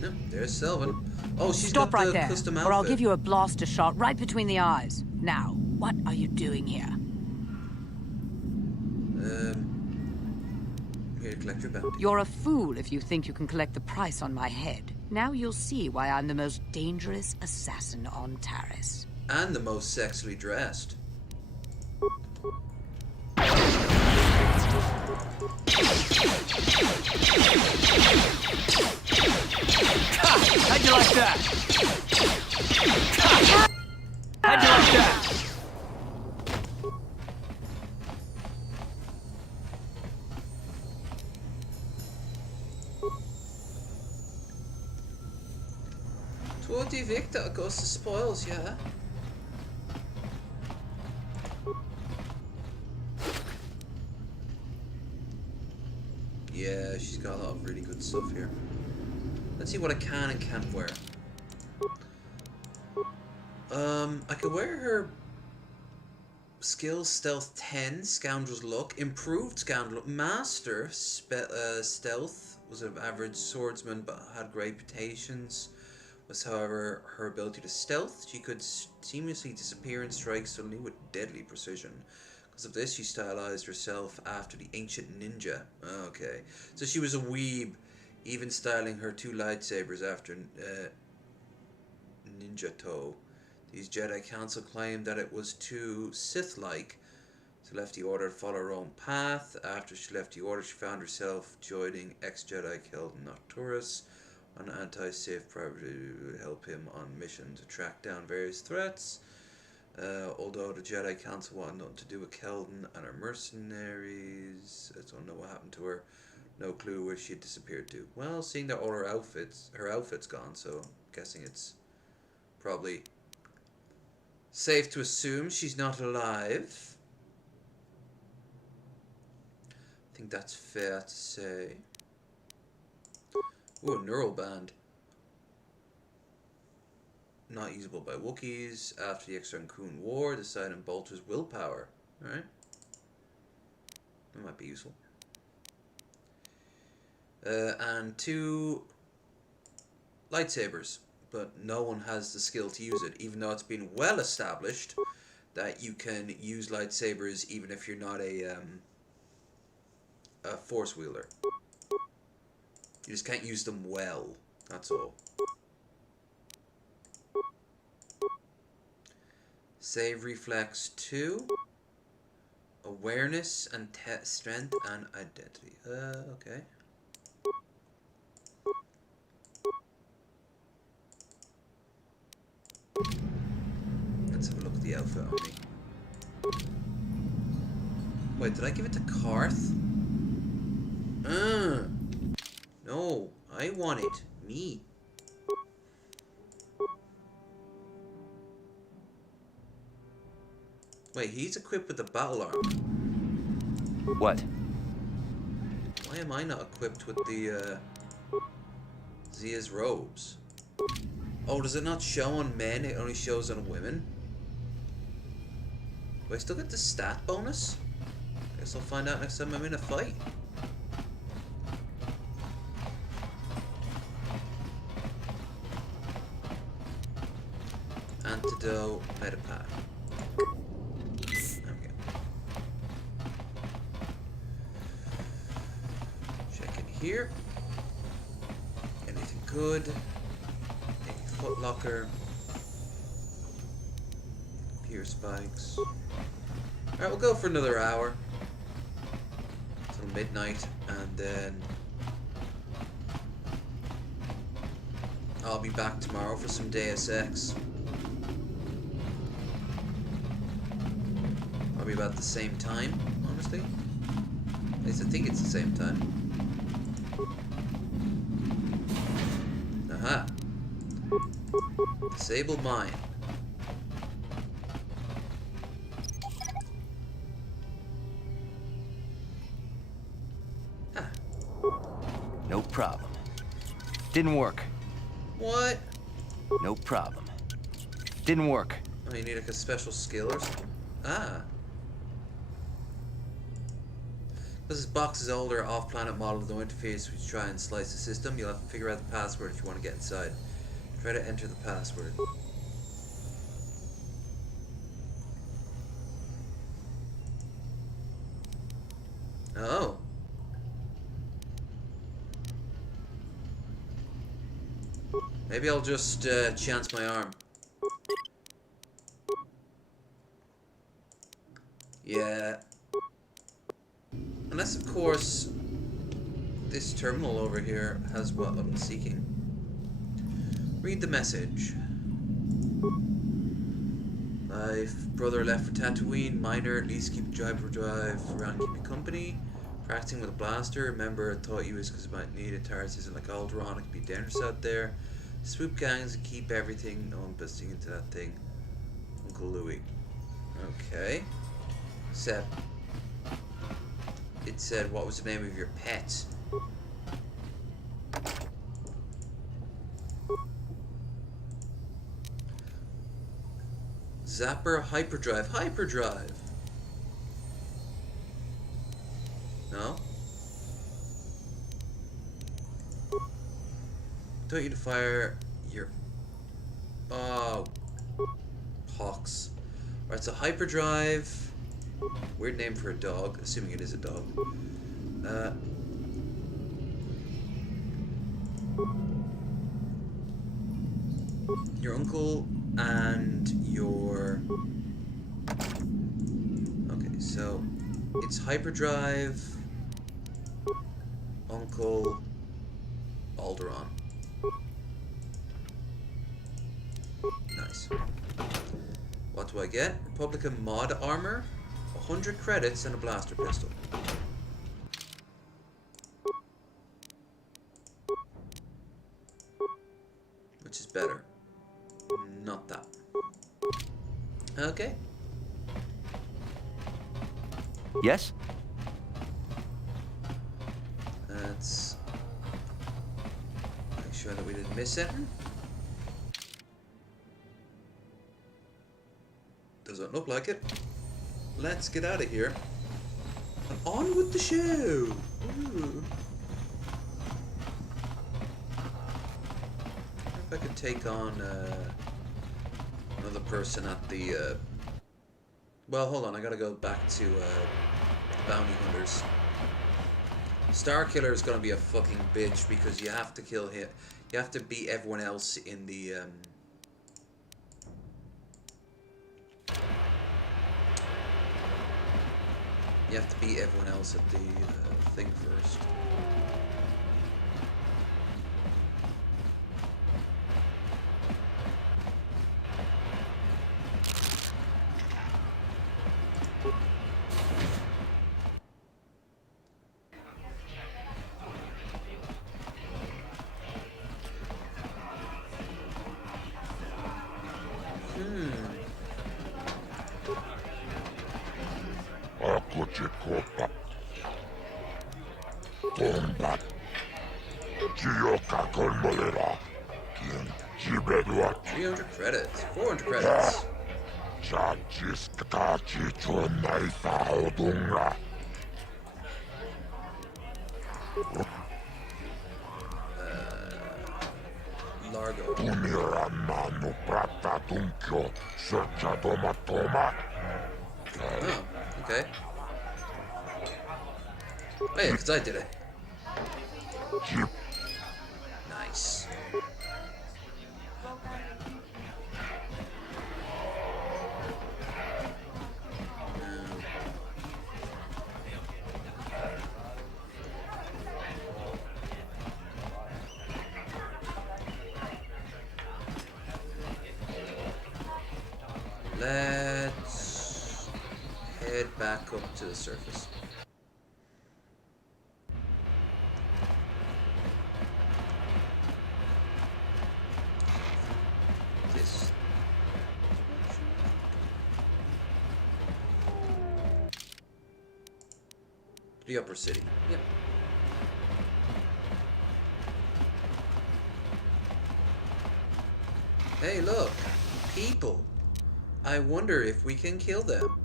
Yep, there's Selvin. Oh, she's Stop got right the there, custom or I'll outfit. give you a blaster shot right between the eyes. Now, what are you doing here? I'm here to collect your bounty. You're a fool if you think you can collect the price on my head. Now you'll see why I'm the most dangerous assassin on Taris. And the most sexily dressed. How'd you like that? How'd you like that? Toward Victor goes to spoils, yeah? she's got a lot of really good stuff here. Let's see what I can and can't wear. I could wear her skills stealth 10, scoundrel's luck, improved scoundrel, master stealth, was an average swordsman but had great reputations, was however her ability to stealth. She could seamlessly disappear and strike suddenly with deadly precision. Because of this, she stylized herself after the ancient ninja. Okay, so she was a weeb, even styling her 2 lightsabers after ninja toe. These Jedi Council claimed that it was too Sith-like, so left the Order to follow her own path. After she left the Order, she found herself joining ex-Jedi Kelton Nocturus, an anti-Sith private to help him on mission to track down various threats. Although the Jedi Council wanted nothing to do with Kelton and her mercenaries, I don't know what happened to her. No clue where she had disappeared to. Well, seeing that all her outfit's gone, so I'm guessing it's probably safe to assume she's not alive. I think that's fair to say. Ooh, a neural band. Not usable by Wookiees. After the Exxon Kun War, the silent bolter's willpower. Alright. That might be useful. And 2 lightsabers. But no one has the skill to use it, even though it's been well established that you can use lightsabers even if you're not a force wielder. You just can't use them well, that's all. Save reflex 2. Awareness and strength and identity. Okay. Let's have a look at the outfit on me. Wait, did I give it to Karth? No, I want it. Me. Wait, he's equipped with the battle armor. What? Why am I not equipped with the Zia's robes? Oh, does it not show on men? It only shows on women? Do I still get the stat bonus? Guess I'll find out next time I'm in a fight. Antidote, Metapack. Okay. Check in here. Anything good? Footlocker. Pier spikes. Alright, we'll go for another hour. Till midnight, and then I'll be back tomorrow for some Deus Ex. Probably about the same time, honestly. At least I think it's the same time. Aha. Disable mine. Ah. No problem. Didn't work. What? No problem. Didn't work. Oh, you need like a special skill or something? Ah. Because this box is older, off-planet model with no interface, which try and slice the system, you'll have to figure out the password if you want to get inside. Try to enter the password. Oh. Maybe I'll just chance my arm. Yeah. Unless, of course, this terminal over here has what I'm seeking. Read the message. Life, brother left for Tatooine, minor, at least keep drive around, keep you company. Practicing with a blaster, remember I taught you this because you might need it. Taris isn't like Alderaan, it can be dangerous out there. Swoop gangs and keep everything. No one busting into that thing. Uncle Louie. Okay. Except, it said, what was the name of your pet? Zapper, hyperdrive. Hyperdrive! No? Don't you to fire your... Oh. Hawks. Alright, so hyperdrive. Weird name for a dog, assuming it is a dog. Your uncle and your... Okay, so it's hyperdrive, Uncle, Alderaan. Nice. What do I get? Republican mod armor, 100 credits, and a blaster pistol. Which is better? Not that. Okay. Yes? Let's make sure that we didn't miss anything. Doesn't look like it. Let's get out of here. And on with the show! Ooh. If I could take on another person at the... Well, hold on. I gotta go back to bounty hunters. Star Killer is gonna be a fucking bitch because you have to kill him. You have to beat everyone else in the... You have to beat everyone else at the thing first. Kopa. Combat. Chioka Colmolera. Quien Chibedua. 300 credits. 400 credits. Chachis Katachi Chonaifa Odunga. Largo. Unira Manu Prata Tunkyo. Searcha Toma Toma. Oh, okay. Oh yeah, because I did it. Nice. Let's head back up to the surface. This. The upper city. Yep. Hey, look. People. I wonder if we can kill them.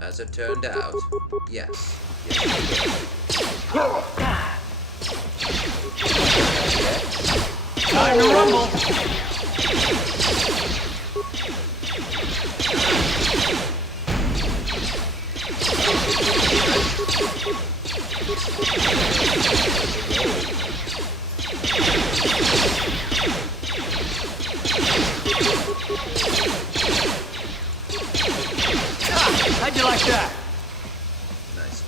As it turned out, yes. Time to rumble! How'd you like that? Nice.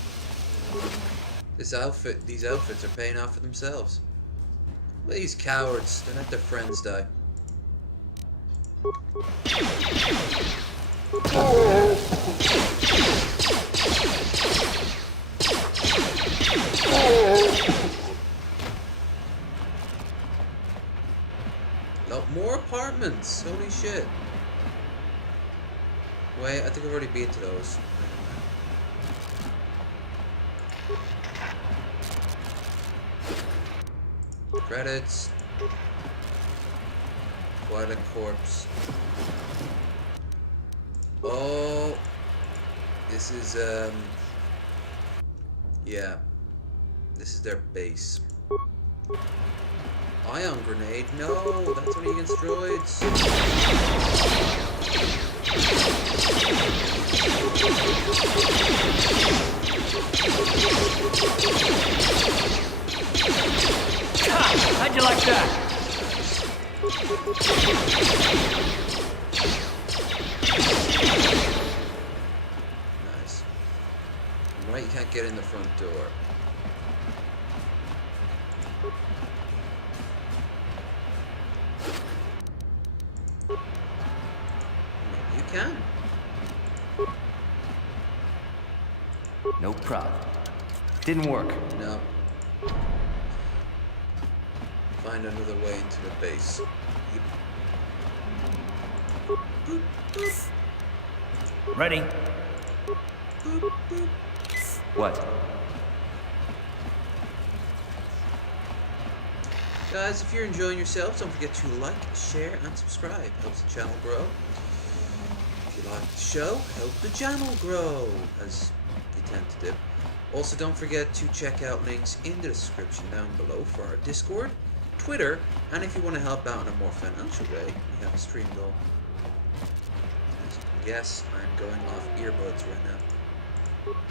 These outfits are paying off for themselves. These cowards, don't let their friends die. More apartments! Holy shit. Wait, I think I've already been to those. Credits. Quite a corpse. Oh, this is yeah, this is their base. Ion grenade? No, that's only against droids. How'd you like that? Nice. Right, you can't get in the front door. Maybe you can. No problem. Didn't work. No. Find another way into the base. Ready? What? Guys, if you're enjoying yourselves, don't forget to like, share, and subscribe. Helps the channel grow. If you like the show, help the channel grow, as you tend to do. Also, don't forget to check out links in the description down below for our Discord, Twitter, and if you want to help out in a more financial way, we have a stream goal. As you can guess, I'm going off earbuds right now.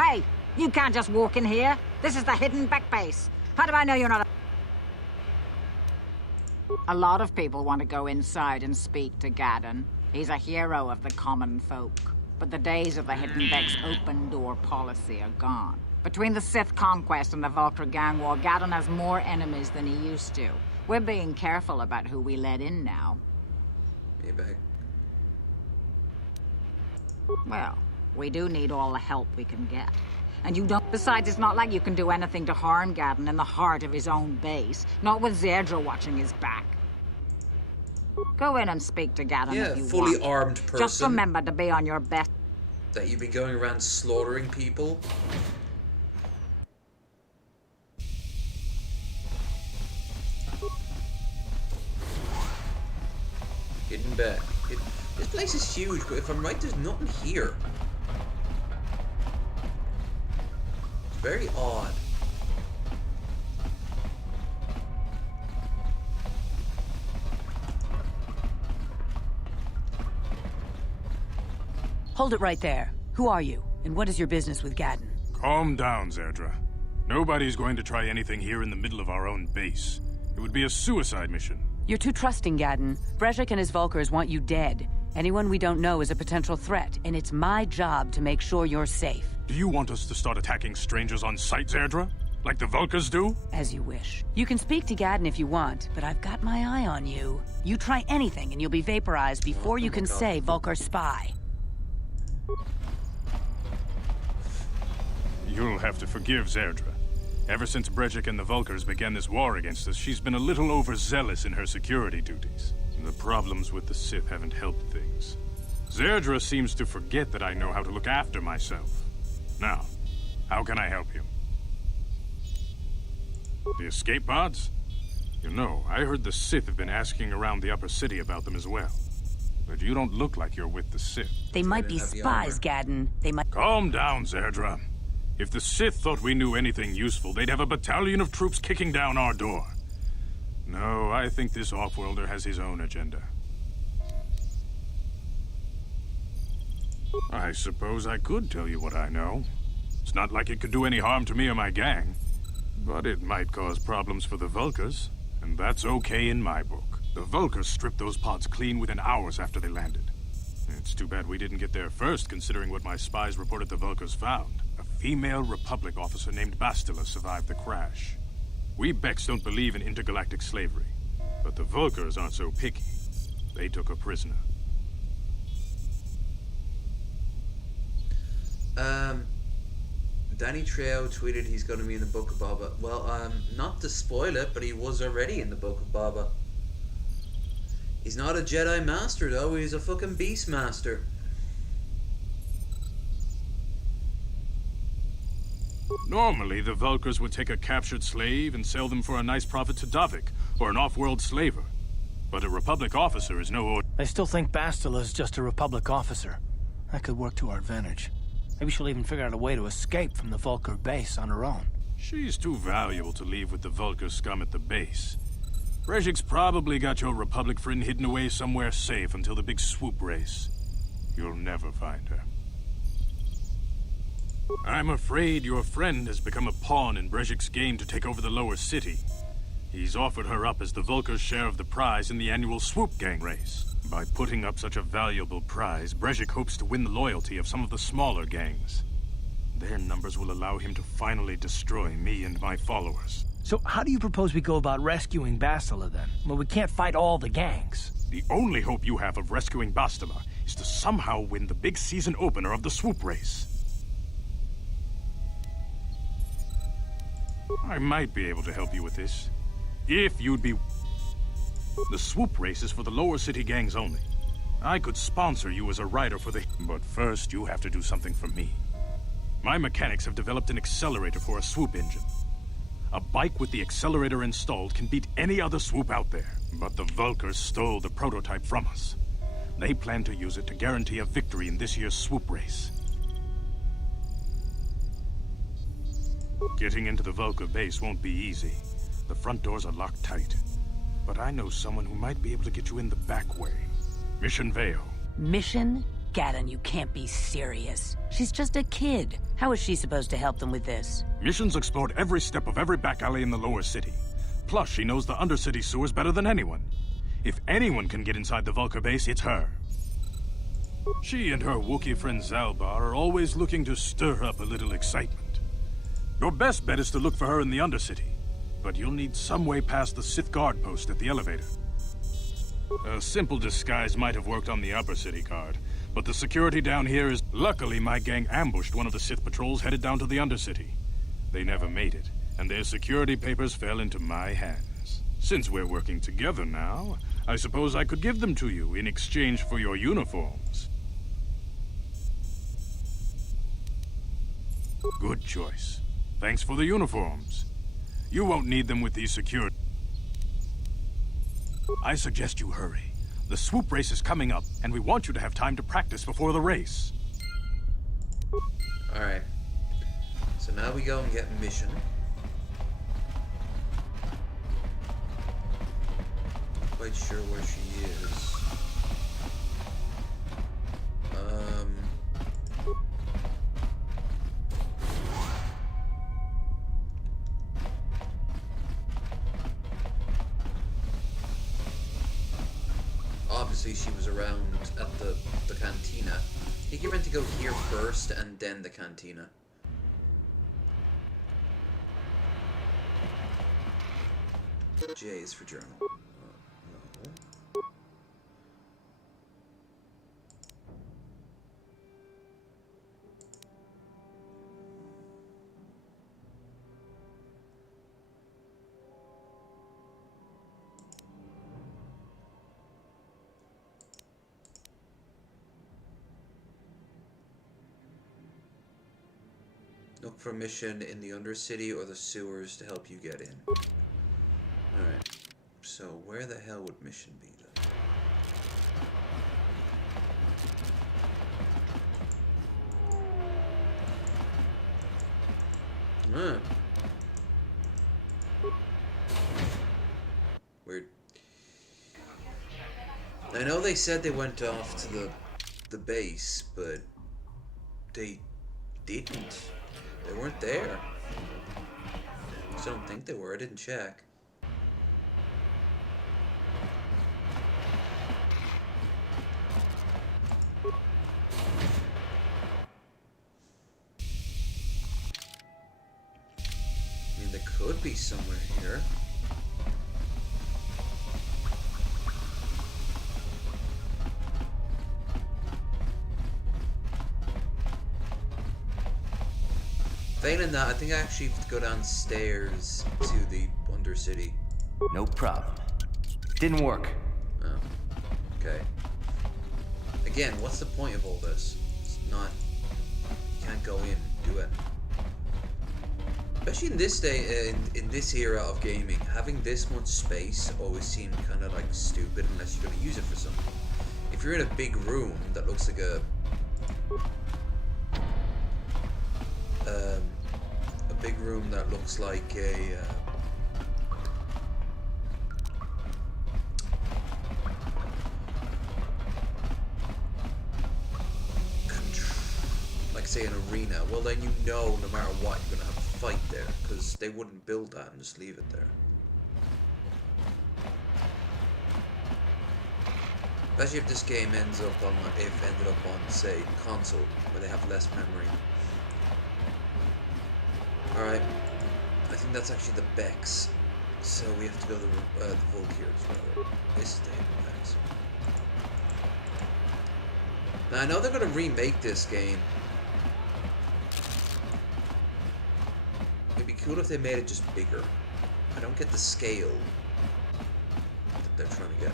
Hey, you can't just walk in here. This is the hidden back base. How do I know you're not a lot of people want to go inside and speak to Gaddon. He's a hero of the common folk. But the days of the Hidden Beck's open door policy are gone. Between the Sith conquest and the Vulcar gang war, Gaddon has more enemies than he used to. We're being careful about who we let in now. Maybe. Well, we do need all the help we can get. And you don't... Besides, it's not like you can do anything to harm Gaddon in the heart of his own base. Not with Zerdra watching his back. Go in and speak to Gaddon if you fully want. armed person. Just remember to be on your best. That you've been going around slaughtering people. Hidden back. This place is huge, but if I'm right, there's nothing here. It's very odd. Hold it right there. Who are you, and what is your business with Gaddon? Calm down, Zerdra. Nobody's going to try anything here in the middle of our own base. It would be a suicide mission. You're too trusting, Gaddon. Brezhik and his Vulkars want you dead. Anyone we don't know is a potential threat, and it's my job to make sure you're safe. Do you want us to start attacking strangers on sight, Zerdra? Like the Vulkars do? As you wish. You can speak to Gaddon if you want, but I've got my eye on you. You try anything and you'll be vaporized before you can say Vulkar spy. You'll have to forgive Zerdra. Ever since Brezhik and the Vulkars began this war against us, she's been a little overzealous in her security duties. The problems with the Sith haven't helped things. Zerdra seems to forget that I know how to look after myself. Now, how can I help you? The escape pods? You know, I heard the Sith have been asking around the upper city about them as well. But you don't look like you're with the Sith. They might be spies, Gaddon. They might... Calm down, Zerdra. If the Sith thought we knew anything useful, they'd have a battalion of troops kicking down our door. No, I think this off-worlder has his own agenda. I suppose I could tell you what I know. It's not like it could do any harm to me or my gang. But it might cause problems for the Vulkars, and that's okay in my book. The Vulkars stripped those pods clean within hours after they landed. It's too bad we didn't get there first, considering what my spies reported the Vulkars found. A female Republic officer named Bastila survived the crash. We Becks don't believe in intergalactic slavery, but the Vulkars aren't so picky. They took her prisoner. Danny Trejo tweeted he's going to be in the Book of Boba. Well, not to spoil it, but he was already in the Book of Boba. He's not a Jedi Master, though. He's a fucking Beast Master. Normally, the Vulkars would take a captured slave and sell them for a nice profit to Davik, or an off-world slaver. But a Republic officer is no order. I still think Bastila's just a Republic officer. That could work to our advantage. Maybe she'll even figure out a way to escape from the Vulcar base on her own. She's too valuable to leave with the Vulcar scum at the base. Brezhik's probably got your Republic friend hidden away somewhere safe until the big swoop race. You'll never find her. I'm afraid your friend has become a pawn in Brezhik's game to take over the lower city. He's offered her up as the Vulcar's share of the prize in the annual swoop gang race. By putting up such a valuable prize, Brezhik hopes to win the loyalty of some of the smaller gangs. Their numbers will allow him to finally destroy me and my followers. So how do you propose we go about rescuing Bastila then? Well, we can't fight all the gangs. The only hope you have of rescuing Bastila is to somehow win the big season opener of the swoop race. I might be able to help you with this. If you'd be... The swoop race is for the lower city gangs only. I could sponsor you as a rider for the... But first, you have to do something for me. My mechanics have developed an accelerator for a swoop engine. A bike with the accelerator installed can beat any other swoop out there. But the Vulcars stole the prototype from us. They plan to use it to guarantee a victory in this year's swoop race. Getting into the Vulcar base won't be easy. The front doors are locked tight. But I know someone who might be able to get you in the back way. Mission Veo. Mission? Gaddon, you can't be serious. She's just a kid. How is she supposed to help them with this? Mission's explored every step of every back alley in the lower city. Plus, she knows the undercity sewers better than anyone. If anyone can get inside the Vulcar base, it's her. She and her Wookiee friend Zalbar are always looking to stir up a little excitement. Your best bet is to look for her in the undercity. But you'll need some way past the Sith guard post at the elevator. A simple disguise might have worked on the upper city guard, but the security down here is... Luckily, my gang ambushed one of the Sith patrols headed down to the undercity. They never made it, and their security papers fell into my hands. Since we're working together now, I suppose I could give them to you in exchange for your uniforms. Good choice. Thanks for the uniforms. You won't need them with these security. I suggest you hurry. The swoop race is coming up, and we want you to have time to practice before the race. Alright. So now we go and get Mission. Not quite sure where she is. Obviously she was around at the cantina. I think you're meant to go here first and then the cantina. J is for journal. No. Look for Mission in the Undercity or the sewers to help you get in. Alright. So where the hell would Mission be then? Weird. I know they said they went off to the base, but they didn't. They weren't there. I don't think they were. I didn't check. I mean, they could be somewhere here. Failing that, I think I actually have to go downstairs to the Undercity. No problem. Didn't work. Oh. Okay. Again, what's the point of all this? It's not... You can't go in, do it. Especially in this day, in this era of gaming, having this much space always seemed kind of like stupid unless you're going to use it for something. If you're in a big room that looks like a a big room that looks like a like say an arena. Well, then you know no matter what you're gonna have a fight there, because they wouldn't build that and just leave it there. Especially if this game ended up on, say, console, where they have less memory. Alright, I think that's actually the Bex, so we have to go to the Volkirs, rather. This is the Bex. Now, I know they're going to remake this game. It'd be cool if they made it just bigger. I don't get the scale that they're trying to get.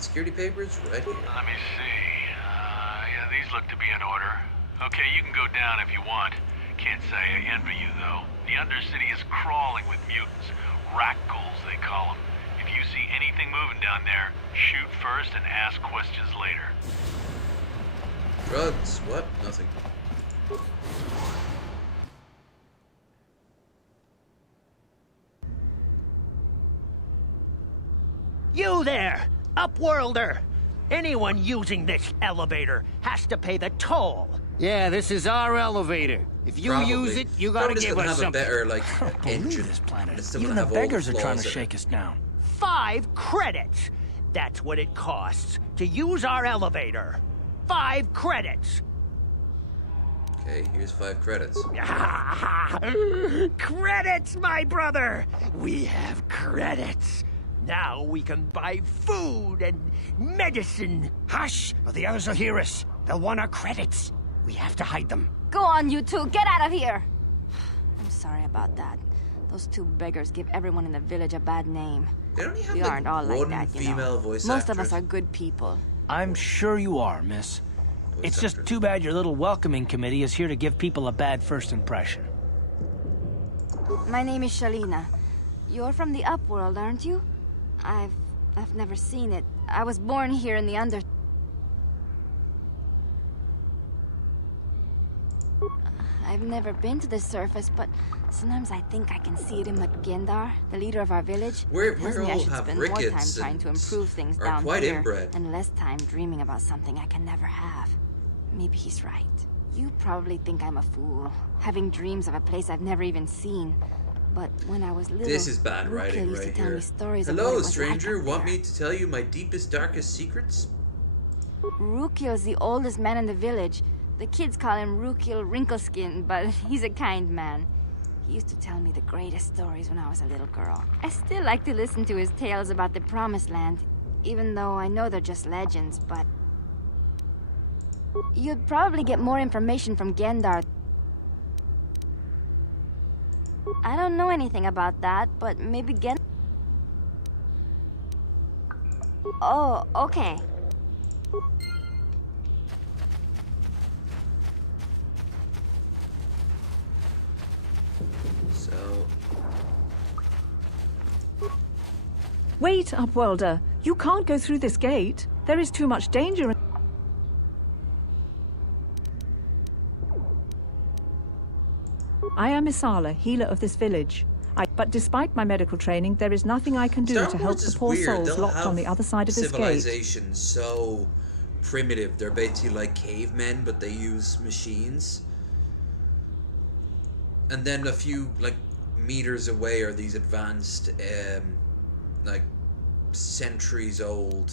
Security papers right here. Let me see. Yeah, these look to be in order. Okay, you can go down if you want. Can't say I envy you, though. The Undercity is crawling with mutants. Rat ghouls, they call them. If you see anything moving down there, shoot first and ask questions later. Drugs? What? Nothing. You there! Upworlder! Anyone using this elevator has to pay the toll. Yeah, this is our elevator. If you use it, you gotta give us something. Better, like, engine. This planet. Even the beggars are trying to shake us down. 5 credits! That's what it costs to use our elevator. 5 credits! Okay, here's 5 credits. Credits, my brother! We have credits. Now we can buy food and medicine. Hush, or the others will hear us. They'll want our credits. We have to hide them. Go on, you two. Get out of here. I'm sorry about that. Those 2 beggars give everyone in the village a bad name. They only have we like aren't all one like that, you female know. voice Most actress. of us are good people. I'm sure you are, miss. It's just too bad your little welcoming committee is here to give people a bad first impression. My name is Shalina. You're from the Upworld, aren't you? I've never seen it. I was born here in the Under... I've never been to the surface, but sometimes I think I can see it in Gendar, the leader of our village. We tells me I all should have spend more time rickets trying to improve things are down quite here, inbred. and less time dreaming about something I can never have. Maybe he's right. You probably think I'm a fool, having dreams of a place I've never even seen. But when I was little, This is bad writing used right to tell here. me stories of what Hello, it was stranger. like up Want there. me to tell you my deepest, darkest secrets? Rukiel's the oldest man in the village. The kids call him Rukiel Wrinkleskin, but he's a kind man. He used to tell me the greatest stories when I was a little girl. I still like to listen to his tales about the Promised Land, even though I know they're just legends, but... You'd probably get more information from Gendar. I don't know anything about that, but maybe Oh, okay. So... Wait, Upworlder. You can't go through this gate. There is too much danger. I am Isala, healer of this village. But despite my medical training, there is nothing I can do Star to help Wars the is poor weird. souls They'll locked have on the other side of this gate. Civilization so primitive. They're basically like cavemen, but they use machines. And then a few like meters away are these advanced, like centuries old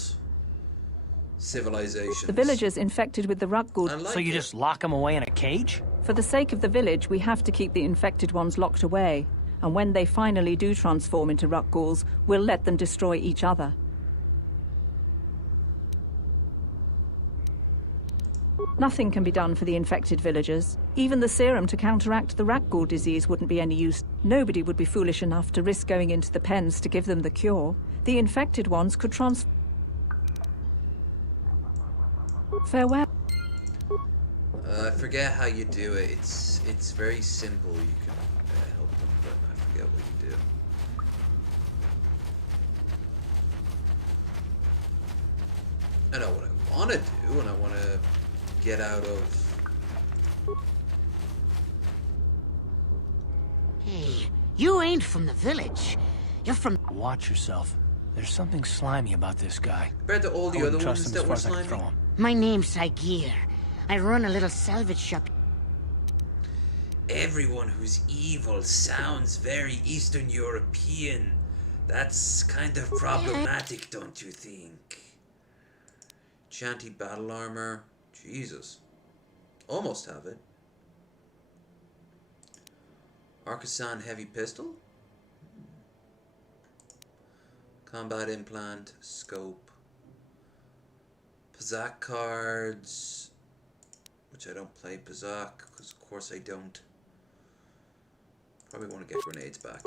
civilizations. The villagers infected with the Rukgul. So you just lock them away in a cage? For the sake of the village, we have to keep the infected ones locked away. And when they finally do transform into Rukguls, we'll let them destroy each other. Nothing can be done for the infected villagers. Even the serum to counteract the rat ghoul disease wouldn't be any use. Nobody would be foolish enough to risk going into the pens to give them the cure. The infected ones could Farewell. I forget how you do it. It's very simple. You can help them, but I forget what you do. I know what I want to do, and I want to get out of... Hey, you ain't from the village. You're from... Watch yourself. There's something slimy about this guy. Compared to all the other ones that were slimy. My name's Saigir. I run a little salvage shop. Everyone who's evil sounds very Eastern European. That's kind of problematic, don't you think? Chanty battle armor. Jesus. Almost have it. Arcasan heavy pistol. Combat implant. Scope. Pazak cards. Which I don't play Pazak, because of course I don't. Probably want to get grenades back.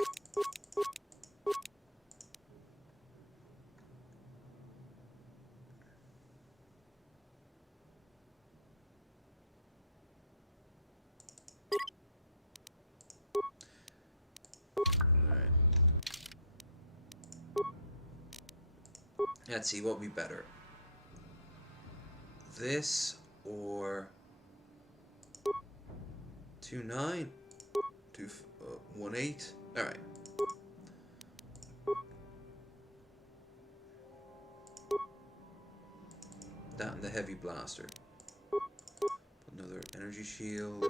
Let's see, what would be better? This or 2-9, 1-8. All right. That and the heavy blaster. Another energy shield.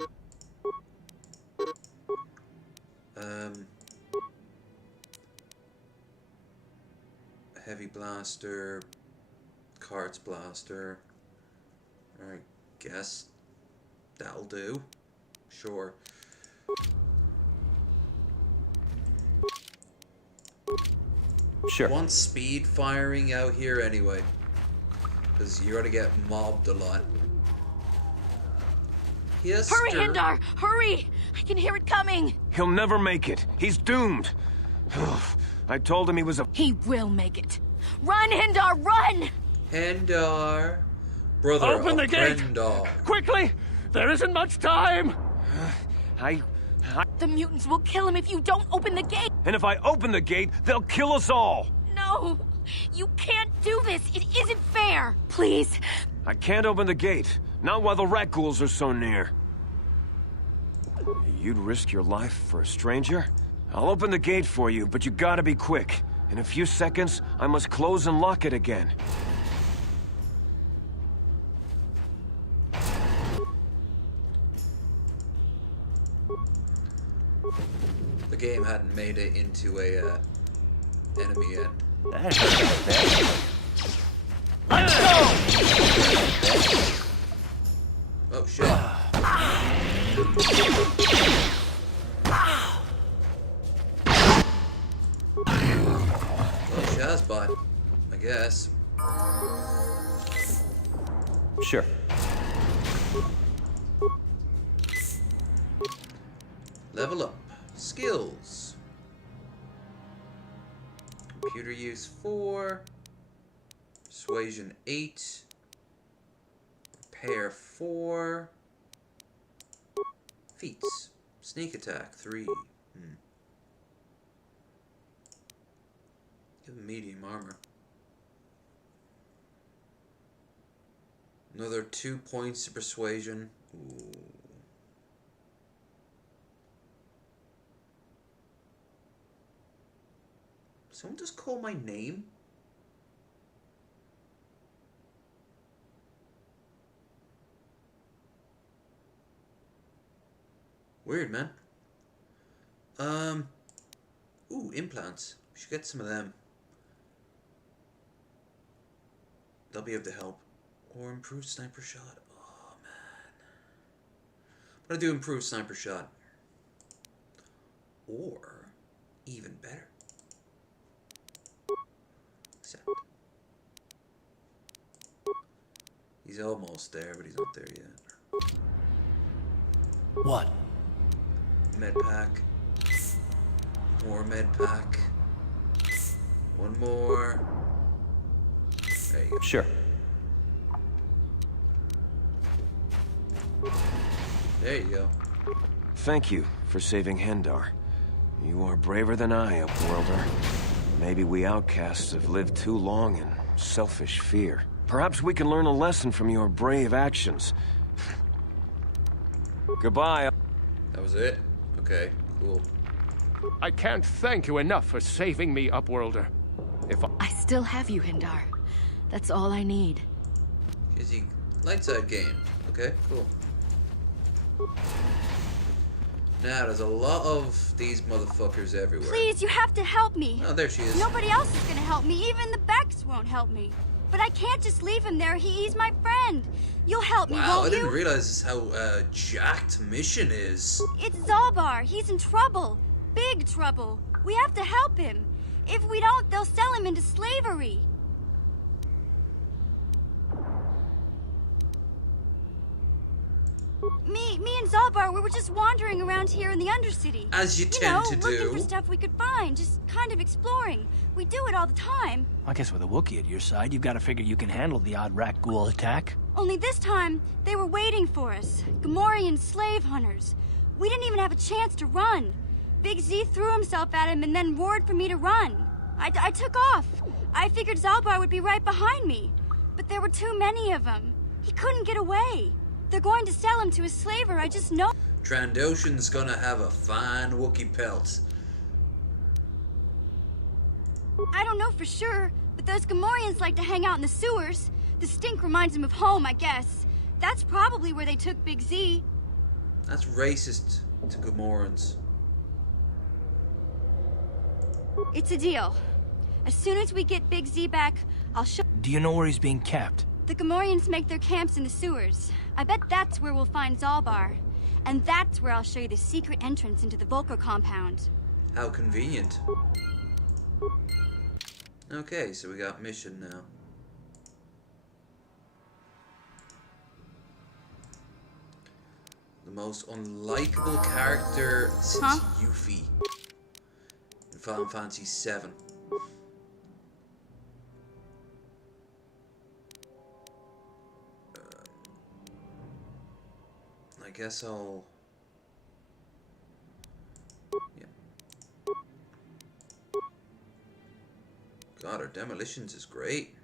Heavy blaster, carts blaster. I guess that'll do. Sure. Sure. Want speed firing out here anyway, because you're gonna get mobbed a lot. Yes. Hurry, Hindar! Hurry! I can hear it coming. He'll never make it. He's doomed. I told him he was a... He will make it. Run, Hindar, run! Hindar, brother Open the gate! Brendar. Quickly! There isn't much time! The mutants will kill him if you don't open the gate! And if I open the gate, they'll kill us all! No! You can't do this! It isn't fair! Please! I can't open the gate. Not while the rat ghouls are so near. You'd risk your life for a stranger? I'll open the gate for you, but you gotta be quick. In a few seconds, I must close and lock it again. The game hadn't made it into a enemy yet. That's not bad. Let's go! Oh shit. Oh, Shazbot, I guess. Sure. Level up. Skills. Computer use 4. Persuasion 8. Repair 4. Feats. Sneak attack 3. Give him medium armor. Another 2 points to persuasion. Ooh. Someone just call my name? Weird, man. Ooh, implants. We should get some of them. They'll be able to help. Or improved sniper shot. Oh, man. I'm gonna do improved sniper shot. Or, even better. Except. He's almost there, but he's not there yet. What? Med pack. More med pack. One more. There you go. Sure. There you go. Thank you for saving Hendar. You are braver than I, Upworlder. Maybe we outcasts have lived too long in selfish fear. Perhaps we can learn a lesson from your brave actions. Goodbye. That was it? Okay, cool. I can't thank you enough for saving me, Upworlder. I still have you, Hendar. That's all I need. Easy light side game. Okay, cool. Now, there's a lot of these motherfuckers everywhere. Please, you have to help me. Oh, there she is. Nobody else is gonna help me. Even the Becks won't help me. But I can't just leave him there. He's my friend. You'll help me, Wow, won't I you? didn't realize how jacked Mission is. It's Zalbar. He's in trouble. Big trouble. We have to help him. If we don't, they'll sell him into slavery. Me and Zalbar, we were just wandering around here in the Undercity. As you tend to looking do. for stuff we could find, just kind of exploring. We do it all the time. I guess with a Wookiee at your side, you've got to figure you can handle the odd rat ghoul attack. Only this time, they were waiting for us. Gamorrean slave hunters. We didn't even have a chance to run. Big Z threw himself at him and then roared for me to run. I took off. I figured Zalbar would be right behind me. But there were too many of them. He couldn't get away. They're going to sell him to a slaver, I just know. Trandoshan's gonna have a fine Wookiee pelt. I don't know for sure, but those Gamorreans like to hang out in the sewers. The stink reminds them of home, I guess. That's probably where they took Big Z. That's racist to Gamorreans. It's a deal. As soon as we get Big Z back, I'll show... Do you know where he's being kept? The Gamorreans make their camps in the sewers. I bet that's where we'll find Zalbar. And that's where I'll show you the secret entrance into the Volker compound. How convenient. Okay, so we got Mission now. The most unlikable character since Yuffie in Final Fantasy VII. I guess I'll... Yeah. God, our demolitions is great.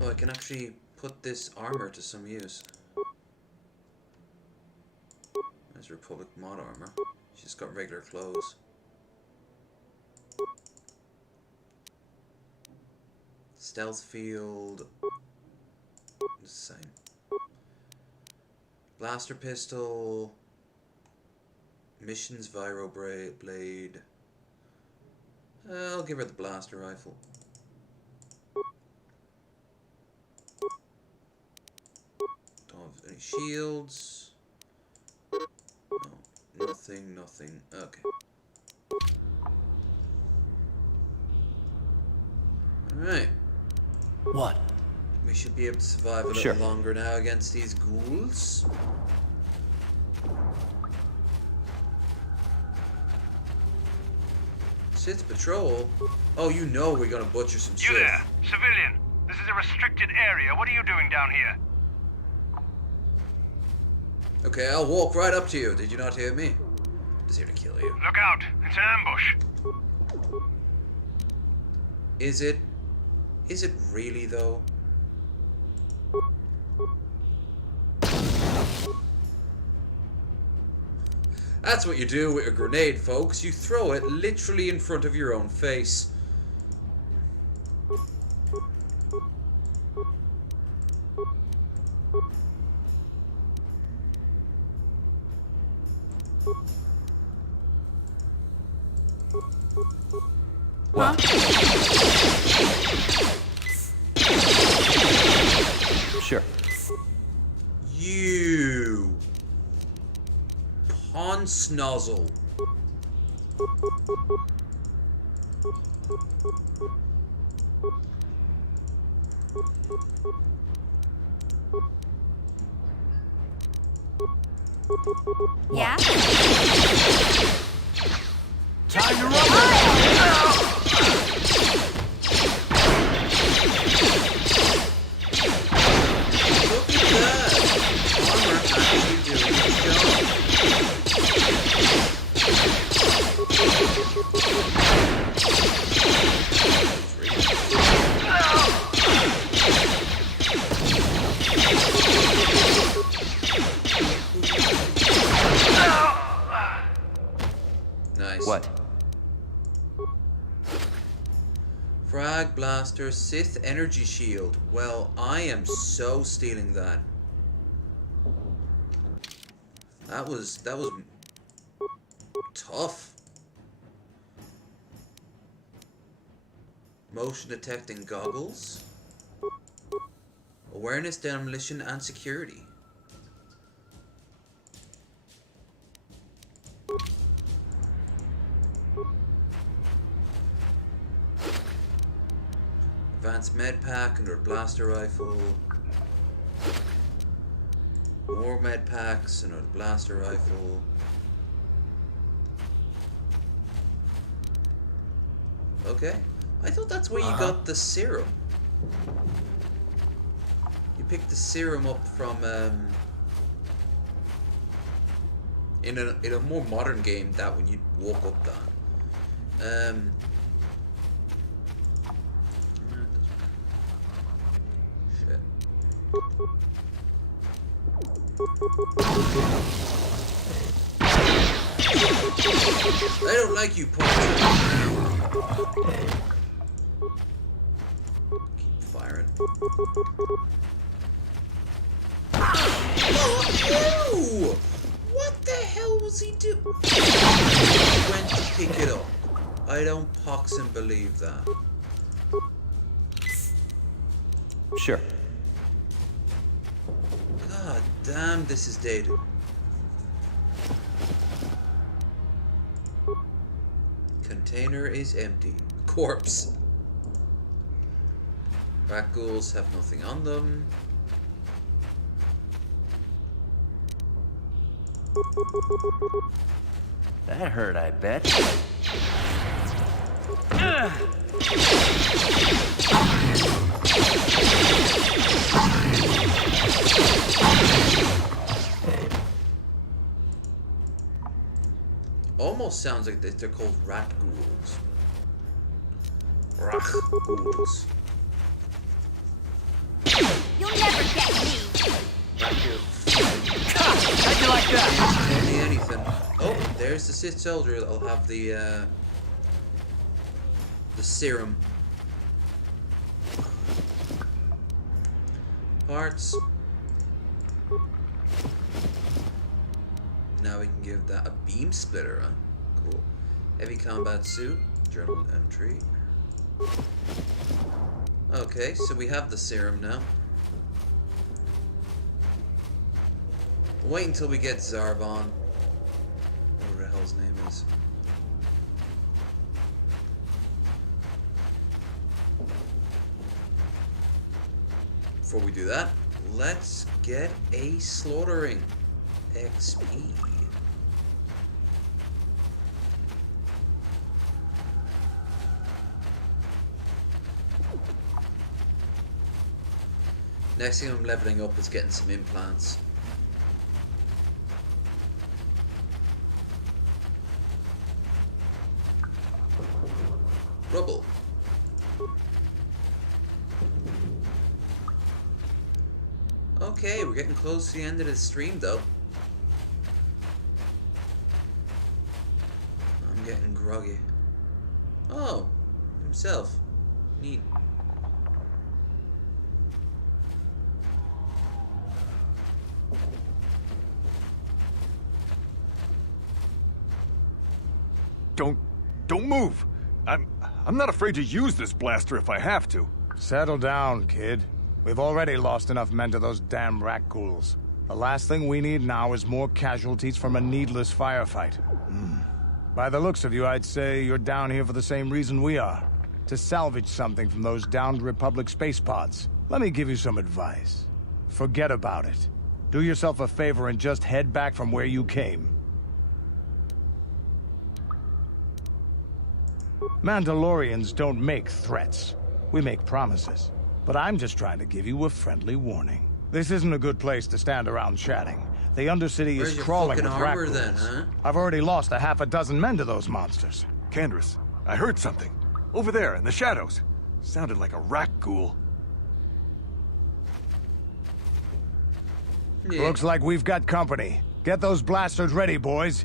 Oh, I can actually put this armor to some use. There's Republic mod armor. She's got regular clothes. Stealth field, the same. Blaster pistol, missions Viro blade. I'll give her the blaster rifle. Don't have any shields. No, nothing. Okay. Alright. What? We should be able to survive a little longer now against these ghouls. Sith's patrol? Oh, you know we're gonna butcher some Sith. You there, civilian. This is a restricted area. What are you doing down here? Okay, I'll walk right up to you. Did you not hear me? Just here to kill you. Look out. It's an ambush. Is it? Is it really, though? That's what you do with a grenade, folks. You throw it literally in front of your own face. Well. Sure. You on, Snozzle. Yeah? Time to run! Look at that! Armor actually doing its job. Nice. What? Frag Blaster, Sith Energy Shield. Well, I am so stealing that. That was tough. Motion detecting goggles. Awareness, demolition, and security. Advanced med pack, another blaster rifle. More med packs, another blaster rifle. Okay. I thought that's where you got the serum. You picked the serum up from in a more modern game that when you walk up that. Shit. I don't like you, Pointer. Keep firing. Oh, what the hell was he doing? He went to pick it up. I don't pox and believe that. Sure. God damn, this is dated. Container is empty. Corpse. Rat ghouls have nothing on them. That hurt, I bet. Almost sounds like they're called rat ghouls. Rat ghouls. You'll never get me. Rat ghouls. How'd you like that? Tell me anything. Oh, there's the Sith soldier. I'll have the serum. Parts. Now we can give that a beam splitter, huh? Cool. Heavy combat suit. Journal entry. Okay, so we have the serum now. We'll wait until we get Zarbon. Whatever the hell his name is. Before we do that, let's get a slaughtering XP. Next thing I'm leveling up is getting some implants. Rubble. Okay, we're getting close to the end of the stream though. I'm getting groggy. Oh, himself. Neat. Don't move. I'm not afraid to use this blaster if I have to. Settle down, kid. We've already lost enough men to those damn rat ghouls. The last thing we need now is more casualties from a needless firefight. By the looks of you, I'd say you're down here for the same reason we are. To salvage something from those downed Republic space pods. Let me give you some advice. Forget about it. Do yourself a favor and just head back from where you came. Mandalorians don't make threats. We make promises. But I'm just trying to give you a friendly warning. This isn't a good place to stand around chatting. The Undercity is crawling with armor then, huh? I've already lost a half a dozen men to those monsters. Candace, I heard something. Over there, in the shadows. Sounded like a rat ghoul. Yeah. Looks like we've got company. Get those blasters ready, boys.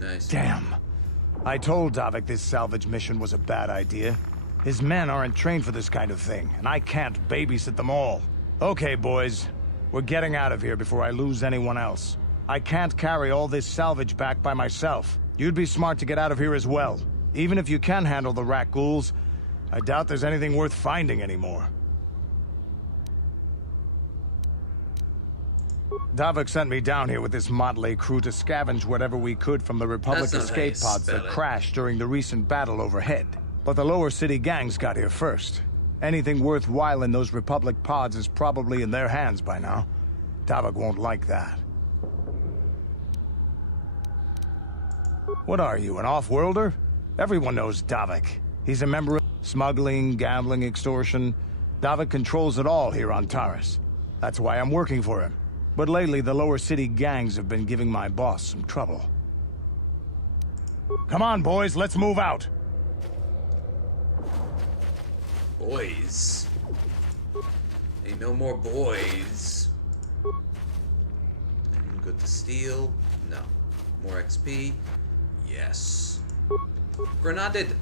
Nice. Damn. I told Davik this salvage mission was a bad idea. His men aren't trained for this kind of thing, and I can't babysit them all. Okay, boys. We're getting out of here before I lose anyone else. I can't carry all this salvage back by myself. You'd be smart to get out of here as well. Even if you can handle the rat ghouls, I doubt there's anything worth finding anymore. Davik sent me down here with this motley crew to scavenge whatever we could from the Republic escape pods that crashed during the recent battle overhead. But the lower city gangs got here first. Anything worthwhile in those Republic pods is probably in their hands by now. Davik won't like that. What are you, an off-worlder? Everyone knows Davik. He's a member of smuggling, gambling, extortion. Davik controls it all here on Taris. That's why I'm working for him. But lately, the lower city gangs have been giving my boss some trouble. Come on, boys, let's move out. Boys. Ain't no more boys. Anything good to steal? No. More XP? Yes. Grenaded.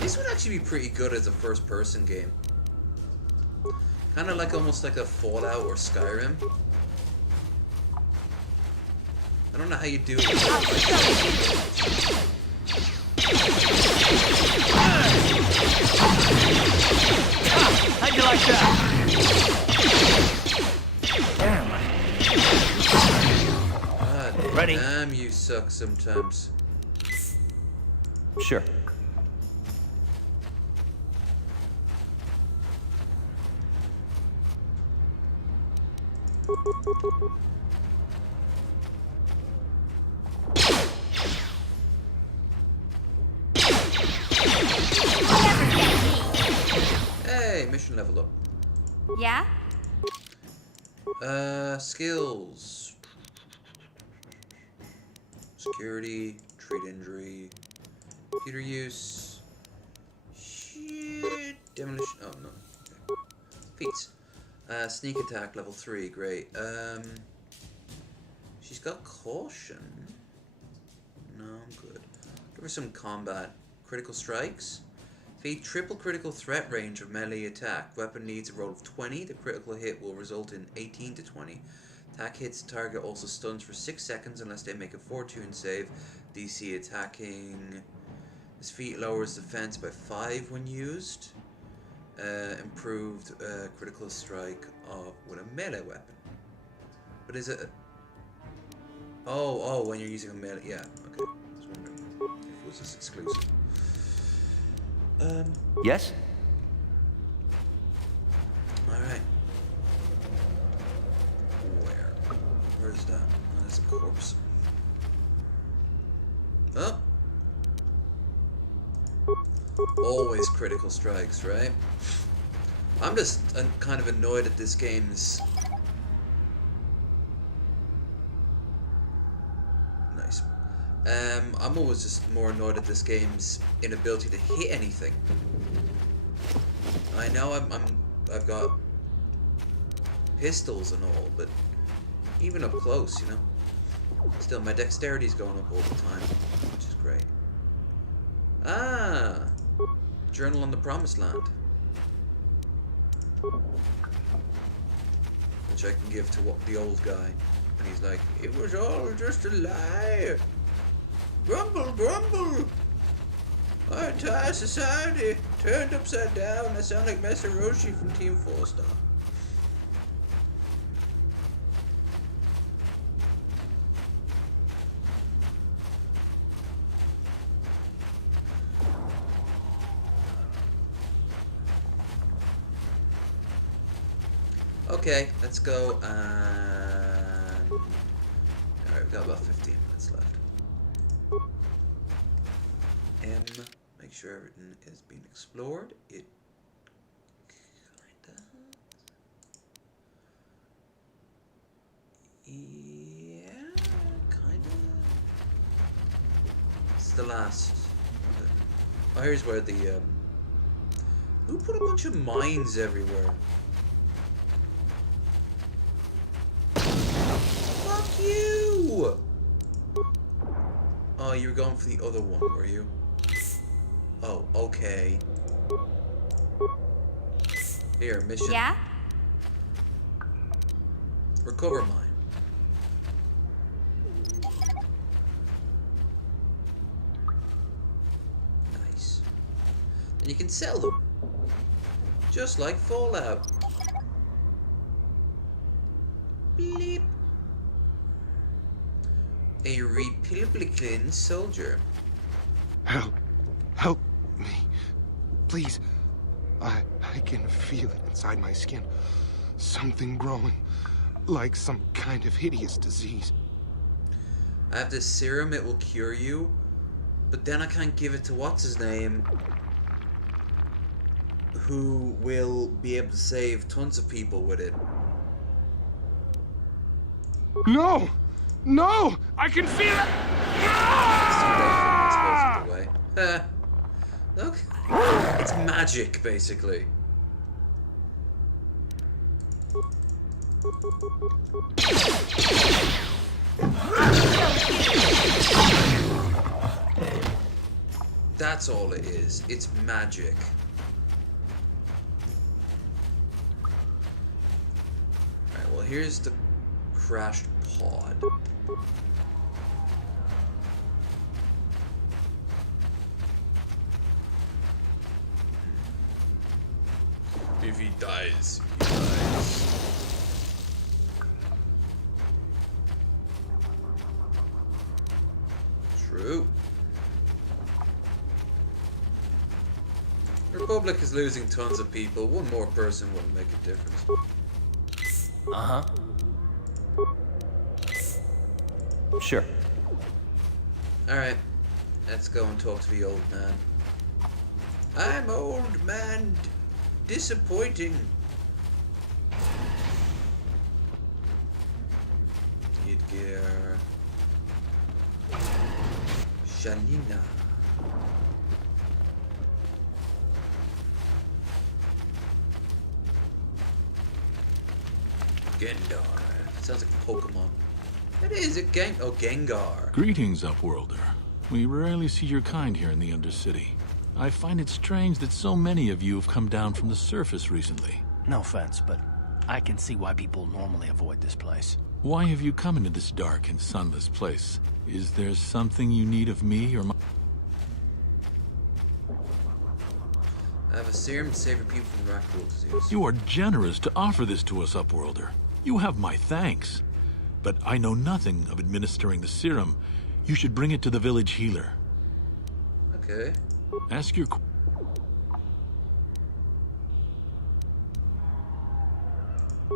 This would actually be pretty good as a first-person game. Kind of like almost like a Fallout or Skyrim. I don't know how you do it. How'd you like that? God, Ready? Damn, you suck sometimes. Sure. Hey, mission level up. Yeah? Skills. Security, treat injury, computer use, shit, demolition, oh no, okay. Feats. Sneak attack, level 3, great. She's got caution. No, I'm good. Give her some combat. Critical strikes. Feat triple critical threat range of melee attack. Weapon needs a roll of 20. The critical hit will result in 18 to 20. Attack hits target also stuns for 6 seconds unless they make a fortune save. DC attacking. This feat lowers defense by 5 when used. Improved critical strike with a melee weapon. But is it? Oh, when you're using a melee. Yeah, okay. I was wondering if it was this exclusive. Yes? Alright. Where's that? Oh, that's a corpse. Oh! Always critical strikes, right? I'm just kind of annoyed at this game's Nice. I'm always just more annoyed at this game's inability to hit anything. I know I've got pistols and all, but even up close, you know. Still, my dexterity's going up all the time, which is great. Ah, Journal on the Promised Land, which I can give to the old guy, and he's like, "It was all just a lie. Grumble, grumble. Our entire society turned upside down. I sound like Master Roshi from Team 4-Star." Okay, let's go and... Alright, we've got about 15 minutes left. Make sure everything is being explored. It kinda... Yeah, kinda... It's the last... Oh, here's where the, Who put a bunch of mines everywhere? Fuck you! Oh, you were going for the other one, were you? Oh, okay. Here, mission. Yeah? Recover mine. Nice. And you can sell them. Just like Fallout. Bleep. A Republican soldier. Help me. Please. I can feel it inside my skin. Something growing. Like some kind of hideous disease. I have this serum, it will cure you. But then I can't give it to what's-his-name, who will be able to save tons of people with it. No! No! I can feel it! No! Look, it's magic, basically. That's all it is. It's magic. Alright, well, here's the crashed pod. If he dies, he dies. True. The Republic is losing tons of people. One more person wouldn't make a difference. Uh-huh. Sure. Alright, let's go and talk to the old man. I'm old man. Disappointing. Edgar. Shalina. Gendar. Sounds like a Pokemon. It is a Gengar. Greetings, Upworlder. We rarely see your kind here in the Undercity. I find it strange that so many of you have come down from the surface recently. No offense, but I can see why people normally avoid this place. Why have you come into this dark and sunless place? Is there something you need of me or my... I have a serum to save your people from Rackpool disease. You are generous to offer this to us, Upworlder. You have my thanks. But I know nothing of administering the serum. You should bring it to the village healer. Okay. Ask your...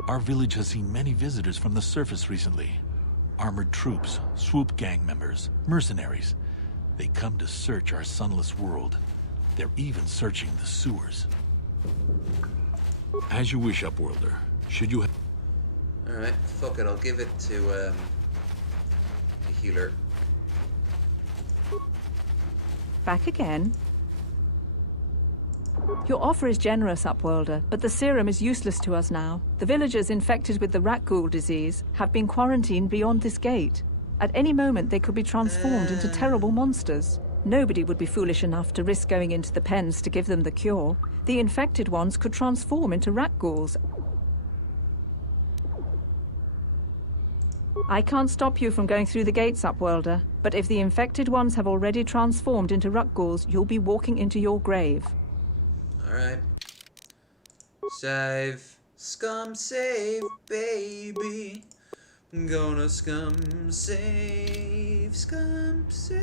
Our village has seen many visitors from the surface recently. Armored troops, swoop gang members, mercenaries. They come to search our sunless world. They're even searching the sewers. As you wish, Upworlder. Should you... Alright, fuck it, I'll give it to, the healer. Back again? Your offer is generous, Upworlder, but the serum is useless to us now. The villagers infected with the rat ghoul disease have been quarantined beyond this gate. At any moment, they could be transformed into terrible monsters. Nobody would be foolish enough to risk going into the pens to give them the cure. The infected ones could transform into rat ghouls. I can't stop you from going through the gates, Upworlder, but if the infected ones have already transformed into rat ghouls, you'll be walking into your grave. Alright. Save. Scum save, baby. I'm gonna scum save. Scum save.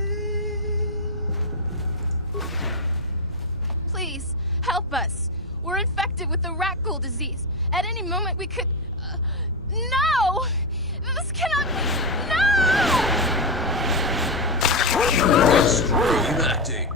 Please, help us. We're infected with the rat ghoul disease. At any moment we could... no! This cannot be... No! Extreme acting.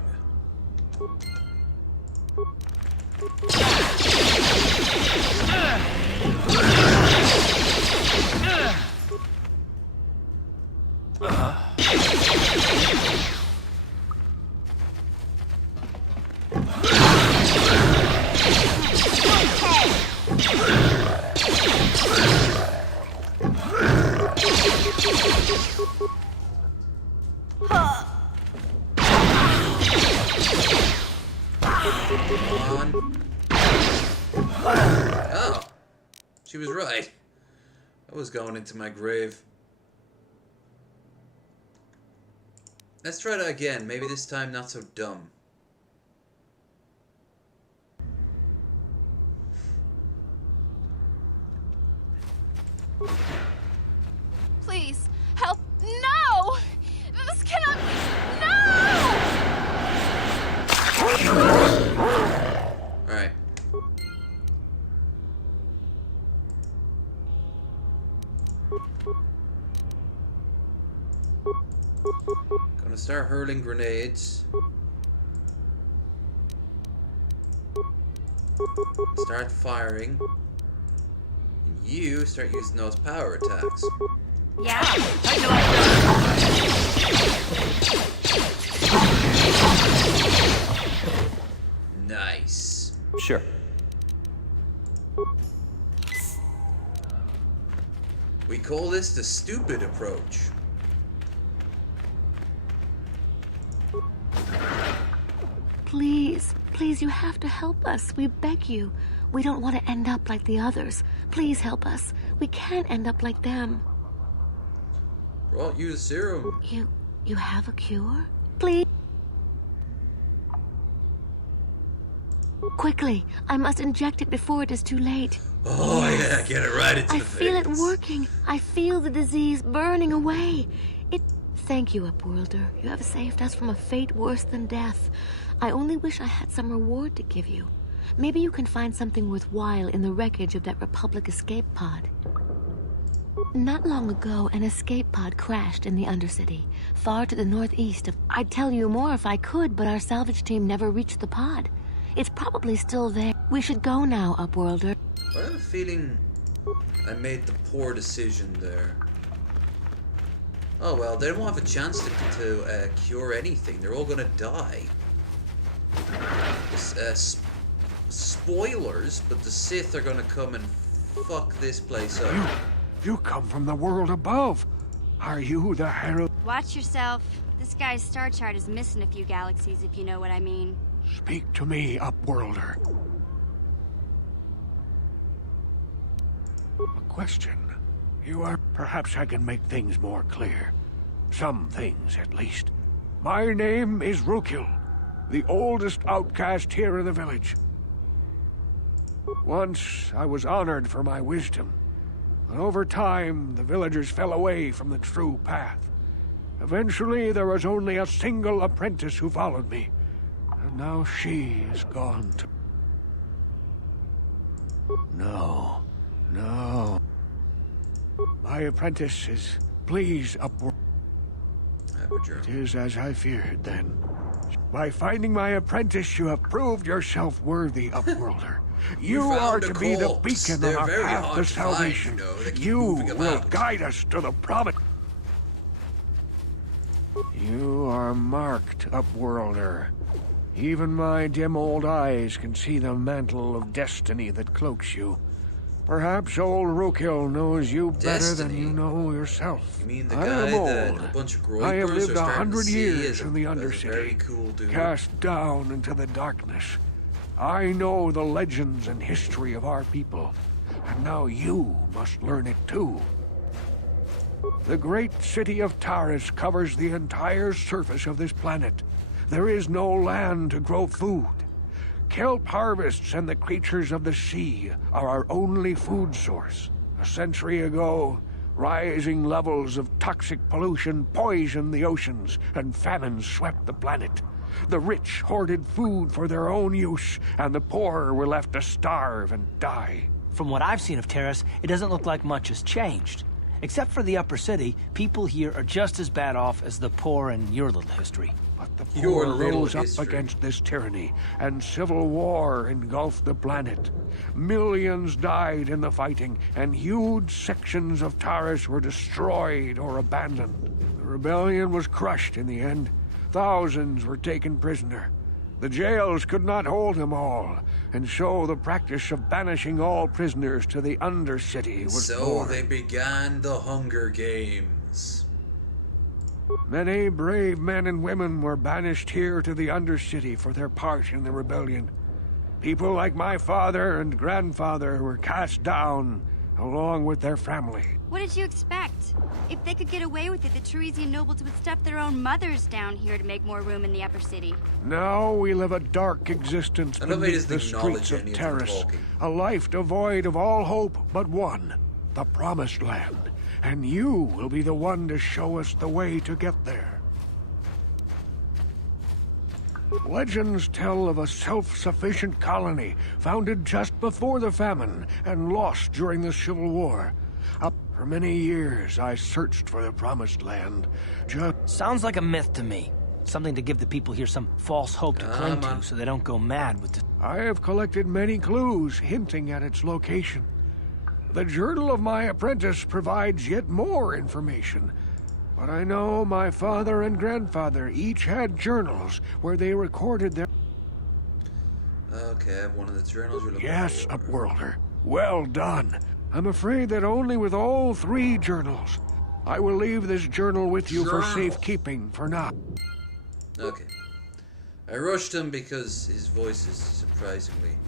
Oh, she was right. I was going into my grave. Let's try that again. Maybe this time not so dumb. Please, help. No! This cannot be... No! Alright. Gonna start hurling grenades. Start firing. And you start using those power attacks. Yeah. Nice. Sure. We call this the stupid approach. Please, please, you have to help us. We beg you. We don't want to end up like the others. Please help us. We can't end up like them. Brought you the serum. You have a cure? Please. Quickly, I must inject it before it is too late. Oh yeah, get it right into the I feel it veins. working. I feel the disease burning away. Thank you, Upworlder. You have saved us from a fate worse than death. I only wish I had some reward to give you. Maybe you can find something worthwhile in the wreckage of that Republic escape pod. Not long ago, an escape pod crashed in the Undercity, far to the northeast of... I'd tell you more if I could, but our salvage team never reached the pod. It's probably still there. We should go now, Upworlder. I have a feeling I made the poor decision there. Oh well, they don't have a chance to cure anything. They're all gonna die. Spoilers, but the Sith are gonna come and fuck this place up. You come from the world above. Are you the herald? Watch yourself. This guy's star chart is missing a few galaxies, if you know what I mean. Speak to me, Upworlder. A question. You are... Perhaps I can make things more clear. Some things, at least. My name is Rukil, the oldest outcast here in the village. Once, I was honored for my wisdom. But over time, the villagers fell away from the true path. Eventually, there was only a single apprentice who followed me. And now she is gone to... No. My apprentice is... Please, Upward. It is as I feared, then. By finding my apprentice, you have proved yourself worthy, Upworlder. You are to be the beacon on our path to salvation. You will guide us to the promise. You are marked, Upworlder. Even my dim old eyes can see the mantle of destiny that cloaks you. Perhaps old Rookhill knows you better than you know yourself. You mean the I guy am old. that a bunch of groypers I have lived are starting 100 to see years as in the a Undercity, very cool dude. cast down into the darkness. I know the legends and history of our people, and now you must learn it too. The great city of Taris covers the entire surface of this planet. There is no land to grow food. Kelp harvests and the creatures of the sea are our only food source. A century ago, rising levels of toxic pollution poisoned the oceans, and famines swept the planet. The rich hoarded food for their own use, and the poor were left to starve and die. From what I've seen of Taris, it doesn't look like much has changed. Except for the upper city, people here are just as bad off as the poor in your little history. But the poor rose up against this tyranny, and civil war engulfed the planet. Millions died in the fighting, and huge sections of Taris were destroyed or abandoned. The rebellion was crushed in the end. Thousands were taken prisoner. The jails could not hold them all, and so the practice of banishing all prisoners to the Undercity was born. So they began the Hunger Games. Many brave men and women were banished here to the Undercity for their part in the rebellion. People like my father and grandfather were cast down, along with their family. What did you expect? If they could get away with it, the Teresian nobles would stuff their own mothers down here to make more room in the upper city. Now we live a dark existence beneath the streets of Taris. A life devoid of all hope but one, the Promised Land. And you will be the one to show us the way to get there. Legends tell of a self-sufficient colony founded just before the famine and lost during the Civil War. For many years, I searched for the Promised Land. Sounds like a myth to me. Something to give the people here some false hope to cling to so they don't go mad with the... I have collected many clues hinting at its location. The journal of my apprentice provides yet more information. But I know my father and grandfather each had journals where they recorded their... Okay, I have one of the journals you're looking Yes, for. Upworlder. Well done. I'm afraid that only with all three journals. I will leave this journal with you for safekeeping for now. Okay. I rushed him because his voice is surprisingly...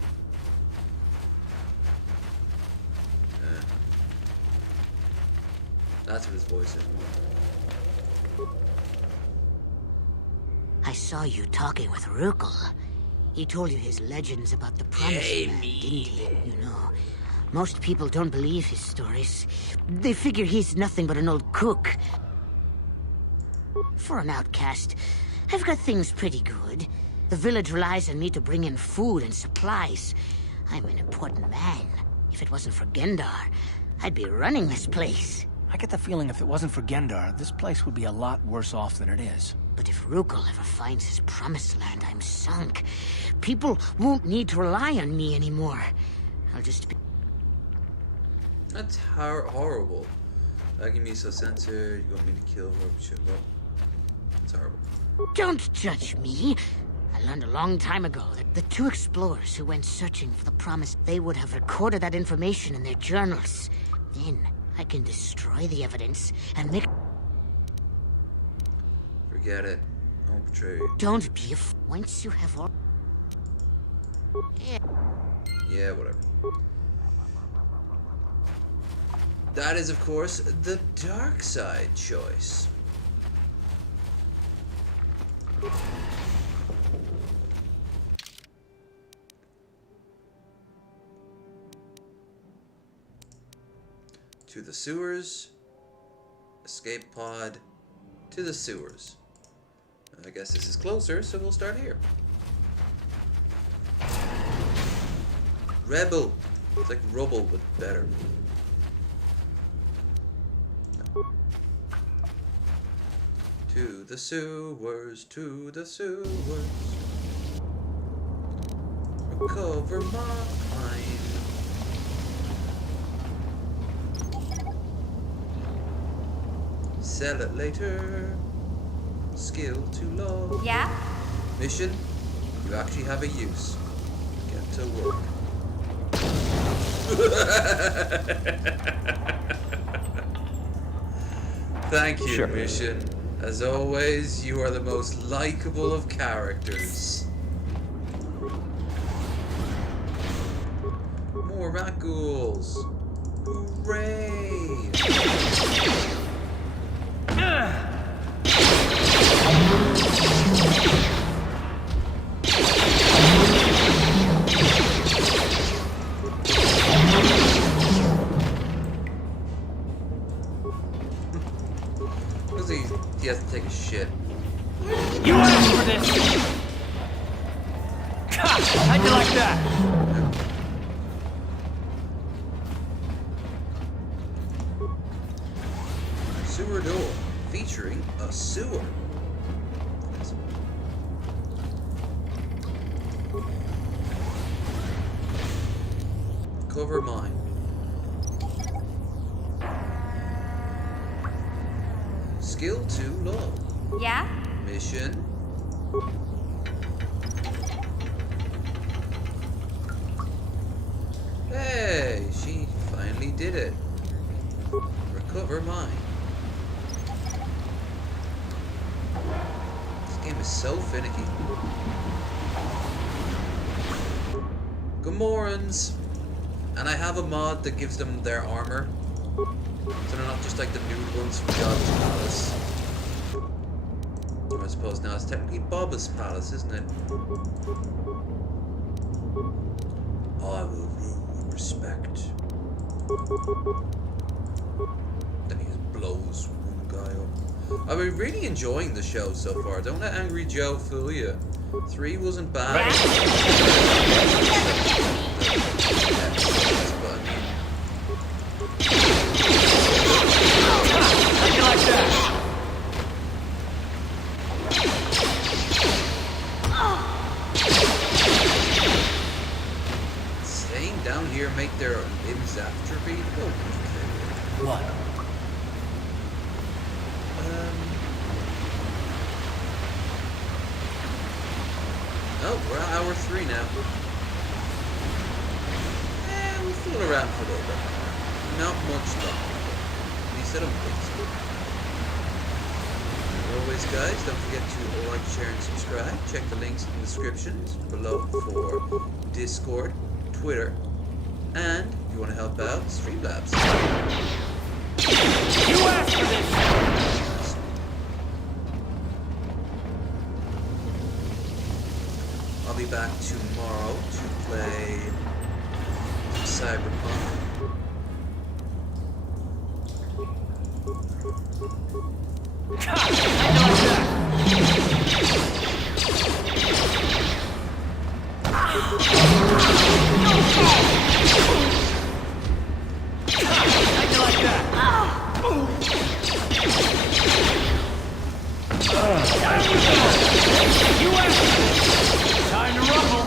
that's what his voice is. I saw you talking with Rukel. He told you his legends about the Promised Land, didn't he? You know, most people don't believe his stories. They figure he's nothing but an old cook. For an outcast, I've got things pretty good. The village relies on me to bring in food and supplies. I'm an important man. If it wasn't for Gendar, I'd be running this place. I get the feeling if it wasn't for Gendar, this place would be a lot worse off than it is. But if Rukel ever finds his Promised Land, I'm sunk. People won't need to rely on me anymore. I'll just be... That's horrible. Give me so censored. You want me to kill her? Shit, well, it's horrible. Don't judge me. I learned a long time ago that the two explorers who went searching for the Promise, they would have recorded that information in their journals. Then I can destroy the evidence and make... Forget it. Don't betray you. Don't be a... Once you have all... Yeah, whatever. That is, of course, the dark side choice. To the sewers. Escape pod. To the sewers. I guess this is closer, so we'll start here. Rebel. It's like rubble, but better. To the sewers, to the sewers. Recover mine. Sell it later. Skill too low. Yeah? Mission, you actually have a use. Get to work. Thank you, Sure. Mission. As always, you are the most likable of characters. More rat ghouls. Hooray! Because he has to take a shit. You asked for this! How'd you like that? Sewer door, featuring a sewer. Cover mine. Skill too low. Yeah? Mission. Hey, she finally did it. Recover mine. This game is so finicky. Gamorreans. And I have a mod that gives them their armor. So they're not just like the nude ones from God's Palace. Or I suppose now it's technically Bobba's Palace, isn't it? I will rule with respect. Then he just blows one guy up. I've been really enjoying the show so far. Don't let Angry Joe fool you. 3 wasn't bad. Staying down here make their limbs atrophy? Oh, What? Oh, we're at hour 3 now. We'll fool around for a little bit. Not much longer. At least I don't think so. As always, guys, don't forget to like, share, and subscribe. Check the links in the descriptions below for Discord, Twitter, and if you want to help out, Streamlabs. You asked for this! I'll be back tomorrow to play Cyberpunk. Time to rumble.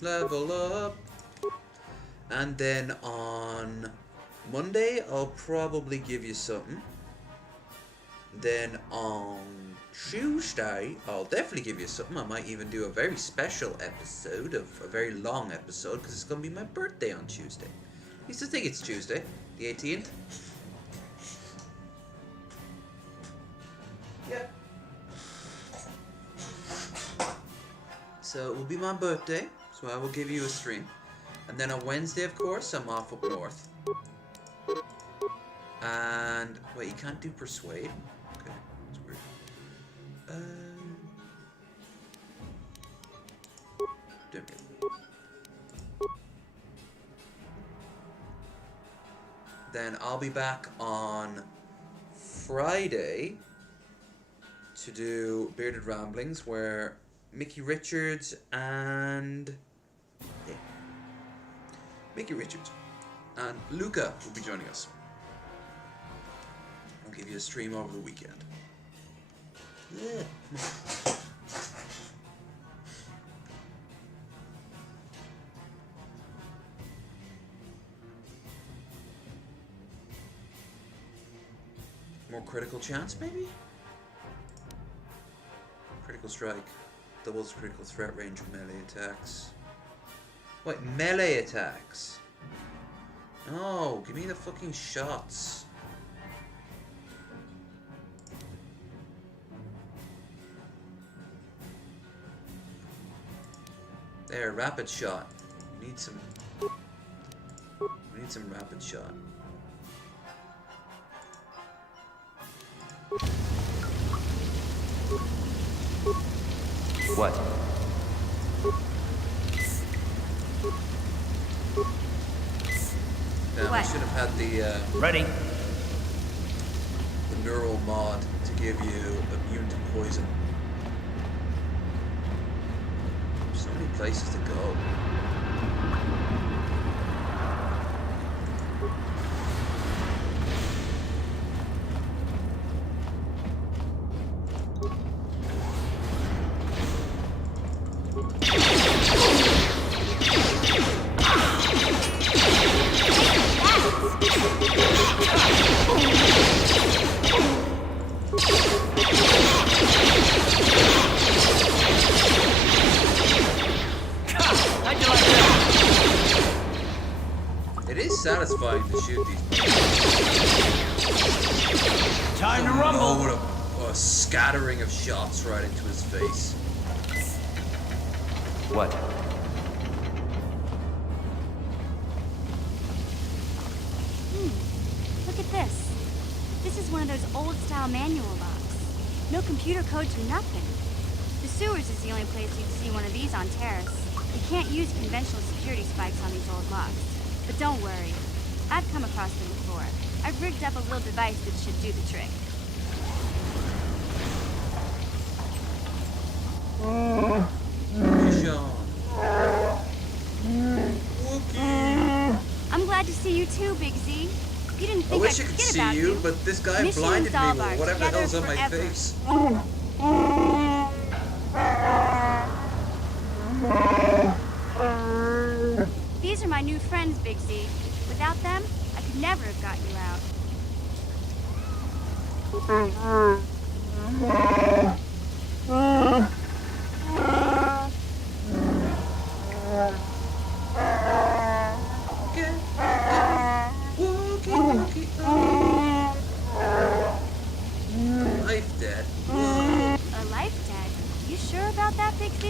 Level up. And then on Monday, I'll probably give you something. Then on Tuesday, I'll definitely give you something. I might even do a very special episode, of a very long episode, because it's going to be my birthday on Tuesday. I used to think it's Tuesday, the 18th. Yeah. So it will be my birthday, so I will give you a stream. And then on Wednesday, of course, I'm off up north. And wait, you can't do persuade? Okay, that's weird. Don't get it. Then I'll be back on Friday to do Bearded Ramblings, where Mickey Richards and Mickey Richards and Luca will be joining us. I'll give you a stream over the weekend. Yeah. More critical chance, maybe? Critical strike. Doubles critical threat range of melee attacks. Wait, melee attacks? No, give me the fucking shots. There, rapid shot. We need some rapid shot. What? Now, we should have had the ready. The neural mod to give you immune to poison. So many places to go. Satisfying to shoot these. Time to rumble. A scattering of shots right into his face. What? Look at this. This is one of those old-style manual locks. No computer codes or nothing. The sewers is the only place you'd see one of these on Terrace. You can't use conventional security spikes on these old locks. But don't worry, I've come across them before. I've rigged up a little device that should do the trick. I'm glad to see you too, Big Z. You didn't think I wish I could see you, but this guy blinded me with whatever the hell's on my face. These are my new friends, Big Z. Without them, I could never have got you out. Life debt. A life debt? You sure about that, Big Z?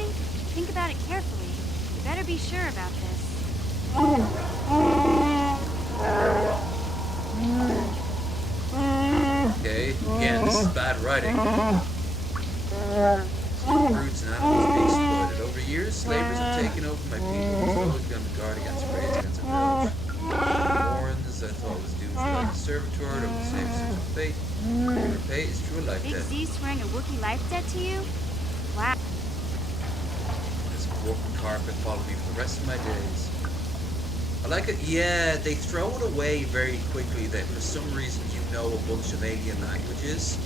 Think about it carefully. You better be sure about this. Okay, again, this is bad writing. Brutes and animals being exploited. Over years, slavers have taken over my people who've always been on guard against raids against a village. Warrens I thought was doomed to life servitor that will save such a fate. Repay is true life Big debt. Z swearing a Wookiee life debt to you? Wow. This broken carpet followed me for the rest of my days. I like it. Yeah, they throw it away very quickly that for some reason you know a bunch of alien languages,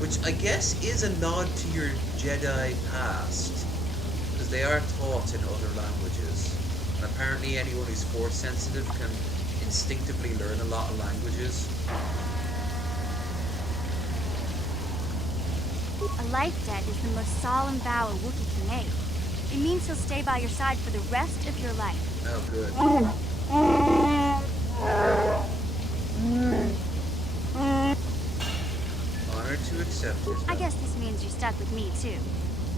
which I guess is a nod to your Jedi past, because they are taught in other languages. And apparently anyone who's force sensitive can instinctively learn a lot of languages. A life debt is the most solemn vow a Wookiee can make. It means he'll stay by your side for the rest of your life. Oh, good. Honor to accept it. I guess this means you're stuck with me, too.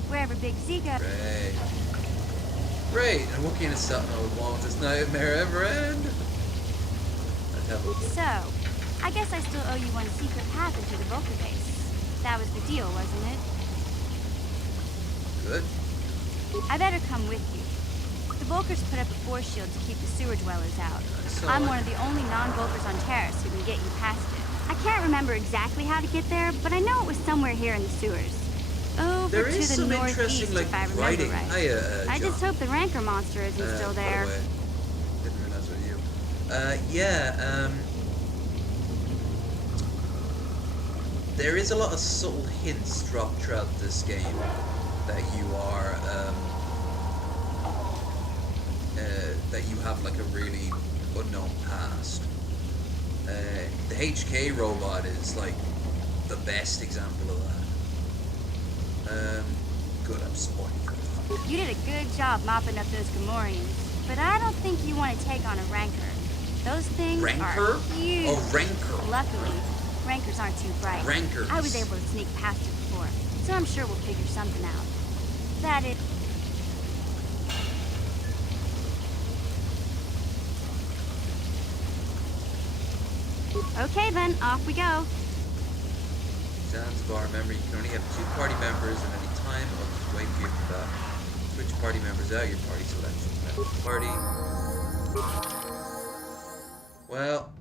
Wherever Big Z goes... Great. Great, and what kind of something I would want this nightmare ever end? I'd have a... So, I guess I still owe you one secret path into the Vulcan base. That was the deal, wasn't it? Good. I better come with you. The Vulkars put up a force shield to keep the sewer dwellers out. I'm one of the only non-Vulkars on Terrace who can get you past it. I can't remember exactly how to get there, but I know it was somewhere here in the sewers. Over There to is the some northeast, interesting, like, if I remember writing. right. Hi, I just John. hope the Rancor monster isn't still there. By the way, didn't realize it was you. There is a lot of subtle hints dropped throughout this game that you are, that you have like a really unknown past. The HK robot is like the best example of that. Good, I'm spoiling for the fun. You did a good job mopping up those Gamorreans, but I don't think you want to take on a Rancor. Those things are huge. Oh, Rancor. Luckily, Rancors aren't too bright. Rancors. I was able to sneak past it before, so I'm sure we'll figure something out. That is... Okay then, off we go. Zanzibar, remember you can only have 2 party members at any time. I'll just wait for you for that. Switch party members out, your party selection. Party. Well,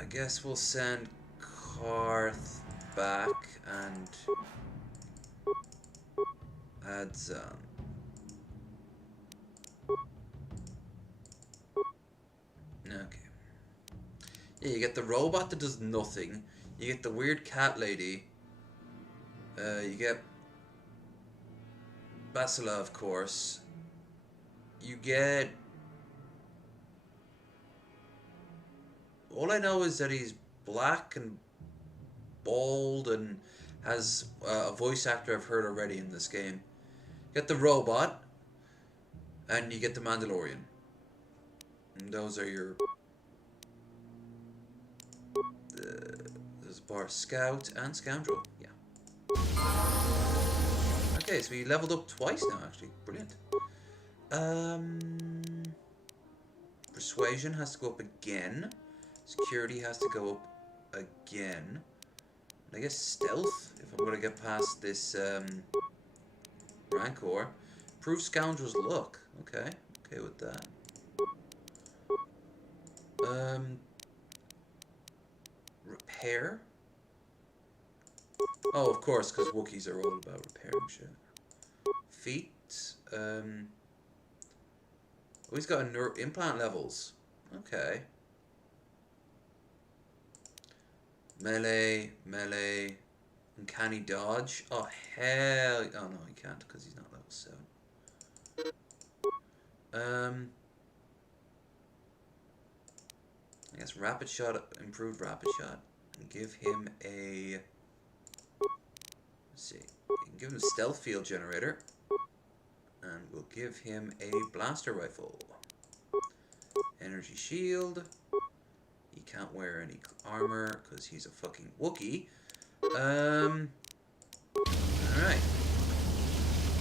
I guess we'll send Karth back and add Zan. Okay. Yeah, you get the robot that does nothing. You get the weird cat lady. You get Basila, of course. You get... All I know is that he's black and bald and has a voice actor I've heard already in this game. You get the robot. And you get the Mandalorian. And those are your... There's bar Scout and Scoundrel. Yeah. Okay, so we leveled up twice now, actually. Brilliant. Persuasion has to go up again. Security has to go up again. And I guess stealth, if I'm going to get past this Rancor. Improve Scoundrel's luck. Okay, okay with that. Repair? Oh, of course, because Wookiees are all about repairing shit. Feet. Oh, he's got implant levels. Okay. Melee, melee, uncanny dodge. Oh, hell. Oh, no, he can't because he's not level 7. I guess rapid shot, improved rapid shot. And give him a... Let's see. You can give him a stealth field generator. And we'll give him a blaster rifle. Energy shield. He can't wear any armor because he's a fucking Wookiee. Alright.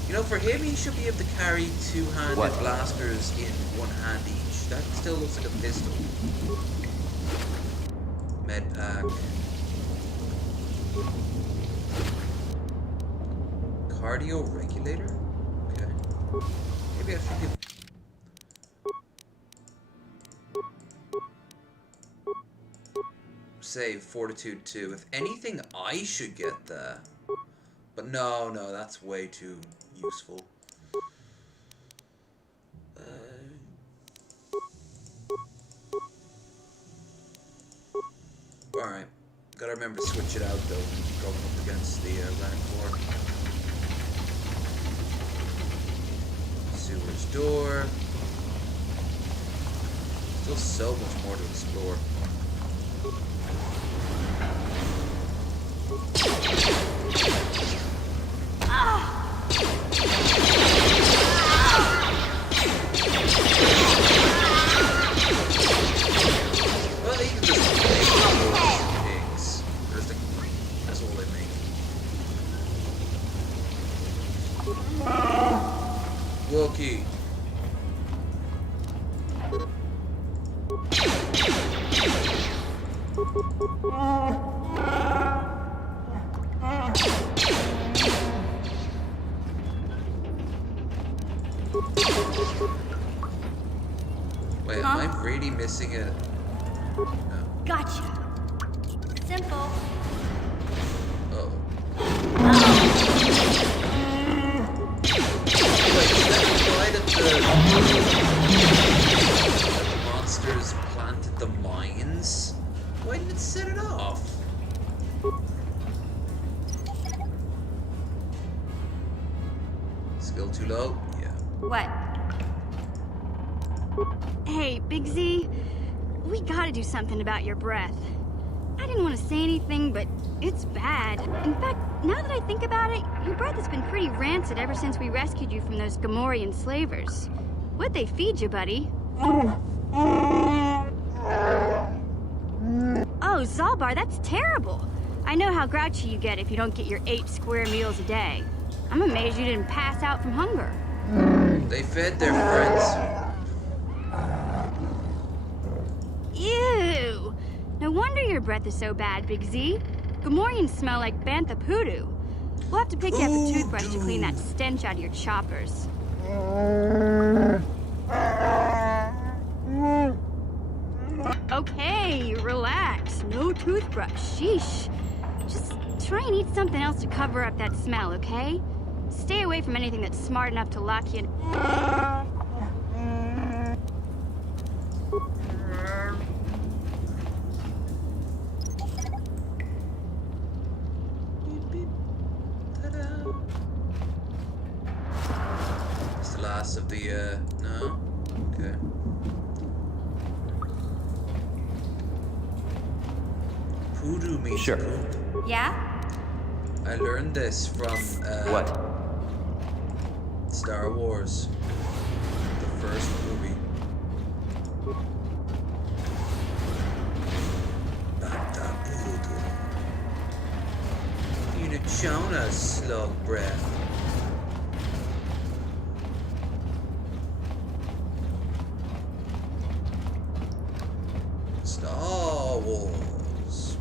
You know, for him, he should be able to carry 2-handed blasters in 1 hand each. That still looks like a pistol. Med pack. Cardio regulator? Okay. Maybe I should give... Save Fortitude 2. If anything, I should get that. But no, that's way too useful. Alright. Gotta remember to switch it out though, going up against the Rancor. Sewage door. Still so much more to explore. Well, you can just make pigs. That's all they make. Wookiee. Wait, am I really missing it? No. Gotcha. Simple. Oh. Wait, is that why that the monsters planted the mines? Why didn't it set it off? Skill too low? Yeah. What? Hey, Big Z, we gotta do something about your breath. I didn't want to say anything, but It's bad. In fact, now that I think about it, your breath has been pretty rancid ever since we rescued you from those Gamorrean slavers. What'd they feed you, buddy? Oh, Zalbar, that's terrible. I know how grouchy you get if you don't get your 8 square meals a day. I'm amazed you didn't pass out from hunger. They fed their friends. Ew! No wonder your breath is so bad, Big Z. Gamorreans smell like bantha poodoo. We'll have to pick you up a toothbrush to clean that stench out of your choppers. Okay, relax. No toothbrush. Sheesh. Just try and eat something else to cover up that smell, okay? Stay away from anything that's smart enough to lock you in. It's the last of the, no? Okay. Poodoo means sure. poop. Yeah? I learned this from, What? Star Wars. The first movie. Banta poodoo. Unichona slug breath. Star Wars.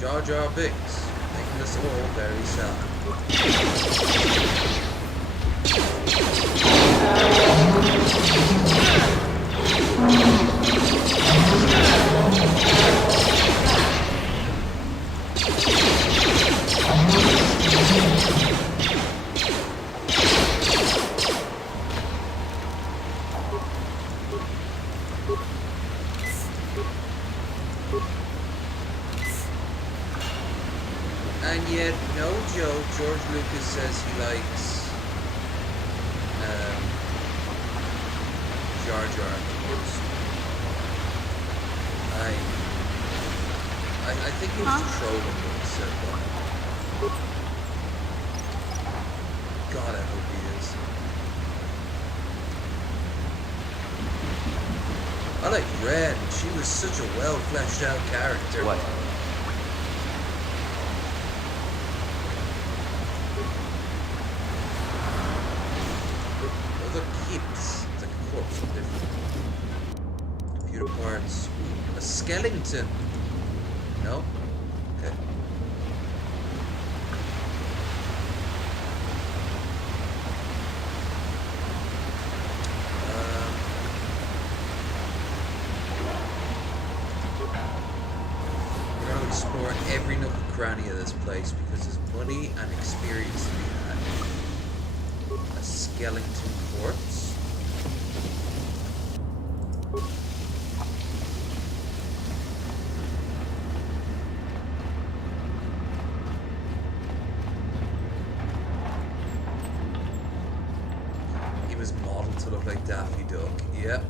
Jar Jar Binks, making us all very sad. And yet, no joke, George Lucas says he likes Jar Jar the most. I think he was trolling when he said that. God, I hope he is. I like Ren. She was such a well fleshed out character. What? Those are kids. It's like a corpse, but different. Computer parts. Ooh, a skeleton. No? Okay. We're going to explore every nook and cranny of this place because there's money and experience to be had. A skeleton corpse. He was modeled to look like Daffy Duck. Yep.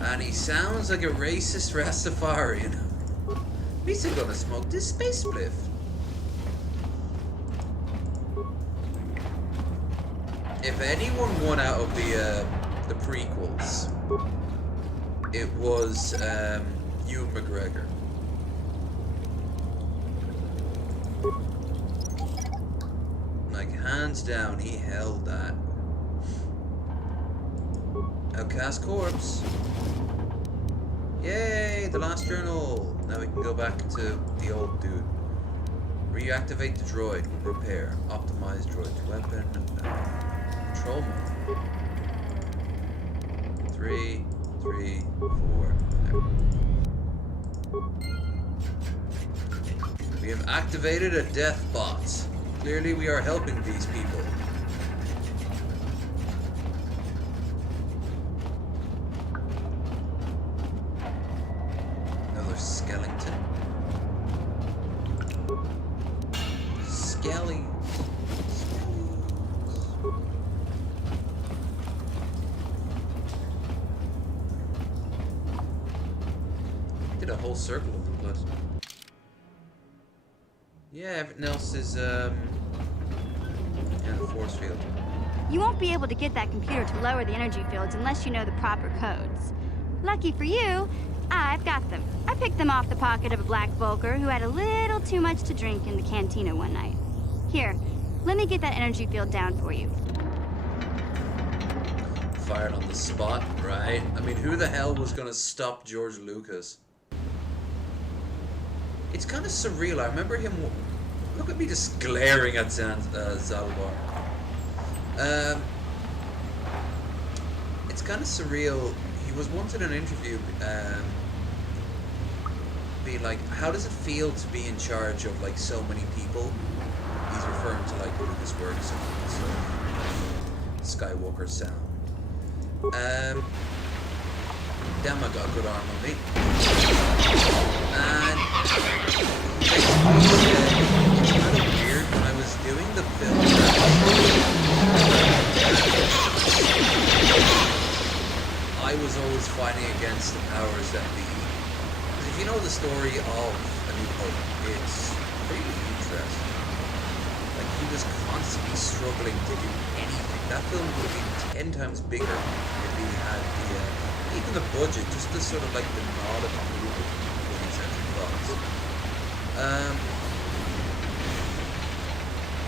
And he sounds like a racist Rastafarian. He's gonna smoke this space spliff. If anyone won out of the prequels, it was Ewan McGregor. Like hands down, he held that. Outcast corpse. Yay, the last journal. Now we can go back to the old dude. Reactivate the droid. Repair. Optimize droid weapon. Control mode. 3, 3, 4. There. We have activated a death bot. Clearly we are helping these people. Another skeleton. Skelly. Did a whole circle of the place. Yeah, everything else is, yeah, the force field. You won't be able to get that computer to lower the energy fields unless you know the proper codes. Lucky for you, I've got them. I picked them off the pocket of a black Volker who had a little too much to drink in the cantina one night. Here, let me get that energy field down for you. Fired on the spot, right? I mean, who the hell was gonna stop George Lucas? It's kind of surreal. I remember him. Look at me just glaring at Zalbar. It's kind of surreal. He was once in an interview, being like, "How does it feel to be in charge of like so many people?" He's referring to like Lucasworks and stuff, Skywalker sound. Damn, I got a good arm on me. And it's kind of weird when I was doing the film. I was always fighting against the powers that be. Because if you know the story of A New Hope, it's pretty interesting. Like, he was constantly struggling to do anything. That film would have been 10 times bigger if he had the, even the budget, just the sort of like the nod of approval of 20th Century Fox.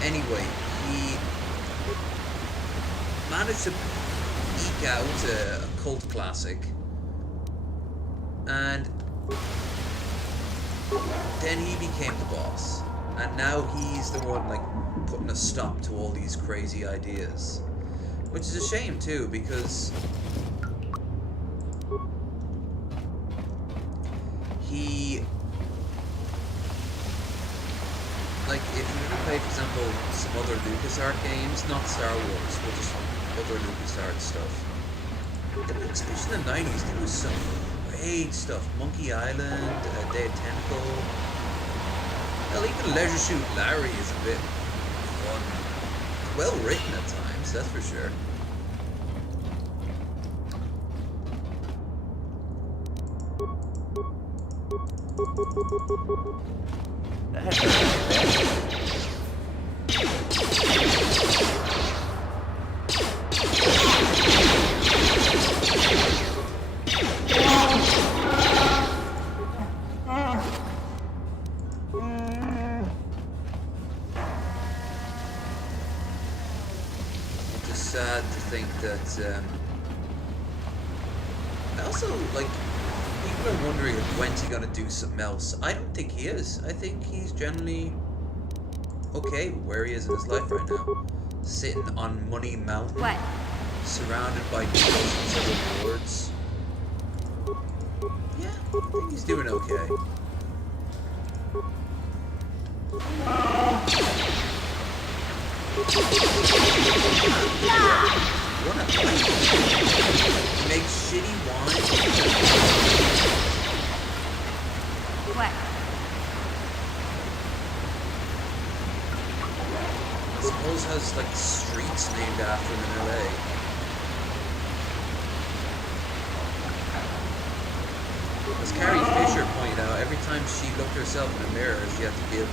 Anyway, he managed to eke out a cult classic, and then he became the boss, and now he's the one like putting a stop to all these crazy ideas, which is a shame too, because he, like, if you ever play, for example, some other LucasArts games, not Star Wars, but just other LucasArts stuff, especially in the 90s, there was some great stuff. Monkey Island, Day of Tentacle. Hell, even Leisure Suit Larry is a bit fun. Well written at times, that's for sure. Just sad to think that, I also, like, people are wondering when's he gonna do something else. I don't think he is. I think he's generally okay where he is in his life right now. Sitting on Money Mountain. What? Surrounded by dozens of awards. Yeah, I think he's doing okay. What a he makes shitty wine. What? I suppose has like streets named after him in LA. As Carrie Fisher pointed out, every time she looked herself in the mirror, she had to give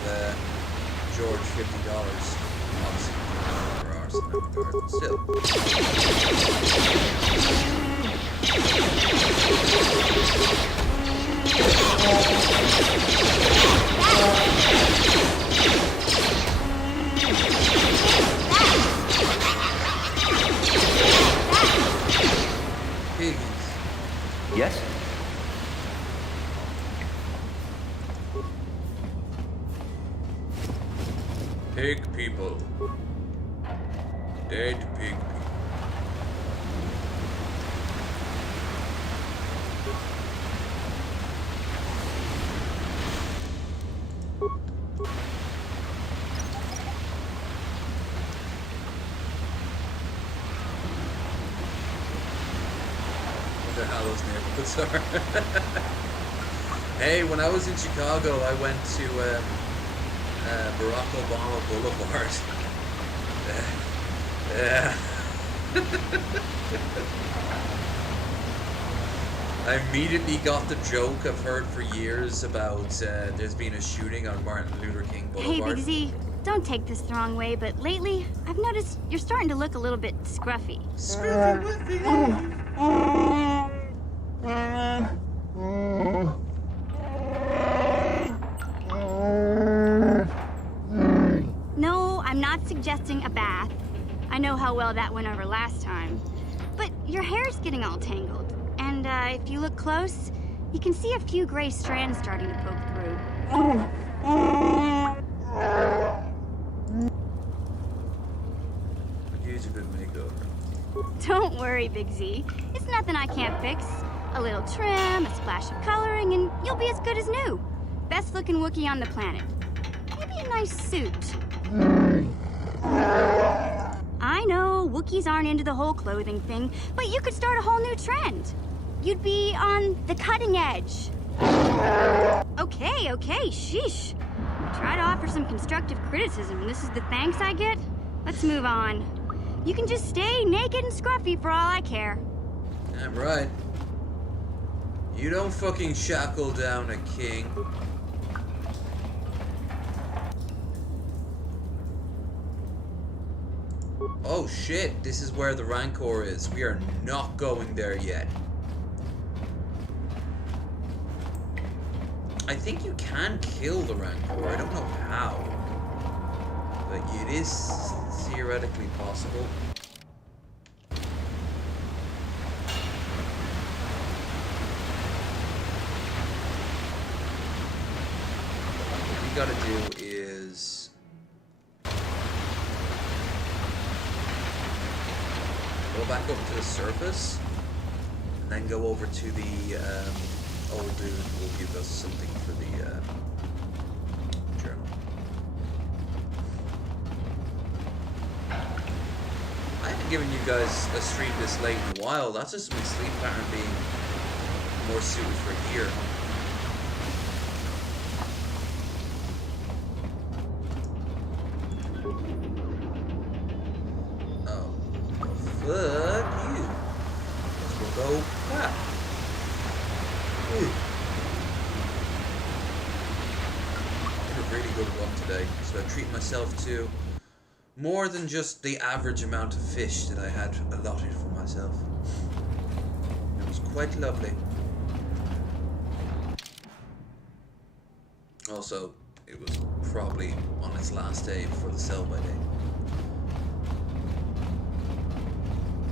George $50. Obviously, for ours in that regard, but still. Piggies. Yes? Pig people. Dead pig people. Wonder how those neighborhoods are. Hey, when I was in Chicago, I went to Barack Obama Boulevard. Yeah. I immediately got the joke I've heard for years about there's been a shooting on Martin Luther King Boulevard. Hey, Big Z, don't take this the wrong way, but lately, I've noticed you're starting to look a little bit scruffy. No, I'm not suggesting a bath. I know how well that went over last time. But your hair's getting all tangled. And if you look close, you can see a few gray strands starting to poke through. Use a good makeover. Don't worry, Big Z. It's nothing I can't fix. A little trim, a splash of coloring, and you'll be as good as new. Best looking Wookiee on the planet. Maybe a nice suit. I know, Wookiees aren't into the whole clothing thing, but you could start a whole new trend. You'd be on the cutting edge. Okay, sheesh. Try to offer some constructive criticism, and this is the thanks I get? Let's move on. You can just stay naked and scruffy for all I care. I'm right. You don't fucking shackle down a king. Oh shit, this is where the Rancor is. We are not going there yet. I think you can kill the Rancor. I don't know how. But it is theoretically possible. What we gotta do is go back over to the surface and then go over to the old dude who will give us something for the journal. I haven't given you guys a stream this late in a while. That's just my sleep pattern being more suited for here. Oh, fuck you. Let's go back. A really good run today, so I treat myself to more than just the average amount of fish that I had allotted for myself. It was quite lovely. Also, it was probably on its last day before the sell-by day.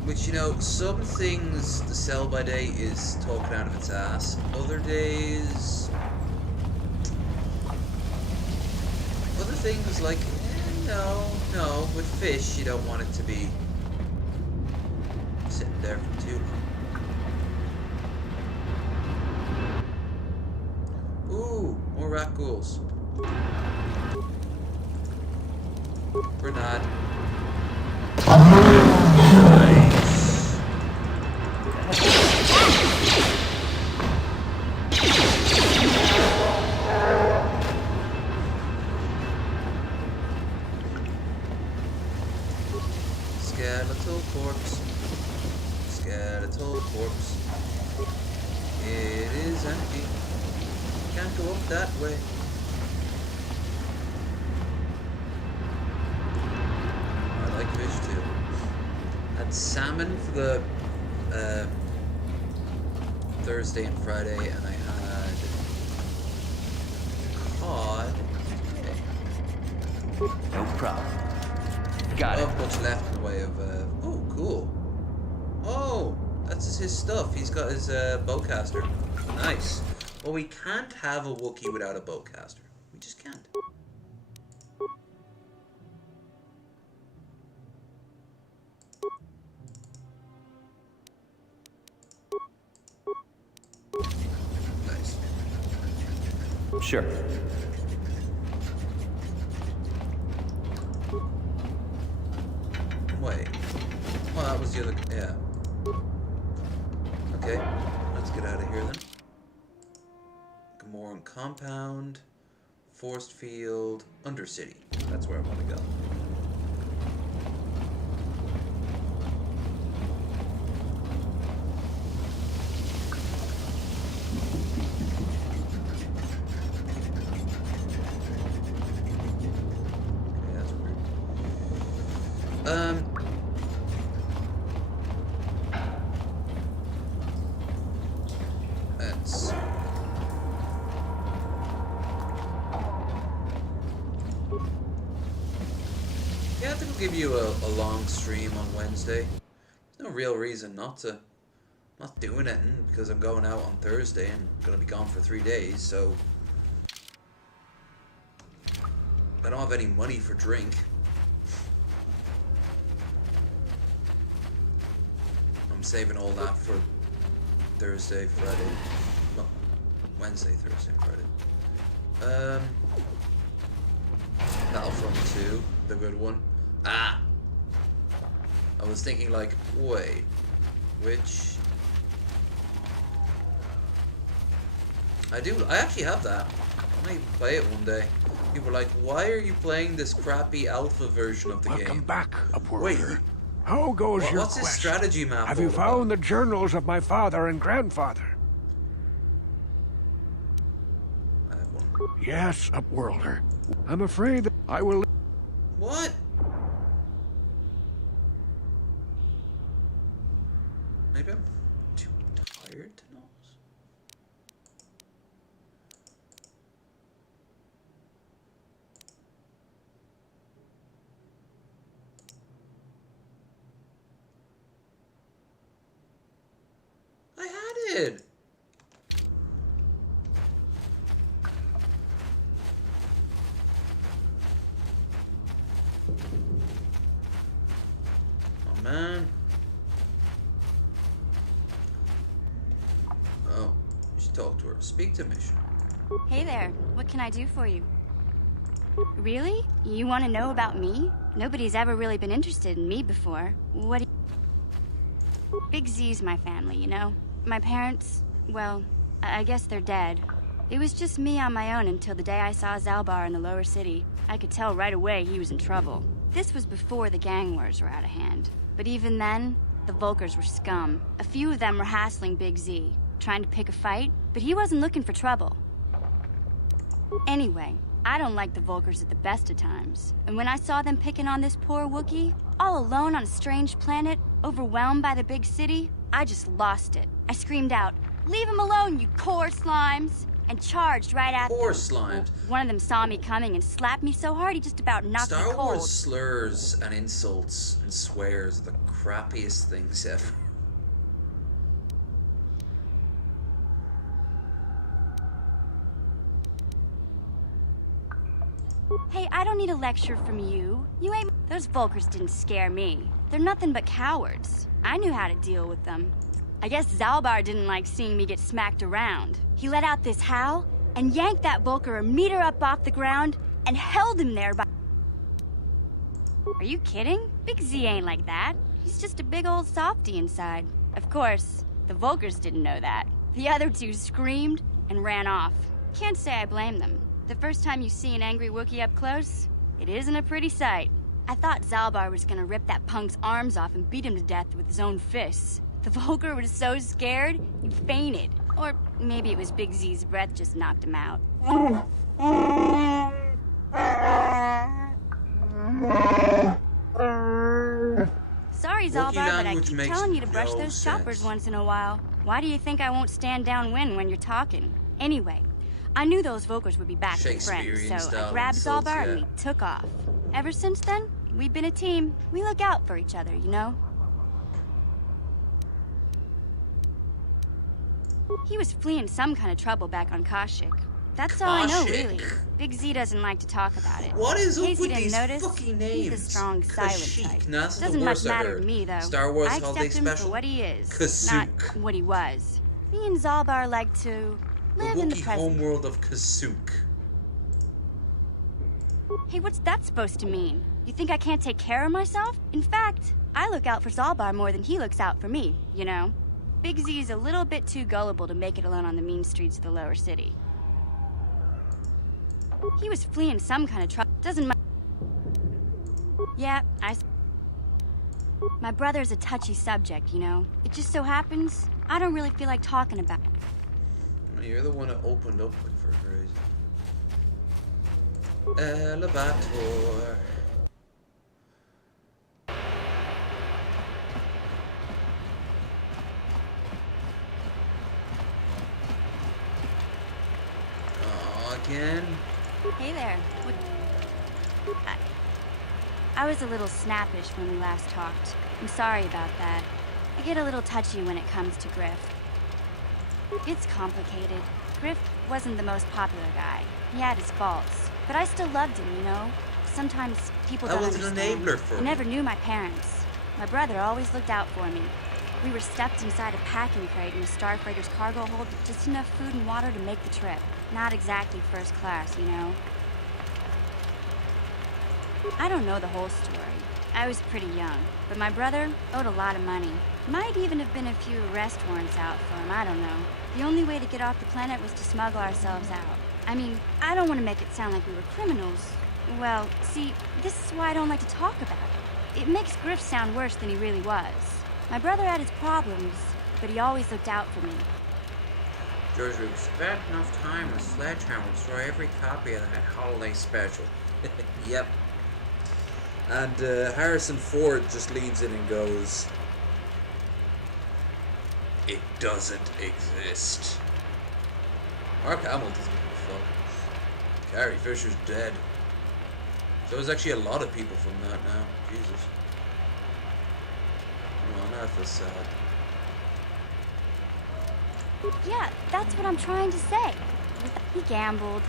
Which, you know, some things the sell-by day is talking out of its ass. Other days... Other things like, no, with fish you don't want it to be sitting there for too long. Ooh, more rat ghouls. Grenade. Skeletal corpse. It is empty. Can't go up that way. I like fish too. Had salmon for the Thursday and Friday, and I had cod. No problem. Got it. Not much left in the way of. Oh, cool. Oh, that's his stuff. He's got his bowcaster. Nice. Well, we can't have a Wookiee without a bowcaster. We just can't. Nice. Sure. Wait. Well, that was the other... Yeah. Okay. Let's get out of here then. Gamoran Compound. Forest Field. Undercity. That's where I want to go. Let's... Yeah, I think we'll give you a long stream on Wednesday. There's no real reason not to. Not doing anything because I'm going out on Thursday and gonna be gone for 3 days, so I don't have any money for drink. I'm saving all that for Thursday, Friday, well, Wednesday, Thursday, Friday. Battlefront 2, the good one. Ah! I was thinking like, wait, which... I actually have that. I might play it one day. People are like, why are you playing this crappy alpha version of the game? Welcome back, Upworlder. Wait. How goes your what's quest? this strategy map? Have you found the journals of my father and grandfather? I have one. Yes, Upworlder. I'm afraid that I will... What? Maybe I'm too tired to know. I had it. Oh man. Oh, you should talk to her. Speak to Mission. Hey there, what can I do for you? Really? You want to know about me? Nobody's ever really been interested in me before. What do you... Big Z's my family, you know? My parents, well, I guess they're dead. It was just me on my own until the day I saw Zalbar in the lower city. I could tell right away he was in trouble. This was before the gang wars were out of hand. But even then, the Volkers were scum. A few of them were hassling Big Z, trying to pick a fight, but he wasn't looking for trouble. Anyway, I don't like the Volkers at the best of times. And when I saw them picking on this poor Wookiee, all alone on a strange planet, overwhelmed by the big city, I just lost it. I screamed out, "Leave him alone, you core slimes!" and charged right at them. Core slimes? One of them saw me coming and slapped me so hard he just about knocked me cold. Star Wars slurs and insults and swears are the crappiest things ever. Hey, I don't need a lecture from you. You ain't... Those Volkers didn't scare me. They're nothing but cowards. I knew how to deal with them. I guess Zalbar didn't like seeing me get smacked around. He let out this howl and yanked that Volker a meter up off the ground and held him there by... Are you kidding? Big Z ain't like that. He's just a big old softy inside. Of course, the Volkers didn't know that. The other two screamed and ran off. Can't say I blame them. The first time you see an angry Wookiee up close, it isn't a pretty sight. I thought Zalbar was gonna rip that punk's arms off and beat him to death with his own fists. The Volker was so scared, he fainted. Or maybe it was Big Z's breath just knocked him out. Sorry, Zalbar, but I keep telling you to brush those choppers once in a while. Why do you think I won't stand downwind when you're talking? Anyway, I knew those Volkers would be back with friends, so I grabbed Zalbar and we took off. Ever since then, we've been a team. We look out for each other, you know? He was fleeing some kind of trouble back on Kashyyyk. That's all I know, really. Big Z doesn't like to talk about it. What is up with these fucking names? He's a strong, silent type. No, that's doesn't the much worst matter to me, though. Star Wars I Holiday accept him Special? for what he is, Kashyyyk. not what he was. Me and Zalbar like to live in the Wookiee present. homeworld of Kashyyyk. Hey, what's that supposed to mean? You think I can't take care of myself? In fact, I look out for Zalbar more than he looks out for me, you know? Big Z's a little bit too gullible to make it alone on the mean streets of the lower city. He was fleeing some kind of trouble. Doesn't matter. Yeah, my brother's a touchy subject, you know? It just so happens, I don't really feel like talking about it. You're the one that opened up like for crazy. Elevator. again. Hey there. I was a little snappish when we last talked. I'm sorry about that. I get a little touchy when it comes to Griff. It's complicated. Griff wasn't the most popular guy. He had his faults. But I still loved him, you know? Sometimes people don't understand. I was an enabler for I never knew my parents. My brother always looked out for me. We were stuffed inside a packing crate in a starfreighter's cargo hold with just enough food and water to make the trip. Not exactly first class, you know? I don't know the whole story. I was pretty young, but my brother owed a lot of money. Might even have been a few arrest warrants out for him, I don't know. The only way to get off the planet was to smuggle ourselves out. I mean, I don't want to make it sound like we were criminals. Well, see, this is why I don't like to talk about it. It makes Griff sound worse than he really was. My brother had his problems, but he always looked out for me. George, we've spent enough time with Sledgehammer to destroy every copy of that holiday special. Yep. And Harrison Ford just leans in and goes, "It doesn't exist." Mark Hamill doesn't give a fuck. Carrie Fisher's dead. So there's actually a lot of people from that now. Jesus. Oh, now I feel sad. Yeah, that's what I'm trying to say. He gambled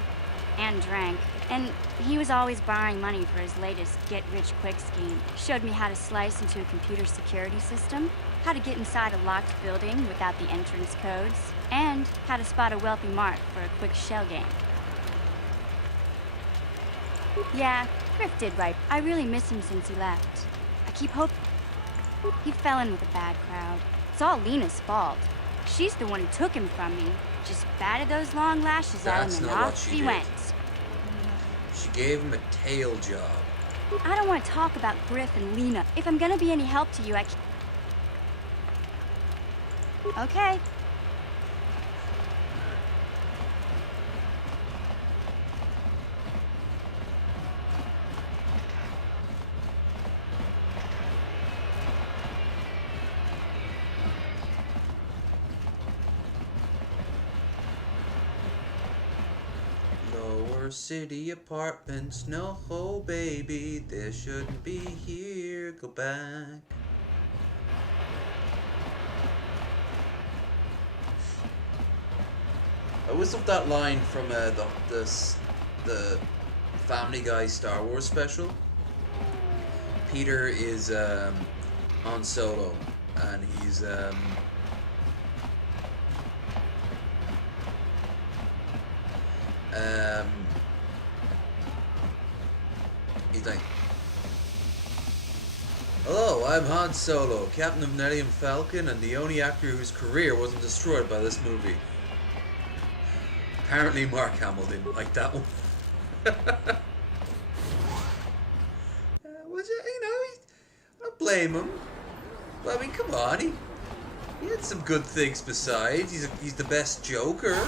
and drank, and he was always borrowing money for his latest get-rich-quick scheme. Showed me how to slice into a computer security system, how to get inside a locked building without the entrance codes, and how to spot a wealthy mark for a quick shell game. Yeah, Griff did right. I really miss him since he left. I keep hoping. He fell in with a bad crowd. It's all Lena's fault. She's the one who took him from me. Just batted those long lashes at him and off he went. She gave him a tail job. I don't want to talk about Griff and Lena. If I'm gonna be any help to you, I can't. Okay. City apartments, no, oh baby, there shouldn't be here, go back. I always love that line from the Family Guy Star Wars special. Peter is Han Solo, and he's he's like, "Hello, I'm Han Solo, Captain of Millennium Falcon, and the only actor whose career wasn't destroyed by this movie." Apparently Mark Hamill didn't like that one. Was it, I don't blame him. But, I mean, come on, he had some good things besides. He's the best Joker.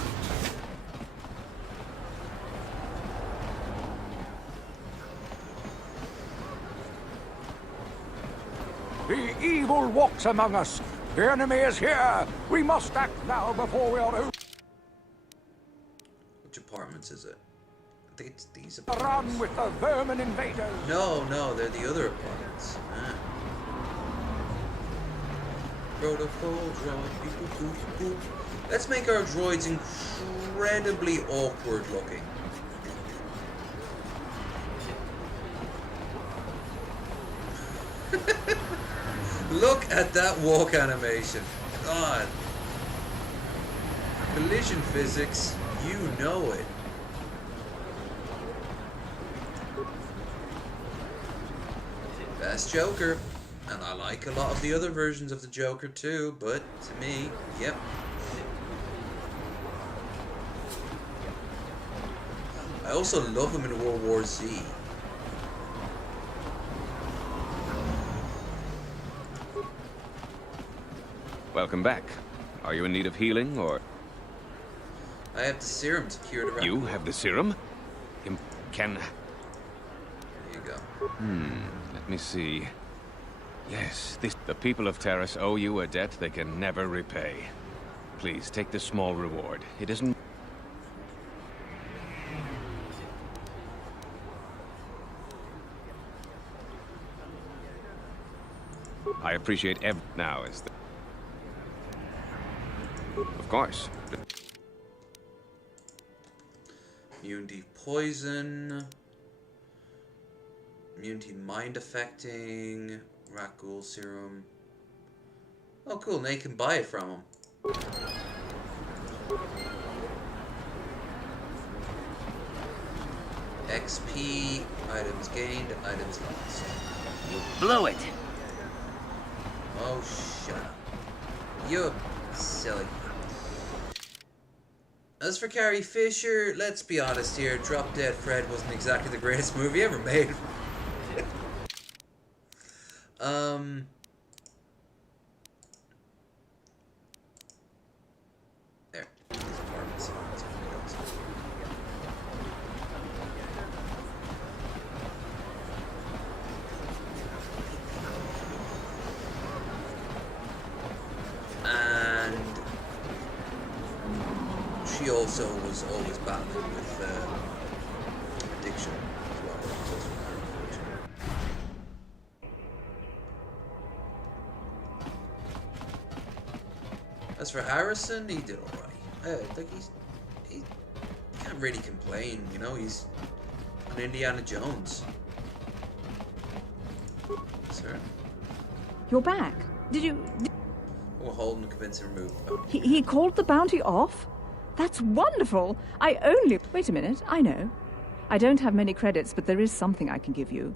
The evil walks among us. The enemy is here. We must act now before we are over. Which apartments is it? I think it's these apartments. Run with the vermin invaders. No, they're the other apartments. Protocol droid. Let's make our droids incredibly awkward looking. Look at that walk animation. God. Collision physics, you know it. Best Joker. And I like a lot of the other versions of the Joker too, but to me, yep. I also love him in World War Z. Welcome back. Are you in need of healing, or...? I have the serum to cure the raccoon. You have the serum? Can... There you go. Let me see. Yes, the people of Terrace owe you a debt they can never repay. Please, take this small reward. It isn't... I appreciate now is the... Of course. Immunity poison. Immunity mind affecting. Rat ghoul serum. Oh cool, now you can buy it from him. XP, items gained, items lost. You blew it. Oh, shut up. You silly. As for Carrie Fisher, let's be honest here, Drop Dead Fred wasn't exactly the greatest movie ever made. There. Apartments. And she also was always battling with addiction as well. As for Harrison, he did alright. Like he can't really complain, you know. He's an Indiana Jones. Sir, You're back. Did you? we'll hold and convince him to remove the bounty. He called the bounty off? That's wonderful. Wait a minute. I know. I don't have many credits, but there is something I can give you.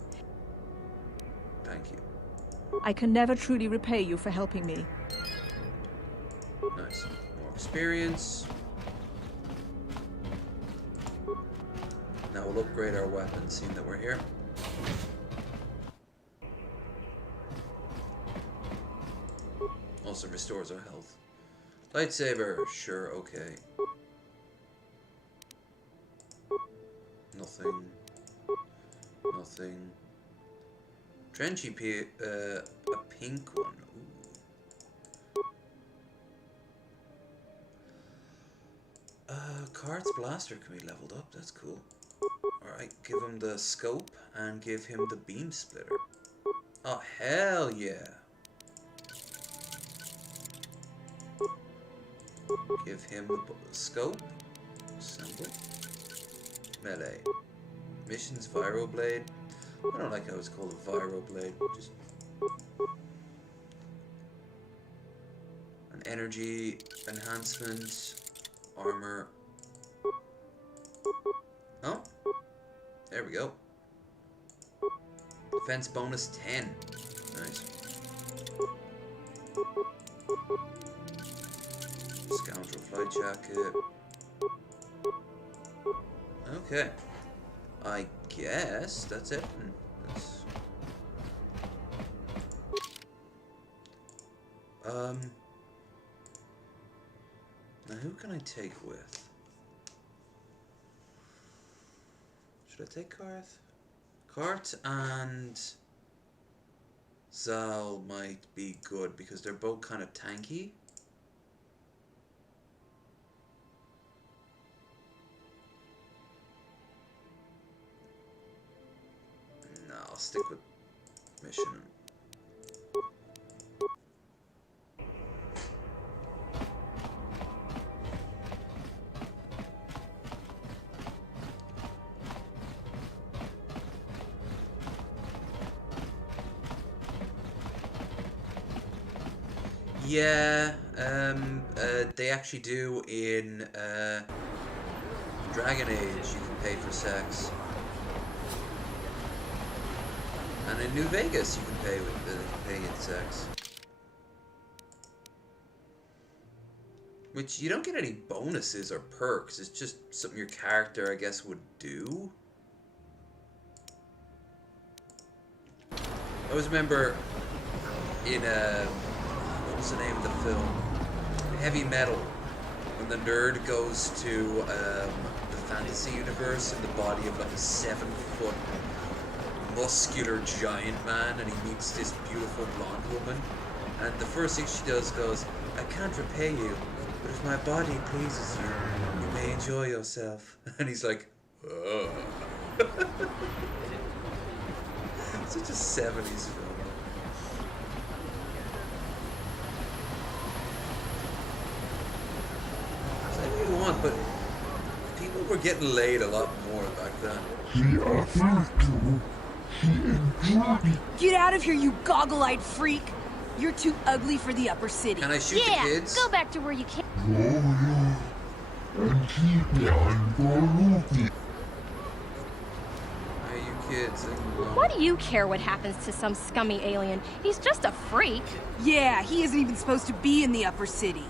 Thank you. I can never truly repay you for helping me. Nice. More experience. Now we'll upgrade our weapons, seeing that we're here. Also restores our health. Lightsaber, sure, okay. Nothing. Nothing. Trenchy a pink one. Ooh. Kart's blaster can be leveled up, that's cool. Alright, give him the scope and give him the beam splitter. Oh, hell yeah. Give him the scope. Assembly. Melee. Missions Viro Blade. I don't like how it's called a Viro Blade. Just an energy enhancement. Armor. Oh. There we go. Defense bonus 10. Nice. Scoundrel flight jacket. Okay. I guess that's it. Now who can I take with? Should I take Karth? Kart and Zal might be good because they're both kind of tanky. No, I'll stick with mission. Yeah, they actually do in Dragon Age. You can pay for sex, and in New Vegas you can pay in sex. Which you don't get any bonuses or perks. It's just something your character, I guess, would do. I always remember in what's the name of the film? Heavy Metal. When the nerd goes to the fantasy universe in the body of like a 7-foot muscular giant man, and he meets this beautiful blonde woman, and the first thing she does goes, "I can't repay you, but if my body pleases you, you may enjoy yourself." And he's like, "Ugh." Such a 70s film. want, but people were getting laid a lot more back then. Get out of here, you goggle-eyed freak! You're too ugly for the upper city. Can I shoot the kids? Go back to where you came. Hey, you kids. Why do you care what happens to some scummy alien? He's just a freak. Yeah, he isn't even supposed to be in the upper city.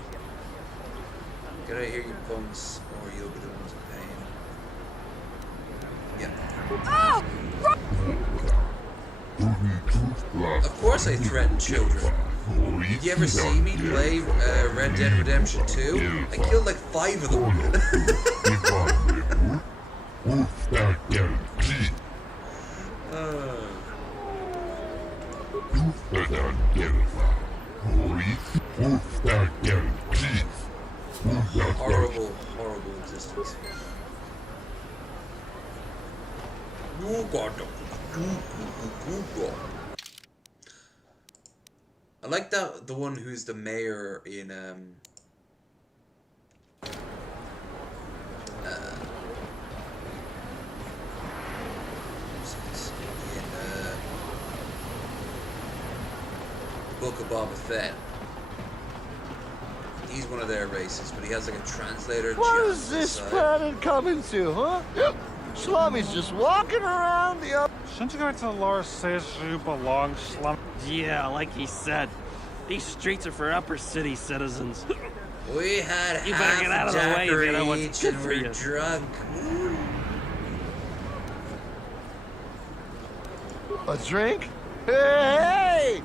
Get out of here, you punks, or you'll be the ones in pain. Yeah. Oh! Of course I threaten children. Did you ever see me play Red Dead Redemption 2? I killed like 5 of them. Horrible, horrible existence. I like that the one who's the mayor in Book of Boba Fett. He's one of their races, but he has like a translator. What is this planet coming to, huh? Slummies just walking around the up. Shouldn't you go to the lore says you belong, slum? Yeah, like he said. These streets are for upper city citizens. We had you half better get out of the way if you know what's good for you. Drunk. A drink? Hey!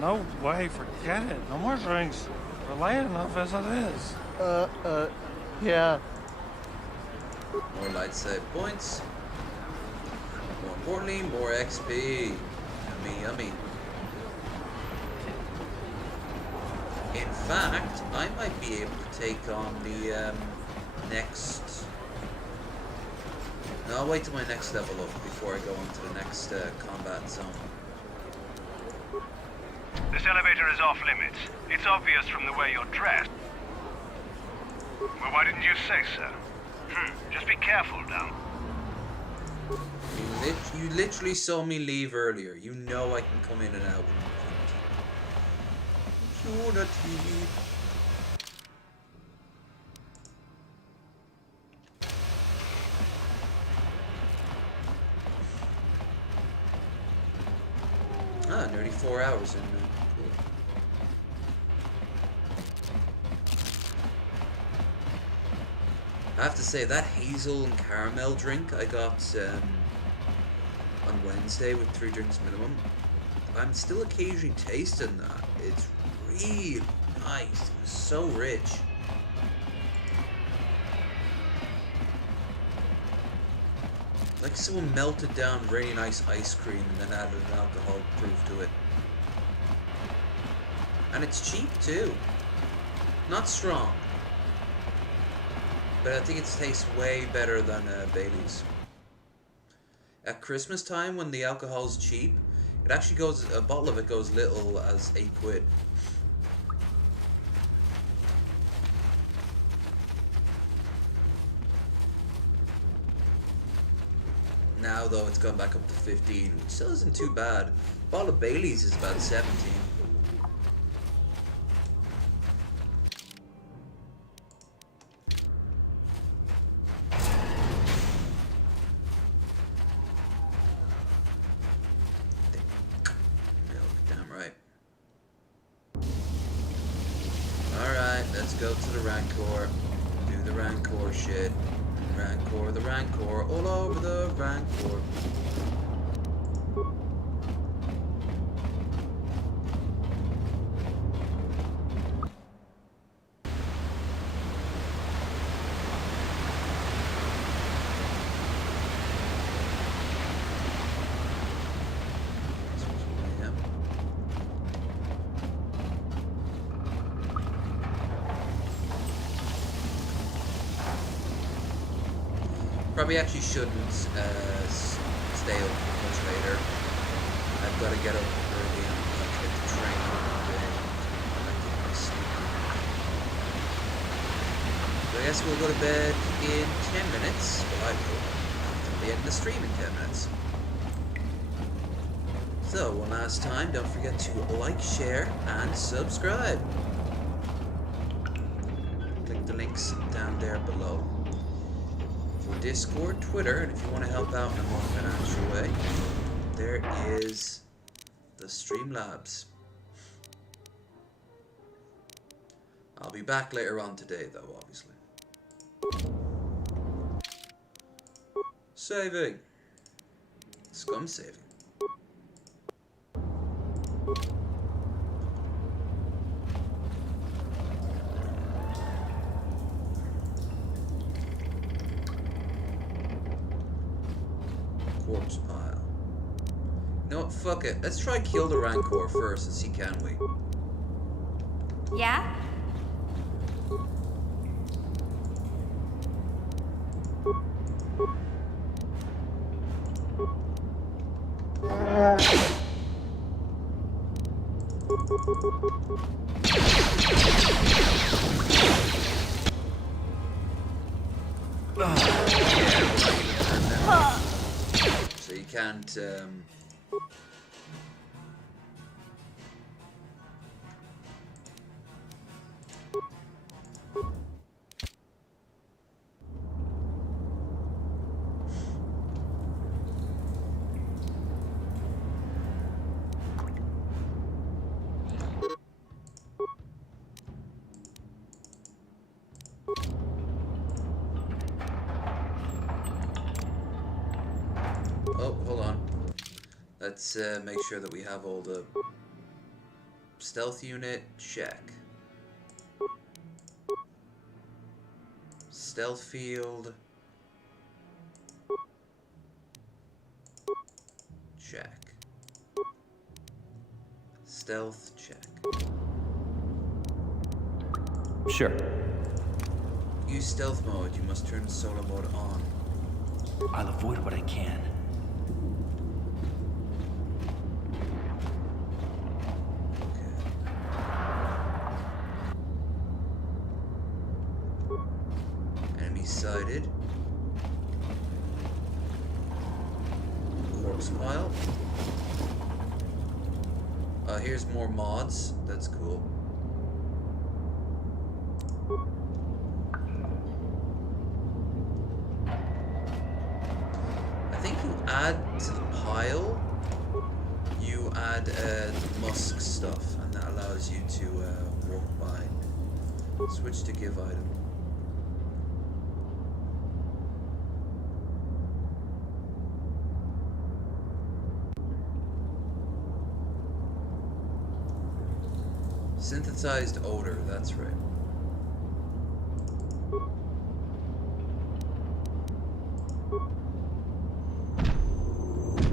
No way, forget it. No more drinks. We're late enough as it is. Yeah. More light save points. More importantly, more XP. Yummy, yummy. In fact, I might be able to take on the next... No, I'll wait till my next level up before I go into the next combat zone. This elevator is off limits. It's obvious from the way you're dressed. Well, why didn't you say so? Just be careful, down. You literally saw me leave earlier. You know I can come in and out. Unity. Nearly 4 hours in now. Cool. I have to say, that hazel and caramel drink I got on Wednesday with 3 drinks minimum, I'm still occasionally tasting that. It's really nice. It's so rich. Like someone melted down really nice ice cream and then added an alcohol proof to it. And it's cheap too. Not strong. But I think it tastes way better than Bailey's. At Christmas time when the alcohol's cheap, it actually goes, a bottle of it goes little as £8. Now though it's gone back up to 15, which still isn't too bad. A bottle of Bailey's is about 17. Damn right. Alright, let's go to the Rancor. Do the Rancor shit. Rancor, the Rancor, all over the Rancor. Probably actually shouldn't stay up much later. I've got to get up early and get the train and get my sleep. So I guess we'll go to bed in 10 minutes. Well, I will. After the end of the stream in 10 minutes. So, one last time, don't forget to like, share, and subscribe. Click the links down there below. For Discord, Twitter, and if you want to help out in a more financial way, there is the Streamlabs. I'll be back later on today, though, obviously. Saving. Scum saving. Corpse pile. You know what? Fuck it. Let's try kill the Rancor first and see can we. Yeah? So you can't, oh, hold on. Let's make sure that we have all the stealth unit, check. Stealth field, check. Stealth, check. Sure. Use stealth mode. You must turn solo mode on. I'll avoid what I can. Enemy sighted. Corpse pile. Here's more mods. That's cool. I think you add to the pile, you add the musk stuff, and that allows you to walk by. Switch to give item. Synthesized odor, that's right.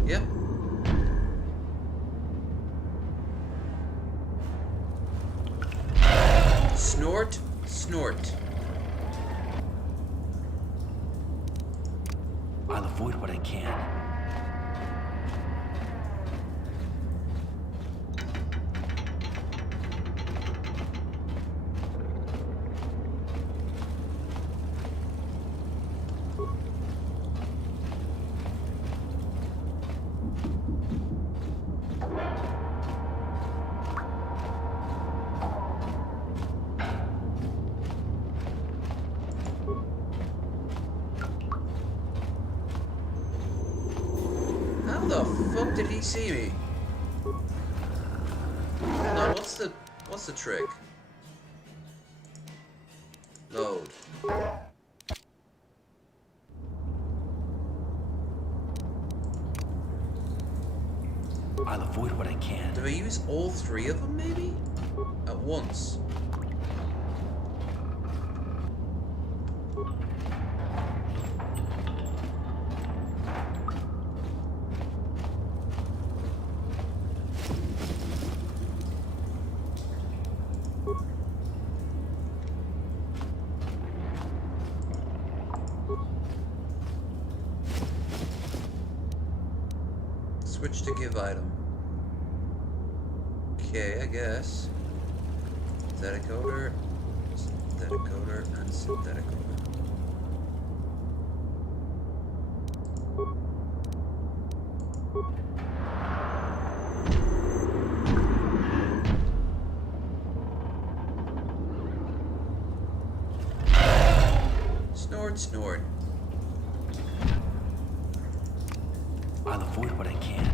Yep. Snort, snort. I'll avoid what I can. How the fuck did he see me? Hold on, what's the trick? Load. I'll avoid what I can. Do I use all three of them, maybe? At once? Switch to give item. Okay, I guess. Synthetic odor. synthetic coder, and synthetic coder. Snort, snort. I'll avoid what I can.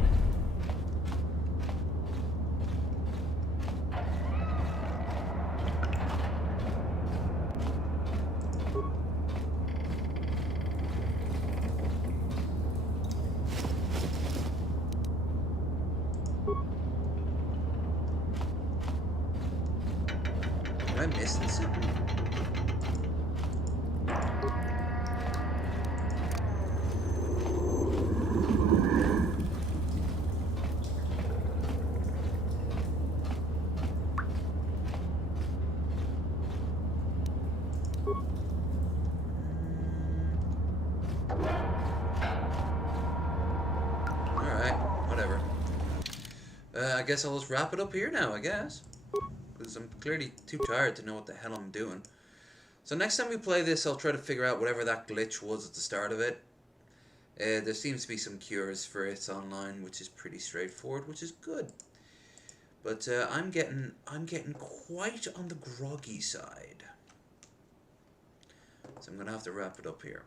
Am I missing something? I guess I'll just wrap it up here now, I guess. Because I'm clearly too tired to know what the hell I'm doing. So next time we play this, I'll try to figure out whatever that glitch was at the start of it. There seems to be some cures for it online, which is pretty straightforward, which is good. But I'm getting quite on the groggy side. So I'm going to have to wrap it up here.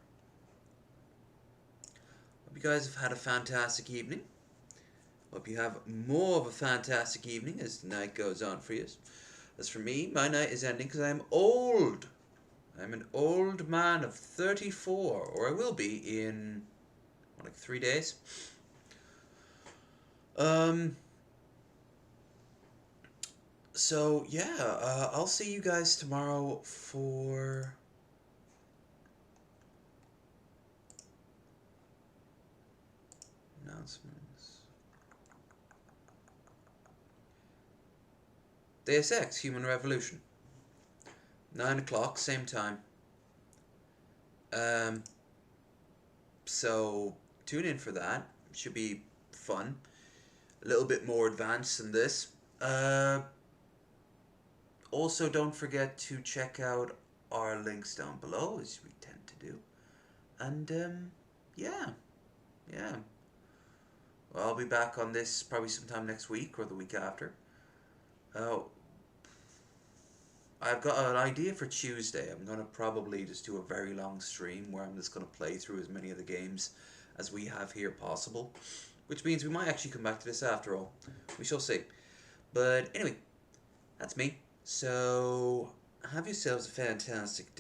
Hope you guys have had a fantastic evening. Hope you have more of a fantastic evening as the night goes on for you. As for me, my night is ending because I'm old. I'm an old man of 34, or I will be in, like 3 days. So, yeah, I'll see you guys tomorrow for... announcements. Deus Ex, Human Revolution. 9 o'clock, same time. So, tune in for that. Should be fun. A little bit more advanced than this. Also, don't forget to check out our links down below, as we tend to do. And, yeah. Well, I'll be back on this probably sometime next week or the week after. I've got an idea for Tuesday. I'm going to probably just do a very long stream where I'm just going to play through as many of the games as we have here possible. Which means we might actually come back to this after all. We shall see. But anyway, that's me. So, have yourselves a fantastic day.